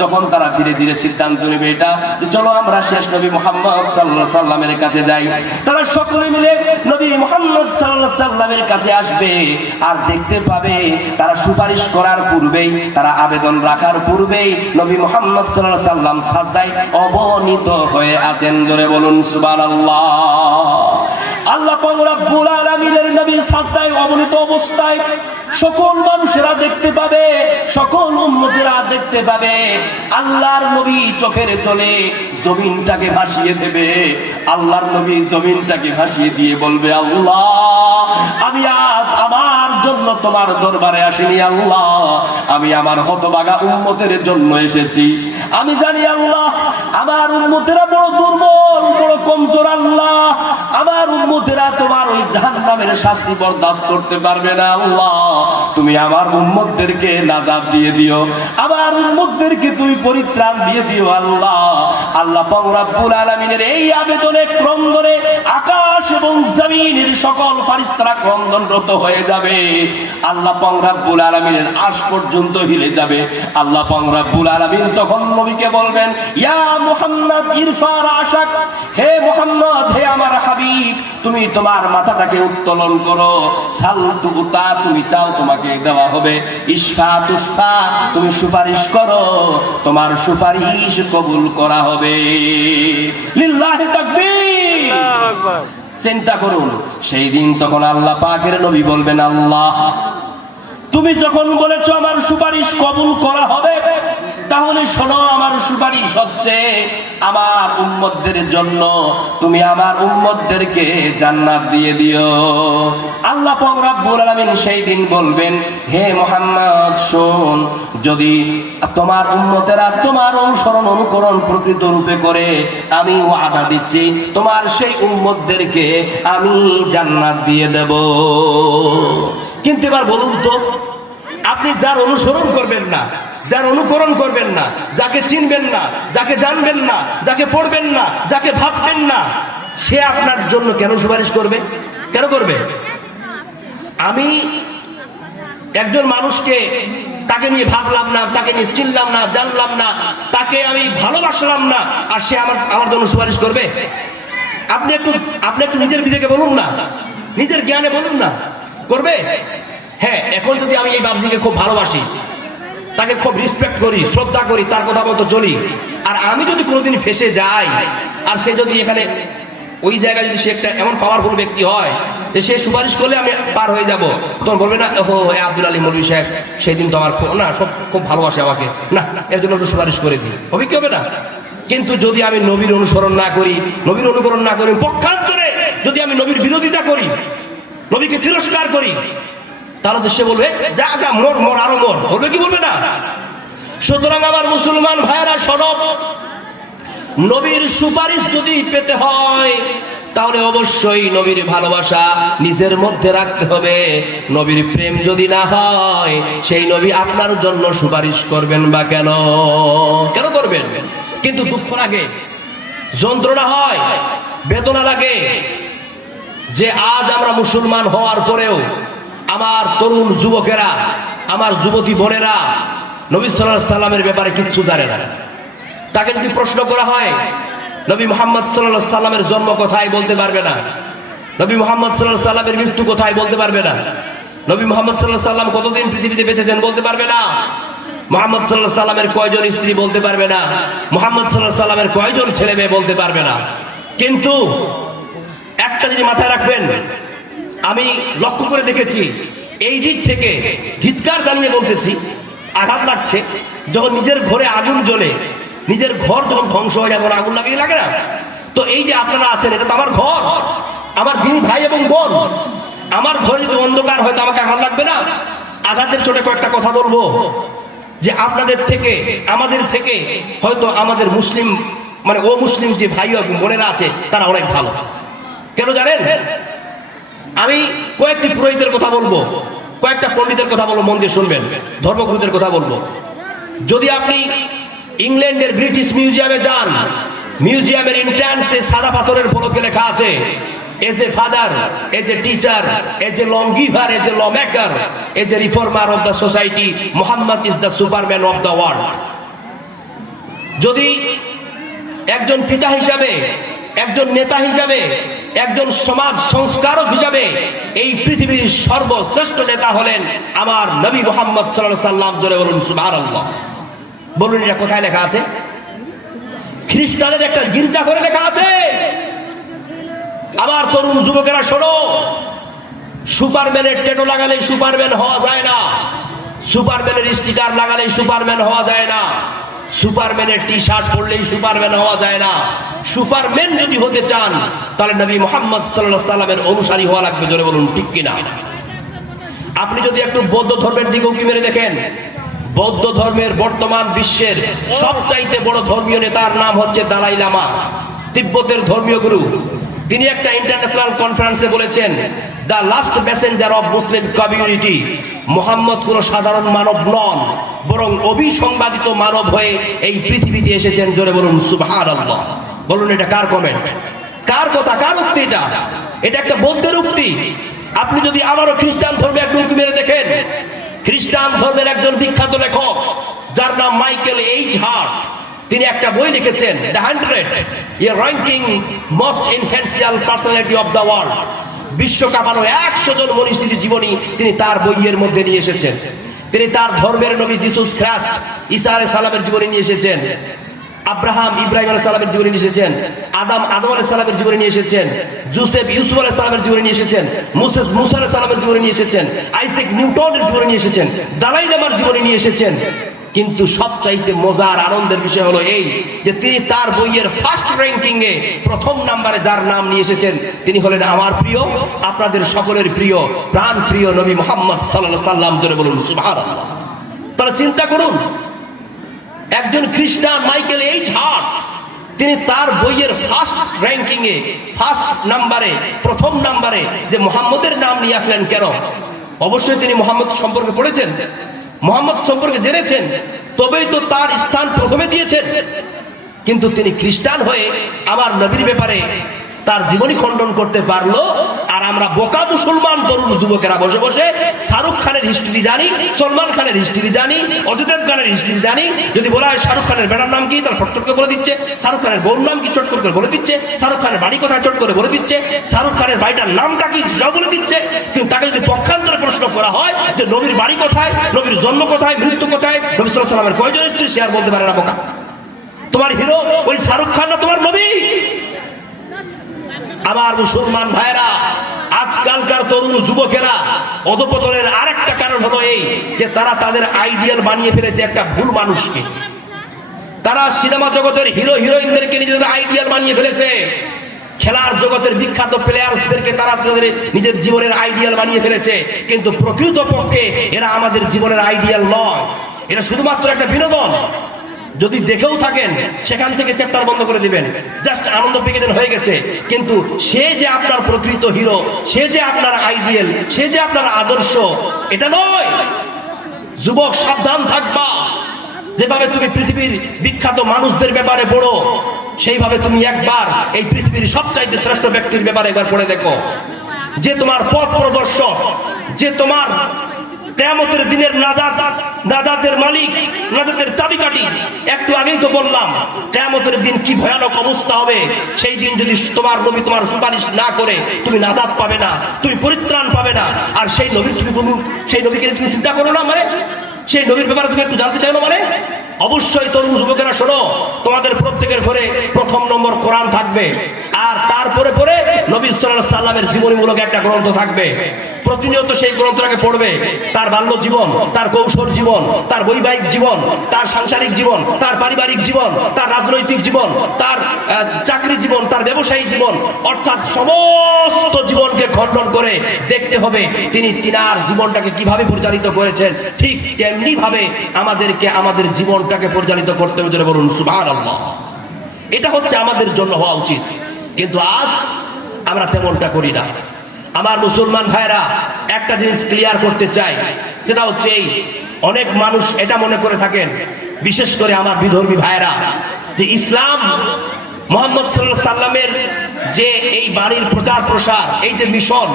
তখন তারা ধীরে ধীরে সিদ্ধান্ত নেবে এটা, যে চলো আমরা শেষ নবী মুহাম্মদ সাল্লাল্লাহু আলাইহি সাল্লামের কাছে যাই। তারা সকলে মিলে নবী মুহাম্মদ সাল্লাল্লাহু আলাইহি সাল্লামের কাছে আসবে, আর দেখতে পাবে তারা সুপারিশ করার পূর্বেই, তারা আবেদন রাখার পূর্বেই নবী মুহাম্মদ সাল্লাল্লাহু আলাইহি সাল্লাম সাজদায় অবনীত হয়ে আছেন। জোরে বলুন সুবহানাল্লাহ। আল্লাহ পাক রব্বুল আলামিনের নবী সাজদায় অবনীত অবস্থায় সকল মানুষেরা দেখতে পাবে, সকল উম্মতেরা দেখতে পাবে। আল্লাহর নবী চোখের জলে জমিনটাকে ভাসিয়ে দেবে। আল্লাহর নবী জমিনটাকে ভাসিয়ে দিয়ে বলবে, আল্লাহ আমি আজ আমার জন্য তোমার দরবারে আসিনি আল্লাহ, আমি আমার হতভাগা উম্মতের জন্য এসেছি। আমি জানি আল্লাহ আমার উম্মতেরা বড় দুর্বল, বড় কমজোর আল্লাহ, আমার উম্মতেরা তোমার ওই জাহান্নামের শাস্তি বরদাস্ত করতে পারবে না আল্লাহ, তুমি আমার উম্মতদেরকে নাজাত দিয়ে দিও, আমার উম্মতদেরকে তুমি পরিত্রাণ দিয়ে দিও আল্লাহ। আল্লাহ পাক রব্বুল আলামিনের এই আবেদনে ক্রন্দনে আকাশ এবং জমিনের সকল ফেরেশতারা ক্রন্দনরত হয়ে যাবে। আল্লাহ পাক রব্বুল আলামিনের আরশ পর্যন্ত হিলে যাবে। আল্লাহ পাক রব্বুল আলামিন তখন নবীকে বলবেন, ইয়া মুহাম্মদ ইরফা রাশাক, হে মুহাম্মদ, হে আমার হাবিব, তুমি তোমার মাথাটাকে উত্তোলন করো। সাল তুতা, তুমি চাও তোমাকে দেওয়া হবে। ইশফা তুশফা, তুমি সুপারিশ করো, তোমার সুপারিশ কবুল করা হবে। লিল্লাহি তাকবীর, আল্লাহু আকবার। চিন্তা করুন সেই দিন তখন আল্লাহ পাকের নবী বলবেন, আল্লাহ তুমি যখন বলেছো আমার সুপারিশ কবুল করা হবে, তাহলে শোনো আমার সুপারিশ হচ্ছে আমার উম্মতদের জন্য তুমি আমার উম্মতদেরকে জান্নাত দিয়ে দিও। আল্লাহ পাক রব্বুল আলামিন সেই দিন বলবেন, হে মুহাম্মদ শোন, যদি তোমার উম্মতেরা তোমার অনুসরণ অনুকরণ প্রকৃত রূপে করে, আমি ওয়াদা দিচ্ছি তোমার সেই উম্মতদেরকে আমি জান্নাত দিয়ে দেব। কিন্তু এবার বলুন তো, আপনি যার অনুসরণ করবেন না, যার অনুকরণ করবেন না, যাকে চিনবেন না, যাকে জানবেন না, যাকে পড়বেন না, যাকে ভাববেন না, সে আপনার জন্য কেন সুপারিশ করবে? কেন করবে? আমি একজন মানুষকে তাকে নিয়ে ভাবলাম না, তাকে নিয়ে চিনলাম না, জানলাম না, তাকে আমি ভালোবাসলাম না, আর সে আমার জন্য সুপারিশ করবে? আপনি একটু নিজের বিবেকে বলুন না, নিজের জ্ঞানে বলুন না, করবে? হ্যাঁ, এখন যদি আমি এই বাবজিকে খুব ভালোবাসি, তাকে খুব রেসপেক্ট করি, শ্রদ্ধা করি, তার কথা মতো চলি, আর আমি যদি কোনোদিন ফেসে যাই, আর সে যদি এখানে ওই জায়গায় যদি সে একটা এমন পাওয়ারফুল ব্যক্তি হয় যে সে সুপারিশ করলে আমি পার হয়ে যাব, তখন বলবে না, ও আব্দুল আলী মৌলভী সাহেব সেই দিন তো আমার না সব খুব ভালোবাসে আমাকে, না এর জন্য একটু সুপারিশ করে দিই, হবে কি হবে না? কিন্তু যদি আমি নবীর অনুসরণ না করি, নবীর অনুকরণ না করি, পক্ষান্তরে যদি আমি নবীর বিরোধিতা করি, নবীকে তিরস্কার করি, তাহলে তো সে বলবে যা যা মর মর আরো মর, বলবে কি বলবে না? সুতরাং আমার মুসলমান ভাইয়েরা সরব, নবীর সুপারিশ যদি পেতে হয় তাহলে অবশ্যই নবীর ভালোবাসা নিজের মধ্যে রাখতে হবে। নবীর প্রেম যদি না হয়, সেই নবী আপনার জন্য সুপারিশ করবেন বা কেন? কেন করবেন? কিন্তু দুঃখ লাগে, যন্ত্রণা হয়, বেদনা লাগে যে আজ আমরা মুসলমান হওয়ার পরেও আমার তরুণ যুবকেরা, আমার যুবতী বোনেরা নবী সাল্লাল্লাহু আলাইহি সাল্লামের ব্যাপারে কিচ্ছু জানে না। তাকে যদি প্রশ্ন করা হয় নবী মুহাম্মদ সাল্লাল্লাহু আলাইহি সাল্লামের জন্ম কোথায়, বলতে পারবে না। নবী মুহাম্মদ সাল্লাল্লাহু আলাইহি সাল্লামের মৃত্যু কোথায়, বলতে পারবে না। নবী মুহাম্মদ সাল্লাল্লাহু আলাইহি সাল্লাম কতদিন পৃথিবীতে বেঁচেছেন, বলতে পারবে না। মুহাম্মদ সাল্লাল্লাহু আলাইহি সাল্লামের কয়জন স্ত্রী, বলতে পারবে না। মুহাম্মদ সাল্লাল্লাহু আলাইহি সাল্লামের কয়জন ছেলে মেয়ে, বলতে পারবে না। কিন্তু একটা জিনিস মাথায় রাখবেন, আমি লক্ষ্য করে দেখেছি, এই দিক থেকে ধিক্কার জানিয়ে বলতেছি, আঘাত লাগছে, যখন নিজের ঘরে আগুন জ্বলে, নিজের ঘর যখন ধ্বংস হয়ে যায়, তখন আগুন লাগিয়ে লাগে না? তো এই যে আপনারা আছেন, এটা তো আমার ঘর, আমার দিনী ভাই এবং বোন, আমার ঘরে যদি অন্ধকার হয় তো আমাকে আঘাত লাগবে না? আঘাতের চোটে কয়েকটা কথা বলবো, যে আপনাদের থেকে, আমাদের থেকে হয়তো আমাদের মুসলিম মানে ও মুসলিম যে ভাই এবং বোনেরা আছে তারা অনেক ভালো। কেন জানেন? আমি কয়েকটি পুরোহিতের কথা বলবো, কয়েকটা পণ্ডিতের কথা বলবো, মন দিয়ে শুনবেন, ধর্মগুরুদের কথা বলবো। যদি আপনি ইংল্যান্ডের ব্রিটিশ মিউজিয়ামে যান, মিউজিয়ামের এন্ট্রান্সে সাদা পাথরের ফলকে লেখা আছে, as a father, as a teacher, as a law giver, as a law maker, as a reformer of the society, Muhammad is the superman of the world. যদি একজন পিতা হিসাবে, একজন নেতা হিসাবে, একজন সমাজ সংস্কারক হিসাবে এই পৃথিবীর সর্বশ্রেষ্ঠ নেতা হলেন আমার নবী মুহাম্মদ সাল্লাল্লাহু আলাইহি সাল্লাম। জোরে বলুন সুবহানাল্লাহ। বলুন এটা কোথায় লেখা আছে? খ্রিস্টানের একটা গির্জা ঘরে লেখা আছে। আমার তরুণ যুবকেরা শোনো, সুপারম্যানের ট্যাটু লাগালেই সুপারম্যান হওয়া যায় না, সুপারম্যানের স্টিকার লাগালেই সুপারম্যান হওয়া যায় না, সুপারম্যানের টি শার্ট পরলেই সুপারম্যান হওয়া যায় না। সুপারম্যান যদি হতে চান তাহলে নবী মুহাম্মদ সাল্লাল্লাহু আলাইহি সাল্লামের অনুসারী হওয়া লাগবে। জোরে বলুন ঠিক কিনা? আপনি যদি একটু বৌদ্ধ ধর্মের দিকে উঁকি মেরে দেখেন, বৌদ্ধ ধর্মের বর্তমান বিশ্বের সবচাইতে বড় ধর্মীয় নেতার নাম হচ্ছে দালাই লামা, তিব্বতের ধর্মীয় গুরু। তিনি একটা ইন্টারন্যাশনাল কনফারেন্সে বলেছেন, the last Messenger of Muslim community, Mohammad কোন সাধারণ মানব নন, বরং অবিসংবাদিত মানব হয়ে এই পৃথিবীতে এসেছেন। জোরে বলুন সুবহানাল্লাহ। বলুন এটা কার কমেন্ট, কার কথা, কার উক্তি? এটা একটা বৌদ্ধের উক্তি। আপনি যদি আবারও খ্রিস্টান ধর্মে একটু উঁকি মেরে দেখেন, খ্রিস্টান ধর্মের একজন বিখ্যাত লেখক যার নাম মাইকেল এইচ হার্ট, তিনি একটা বই লিখেছেন, the 100 A ranking most influential personality of the world. বিশ্ব কাঁপানো 100 জন মনীষীর জীবনী তিনি তার বইয়ের মধ্যে নিয়ে এসেছেন। তিনি তার ধর্মের নবী যিশুস খ্রিস্ট ঈসা আলাইহিস সালামের জীবনী নিয়ে এসেছেন, আব্রাহাম ইব্রাহিম আলাইহিস সালামের জীবনী নিয়ে এসেছেন, আদম আলাইহিস সালামের জীবনী নিয়ে এসেছেন, জোসেফ ইউসুফ আলাইহিস সালামের জীবনী নিয়ে এসেছেন, মুসা আলাইহিস সালামের জীবনী নিয়ে এসেছেন, আইজাক নিউটনের জীবনী নিয়ে এসেছেন, দালাই লামার জীবনী নিয়ে এসেছেন। কিন্তু সবচাইতে মজার আনন্দের বিষয় হলো এই যে তিনি তার বইয়ের ফার্স্ট র্যাঙ্কিং এ প্রথম নম্বরে যার নাম নিয়ে এসেছেন তিনি হলেন আমার প্রিয়, আপনাদের সকলের প্রিয়, প্রাণ প্রিয় নবী মুহাম্মদ সাল্লাল্লাহু আলাইহি সাল্লাম। জোরে বলুন সুবহানাল্লাহ। তাহলে চিন্তা করুন, একজন খ্রিস্টান মাইকেল এইচ হার্ট, তিনি তার বইয়ের ফার্স্ট র্যাঙ্কিং এ ফার্স্ট নাম্বারে, প্রথম নাম্বারে যে মুহাম্মদের নাম নিয়ে আসলেন কেন? অবশ্যই তিনি মুহাম্মদ সম্পর্কে পড়েছেন, মুহাম্মদ সম্পর্কে জেনেছেন, তবেই তো তার স্থান প্রথমে দিয়েছেন। কিন্তু তিনি খ্রিস্টান হয়ে আমার নবীর ব্যাপারে তার জীবনী খণ্ডন করতে পারলো, আর আমরা বোকা মুসলমান তরুণ যুবকেরা বসে বসে শাহরুখ খানের হিস্ট্রি জানি, সলমান খানের হিস্ট্রি জানি, অজয় দেবগানের হিস্ট্রি জানি। যদি বলা হয় শাহরুখ খানের বেটার নাম কি, তাহলে ফট করে বলে দিচ্ছে। শাহরুখ খানের বউর নাম কি, চট করে বলে দিচ্ছে। শাহরুখ খানের বাড়ি কোথায়, চট করে বলে দিচ্ছে। শাহরুখ খানের বাড়িটার নামটা কি, সব বলে দিচ্ছে। কিন্তু তাকে যদি পক্ষান্তরে প্রশ্ন করা হয় যে নবীর বাড়ি কোথায়, নবীর জন্ম কোথায়, মৃত্যু কোথায়, নবী সাল্লাল্লাহু আলাইহি সাল্লামের কয়জন স্ত্রী, সে আর বলতে পারে না। বোকা, তোমার হিরো ওই শাহরুখ খান না তোমার নবী? আমার মুসলমান ভাইরা, আজকালকার তরুণ যুবকেরা অধপতনের আরেকটা কারণ হলো এই যে তারা তাদের আইডিয়াল বানিয়ে ফেলেছে একটা ভুল মানুষকে। তারা সিনেমা জগতের হিরো হিরোইনদেরকে নিজেদের আইডিয়াল বানিয়ে ফেলেছে, খেলার জগতের বিখ্যাত প্লেয়ারদেরকে তারা তাদের নিজের জীবনের আইডিয়াল বানিয়ে ফেলেছে। কিন্তু প্রকৃতপক্ষে এরা আমাদের জীবনের আইডিয়াল নয়, এটা শুধুমাত্র একটা বিনোদন। যদি দেখেও থাকেন সেখান থেকে চ্যাপ্টার বন্ধ করে দিবেন, জাস্ট আনন্দ পেয়ে হয়ে গেছে। কিন্তু সে যে আপনার প্রকৃত হিরো, সে যে আপনার আইডিয়াল, সে যে আপনার আদর্শ, এটা নয়। যুবক সাবধান থাকবা। যেভাবে তুমি পৃথিবীর বিখ্যাত মানুষদের ব্যাপারে পড়ো, সেইভাবে তুমি একবার এই পৃথিবীর সবচাইতে শ্রেষ্ঠ ব্যক্তির ব্যাপারে একবার পড়ে দেখো, যে তোমার পথ প্রদর্শক, যে তোমার কিয়ামতের দিনের নাজাতের মালিক, নাজাতের চাবিকাঠি। একটু আগেই তো বললাম কিয়ামতের দিন কি ভয়ানক অবস্থা হবে। সেই দিন যদি তোমার নবী তোমার সুপারিশ না করে তুমি নাজাত পাবে না, তুমি পরিত্রাণ পাবে না। আর সেই নবী সেই নবীকে তুমি চিন্তা করো না, মানে সেই নবীর ব্যাপারে তুমি একটু জানতে চাও না? মানে অবশ্যই তরুণ যুবকেরা শোনো, তোমাদের প্রত্যেকের ঘরে প্রথম নম্বর কোরআন থাকবে, আর তারপরে পরে নবী সাল্লাল্লাহু আলাইহি সাল্লামের জীবনীমূলক একটা গ্রন্থ থাকবে। প্রতিনিয়ত সেই গ্রন্থটাকে পড়বে। তার বাল্য জীবন, তার কৌশল জীবন, তার বৈবাহিক জীবন, তার সাংসারিক জীবন, তার পারিবারিক জীবন, তার রাজনৈতিক জীবন, তার চাকরি জীবন, তার ব্যবসায়িক জীবন, অর্থাৎ সমস্ত জীবনকে খণ্ডন করে দেখতে হবে তিনি তিনার জীবনটাকে কিভাবে পরিচালিত করেছেন। ঠিক তেমনি ভাবে আমাদেরকে আমাদের জীবনটাকে পরিচালিত করতে হবে। জোরে বলুন সুবহানাল্লাহ। এটা হচ্ছে আমাদের জন্য হওয়া উচিত, কিন্তু আজ আমরা তেমনটা করি না। আমার মুসলমান ভাইরা, একটা জিনিস ক্লিয়ার করতে চাই, সেটা হচ্ছে এই, অনেক মানুষ এটা মনে করে থাকেন, বিশেষ করে আমার বিধর্মী ভাইরা, যে ইসলাম মুহাম্মদ সাল্লাল্লাহু আলাইহি সাল্লামের যে এই বাণীর প্রচার প্রসার, এই যে মিশন,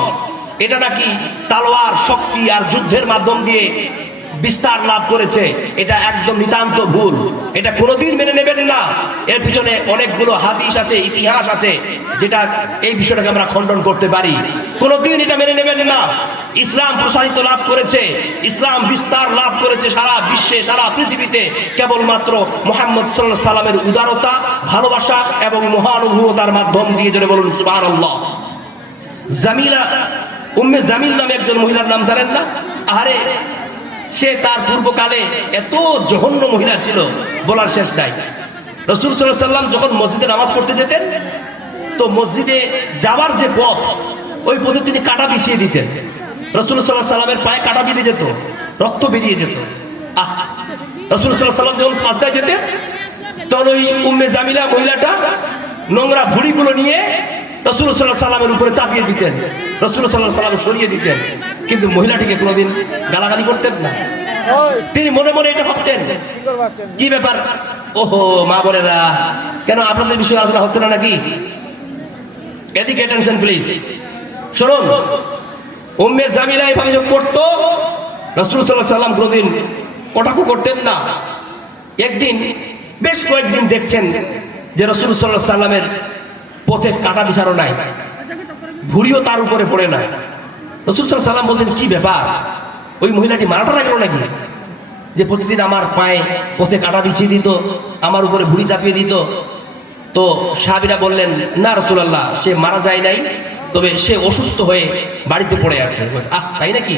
এটা নাকি তালোয়ার, শক্তি আর যুদ্ধের মাধ্যম দিয়ে বিস্তার লাভ করেছে। এটা একদম নিতান্ত ভুল, এটা কোনোদিন মেনে নেবেন না। এর পিছনে অনেকগুলো হাদিস আছে, ইতিহাস আছে, যেটা এই বিষয়টাকে আমরা খণ্ডন করতে পারি। কোনোদিন এটা মেনে নেবেন না। ইসলাম প্রসারিত লাভ করেছে, ইসলাম বিস্তার লাভ করেছে সারা বিশ্বে, সারা পৃথিবীতে কেবলমাত্র মুহাম্মদ সাল্লাল্লাহু আলাইহি সাল্লামের উদারতা, ভালোবাসা এবং মহানুভবতার মাধ্যম দিয়ে। জোরে বলুন সুবহানাল্লাহ। জামিলা উম্মে জামিল নামে একজন মহিলার নাম জানেন না? আরে সে তার পূর্বকালে এত জঘন্য মহিলা ছিল বলার শেষ নাই। রাসূল সাল্লাল্লাহু আলাইহি ওয়াসাল্লাম যখন মসজিদে নামাজ পড়তে যেতেন, তো মসজিদে যাওয়ার যে পথ, ওই পথে তিনি কাঁটা বিছিয়ে দিতেন। রাসূল সাল্লাল্লাহু আলাইহি ওয়াসাল্লামের পায়ে কাঁটা বিঁধে যেত, রক্ত বেরিয়ে যেত। রাসূল সাল্লাল্লাহু আলাইহি ওয়াসাল্লাম যখন সাজদায় যেতেন, তখন ওই উম্মে জামিলা মহিলাটা নোংরা ভুঁড়িগুলো নিয়ে রাসূল সাল্লাল্লাহু আলাইহি ওয়াসাল্লামের উপরে চাপিয়ে দিতেন, রাসূল সাল্লাল্লাহু আলাইহি ওয়াসাল্লাম সরিয়ে দিতেন, কিন্তু মহিলাটিকে কোনোদিন গালাগালি করতেন না। তিনি মনে মনে এটা ভাবতেন, কি ব্যাপার, ওহো মা বোনেরা, কেন আপনাদের বিষয়ে আলোচনা হচ্ছে না নাকি? এদিকে অ্যাটেনশন প্লিজ, শুনুন। উম্মে জামিলা এভাবে করতো, রাসূল সাল্লাল্লাহু আলাইহি ওয়াসাল্লাম কোনোদিন কটাক্ষ করতেন না। একদিন, বেশ কয়েকদিন দেখছেন যে রাসূল সাল্লাল্লাহু আলাইহি ওয়াসাল্লামের পথে কাঁটা বিছানো নাই, ভুঁড়িও তার উপরে পড়ে না। রাসূল সাল্লাল্লাহু আলাইহি ওয়াসাল্লাম বললেন, কি ব্যাপার, ওই মহিলাটি মারাটা গেল নাকি, যে প্রতিদিন আমার পায়ে পথে কাঁটা বিছিয়ে দিত, আমার উপরে ভুঁড়ি চাপিয়ে দিত? তো সাহাবীরা বললেন, না রাসূলুল্লাহ, সে মারা যায় নাই, তবে সে অসুস্থ হয়ে বাড়িতে পড়ে আছে। তাই নাকি?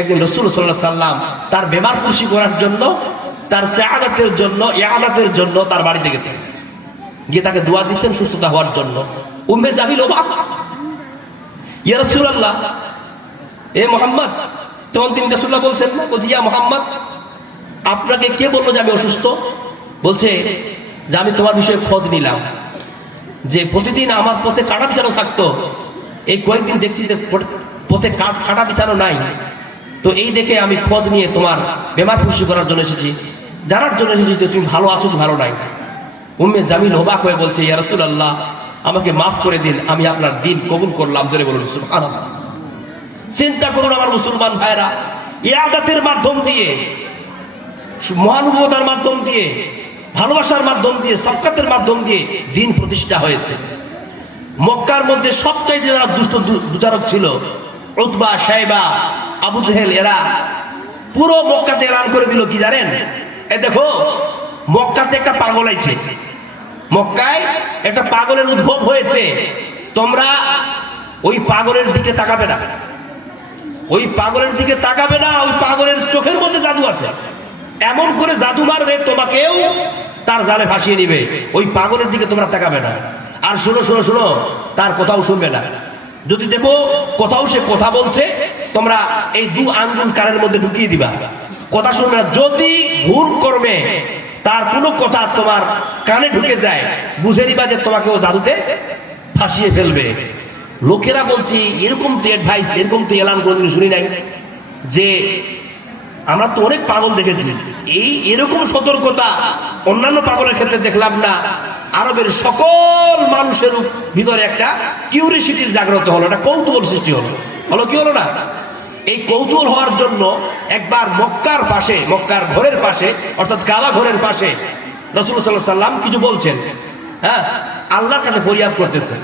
একদিন রাসূল সাল্লাল্লাহু আলাইহি ওয়াসাল্লাম তার বেমার খুশি করার জন্য, তার সাআদাতের জন্য, ইয়াদাতের জন্য তার বাড়িতে গেছেন, গিয়ে তাকে দোয়া দিচ্ছেন সুস্থতা হওয়ার জন্য। উম্মে জামিল অবাক, ইয়া রাসূলুল্লাহ, এ মুহাম্মদ। তখন তিনি রাসূলুল্লাহ বলছেন, বলছি, ইয়া মুহাম্মদ, আপনাকে কে বললো যে আমি অসুস্থ? বলছে যে আমি তোমার বিষয়ে খোঁজ নিলাম, যে প্রতিদিন আমার পথে কাঁটা বিছানো থাকতো, এই কয়েকদিন দেখছি যে পথে কাঁটা বিছানো নাই, তো এই দেখে আমি খোঁজ নিয়ে তোমার বেমার খুশি করার জন্য এসেছি, জানার জন্য এসেছি যে তুমি ভালো আছো কি ভালো নাই। উম্মে জামিল অবাক হয়ে বলছে, ইয়া রাসূলুল্লাহ, আমাকে মাফ করে দিন, আমি আপনার দিন কবুল করলাম। জোরে বলুন সুবহানাল্লাহ। চিন্তা করুন আমার মুসলমান ভাইরা, ইয়াদাতের মাধ্যম দিয়ে, মহানুভবতার মাধ্যম দিয়ে, ভালোবাসার মাধ্যম দিয়ে, সাফকাতের মাধ্যম দিয়ে দিন প্রতিষ্ঠা হয়েছে। মক্কার মধ্যে সবচাইতে যারা দুষ্ট দুচারক ছিল, উতবা, শাইবা, আবু জেহেল, এরা পুরো মক্কাতে এলান করে দিল, কি জানেন? এ দেখো, মক্কাতে একটা পাগল আছে, মক্কায় একটা পাগলের উদ্ভব হয়েছে, তোমরা ওই পাগলের দিকে তাকাবে না, ওই পাগলের দিকে তাকাবে না, ওই পাগলের চোখের মধ্যে জাদু আছে, এমন করে জাদু মারবে তোমাকেও তার জালে ভাসিয়ে নিবে, ওই পাগলের দিকে তোমরা তাকাবে না। আর শোনো শোনো শোনো, তার কথাও শুনবে না। যদি দেখো কোথাও সে কথা বলছে, তোমরা এই 2 আঙ্গুল কানের মধ্যে ঢুকিয়ে দিবা, কথা শুনবে না। যদি ভুল করবে, তার কোনো কথা তোমার কানে ঢুকে যায়, বুঝে নিবা যে তোমাকেও জাদুতে ফাঁসিয়ে ফেলবে। লোকেরা বলছে, এরকম তো অ্যাডভাইস, এরকম তো এলান কোনদিন শুনি নাই, যে আমরা তো অনেক পাগল দেখেছি, এরকম সতর্কতা অন্যান্য পাগলের ক্ষেত্রে দেখলাম না। আরবের সকল মানুষের ভিতরে একটা কিউরিসিটির জাগ্রত হলো, একটা কৌতূহল সৃষ্টি হলো। কি হলো না? এই কৌতূহল হওয়ার জন্য একবার মক্কার পাশে, মক্কার ঘরের পাশে, অর্থাৎ কাবা ঘরের পাশে রাসূল সাল্লাল্লাহু আলাইহি ওয়াসাল্লাম কিছু বলছেন, হ্যাঁ, আল্লাহর কাছে ফরিয়াদ করতেছেন,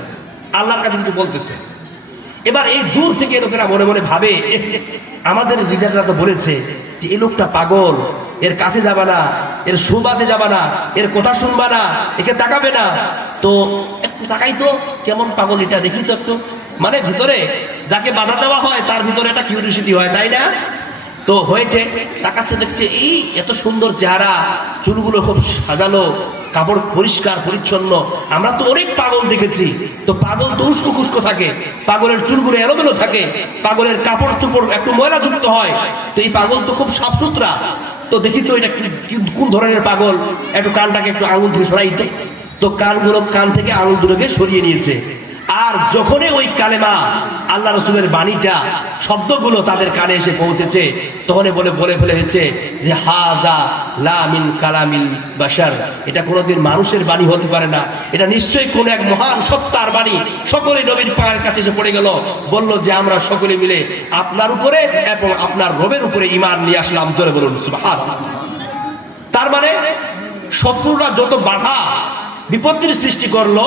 আল্লাহর কাছে কিছু বলতেছে। এবার এই দূর থেকে লোকেরা মনে মনে ভাবে, আমাদের লিডাররা তো বলেছে যে এই লোকটা পাগল, এর কাছে যাবা না, এর সুবাদে যাবা না, এর কথা শুনবা না, একে তাকাবে না, তো একটু তাকাই তো, কেমন পাগল এটা দেখি তো একটু। মানে ভিতরে যাকে বাধা দেওয়া হয় তার ভিতরে একটা কিউরিওসিটি হয়, তাই না? তো হয়েছে, তাকাচ্ছে, দেখছে এই এত সুন্দর চেহারা, চুলগুলো খুব সাজালো, কাপড় পরিষ্কার পরিচ্ছন্ন, আমরা তো অনেক পাগল দেখেছি, তো পাগল তো উস্কো খুস্কো থাকে, পাগলের চুলগুলো এলোমেলো থাকে, পাগলের কাপড় চোপড় একটু ময়লা যুক্ত হয়, তো এই পাগল তো খুব সাফ সুতরা, তো দেখি তো এটা কোন ধরনের পাগল, একটু কানটাকে একটু আঙুল ধরে সরাই তো। তো কানগুলো, কান থেকে আঙুল দুটোকে সরিয়ে নিয়েছে। আর যখনই ওই কালেমা, আল্লাহ রসুলের বাণীটা, শব্দগুলো তাদের কানে এসে পৌঁছেছে, তখনই বলে ফেলেছে যে হাজা লা মিন কালামিল বাশার, এটা কোনোদিন মানুষের বাণী হতে পারে না, এটা নিশ্চয়ই কোন এক মহান সত্তার বাণী। সকলে নবীর পায়ের কাছে এসে পড়ে গেল, বলল যে আমরা সকলে মিলে আপনার উপরে এবং আপনার রবের উপরে ঈমান নিয়ে আসলাম। জোরে বলুন সুবহানাল্লাহ। তার মানে শত্রুরা যত বাধা বিপত্তির সৃষ্টি করলো,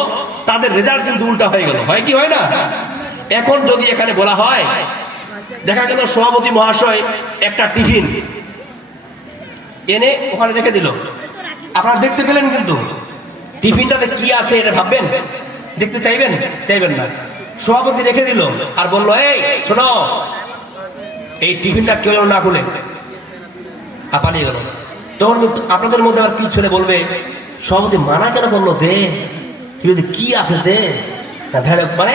তাদের রেজাল্ট কিন্তু উল্টা হয়ে গেল। হয় কি হয় না? এখন যদি এখানে বলা হয়, দেখা গেল সভাপতি মহাশয় একটা টিফিন এনে ওখানে রেখে দিল, আপনারা দেখতে পেলেন, কিন্তু টিফিনটাতে কি আছে এটা ভাববেন? দেখতে চাইবেন? চাইবেন না। সভাপতি রেখে দিল আর বলল, এই শোনো, এই টিফিনটা কেউ না খুলে পালিয়ে গেল। তখন আপনাদের মধ্যে আর কি ছেলে বলবে, সভাপতি মানা কেন বললো, দে কি আছে দে, মানে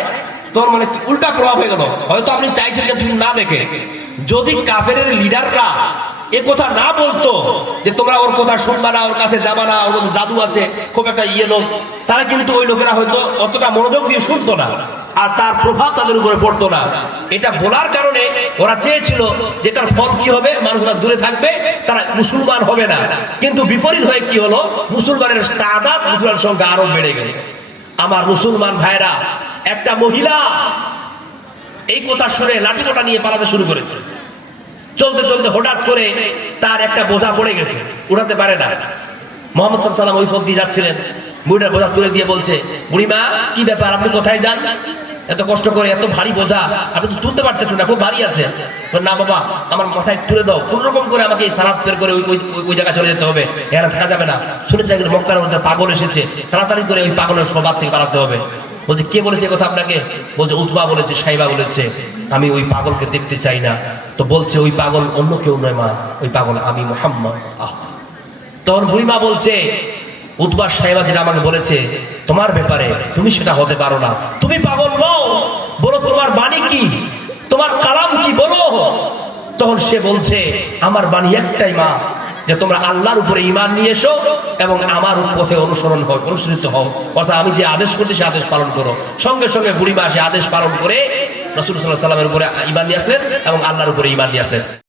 তোর মানে উল্টা প্রভাব হয়ে গেল। হয়তো আপনি চাইছেন যে টিফিন না দেখে, যদি কাফের লিডাররা এ কথা না বলতো যে তোমরা ওর কথা শুনবা না, ওর কাছে যাবা না, ওর মধ্যে জাদু আছে, খুব একটা লোক, তারা কিন্তু ওই লোকেরা হয়তো অতটা মনোযোগ দিয়ে শুনতো না, আর তার প্রভাব তাদের উপরে পড়তো না। এটা বলার কারণে ওরা চেয়েছিল যেটার ফল কি হবে, মানুষরা দূরে থাকবে, তারা মুসলমান হবে না। কিন্তু বিপরীত হয়ে কি হলো, মুসলমানের তাদাদ, মুসলমানের সংখ্যা আরো বেড়ে গেল। আমার মুসলমান ভাইরা, একটা মহিলা এই কথা শুনে লাঠিকোটা নিয়ে পালাতে শুরু করেছে। চলতে চলতে হঠাৎ করে তার একটা বোঝা পড়ে গেছে, উঠাতে পারে না। মোহাম্মদ সাল্লাল্লাহু আলাইহি ওয়াসাল্লাম ওই পথ দিয়ে যাচ্ছিলেন, বুড়িটার বোঝা তুলে দিয়ে বলছে, বুড়িমা কি ব্যাপার, আপনি কোথায় যান? এত কষ্ট করে এত ভারী বোঝা আপনি তো তুলতে পারতেছেন না, খুব ভারী আছে। না বাবা, আমার মাথায় তুলে দাও, কোন রকম করে আমাকে এই সালাত বের করে ওই জায়গায় চলে যেতে হবে, এখানে থাকা যাবে না। শুনেছি এগুলো মক্কার মধ্যে পাগল এসেছে, তাড়াতাড়ি করে ওই পাগলের স্বভাব থেকে পালাতে হবে। বলছে, কে বলেছে কথা আপনাকে? বলছে, উতবা বলেছে, সাইবা বলেছে, আমি ওই পাগলকে দেখতে চাই না। তো বলছে, ওই পাগল অন্য কেউ নয় মা, ওই পাগল আমি মুহাম্মদ। তখন বুড়িমা বলছে, উতবা সাহেবা যেটা আমাকে বলেছে তোমার ব্যাপারে, তুমি সেটা হতে পারো না, তুমি পাগল নও, বলো তোমার বাণী কি, তোমার কালাম কি, বলো। তখন সে বলছে, আমার বাণী একটাই মা, যে তোমরা আল্লাহর উপরে ঈমান নিয়ে এসো এবং আমার পথে অনুসরিত হও, অর্থাৎ আমি যে আদেশ করছি সে আদেশ পালন করো। সঙ্গে সঙ্গে বুড়িমা সে আদেশ পালন করে রাসূল সাল্লাল্লাহু আলাইহি ওয়াসাল্লামের উপরে ঈমান নিয়ে আসলেন এবং আল্লাহর উপরে ঈমান নিয়ে আসলেন।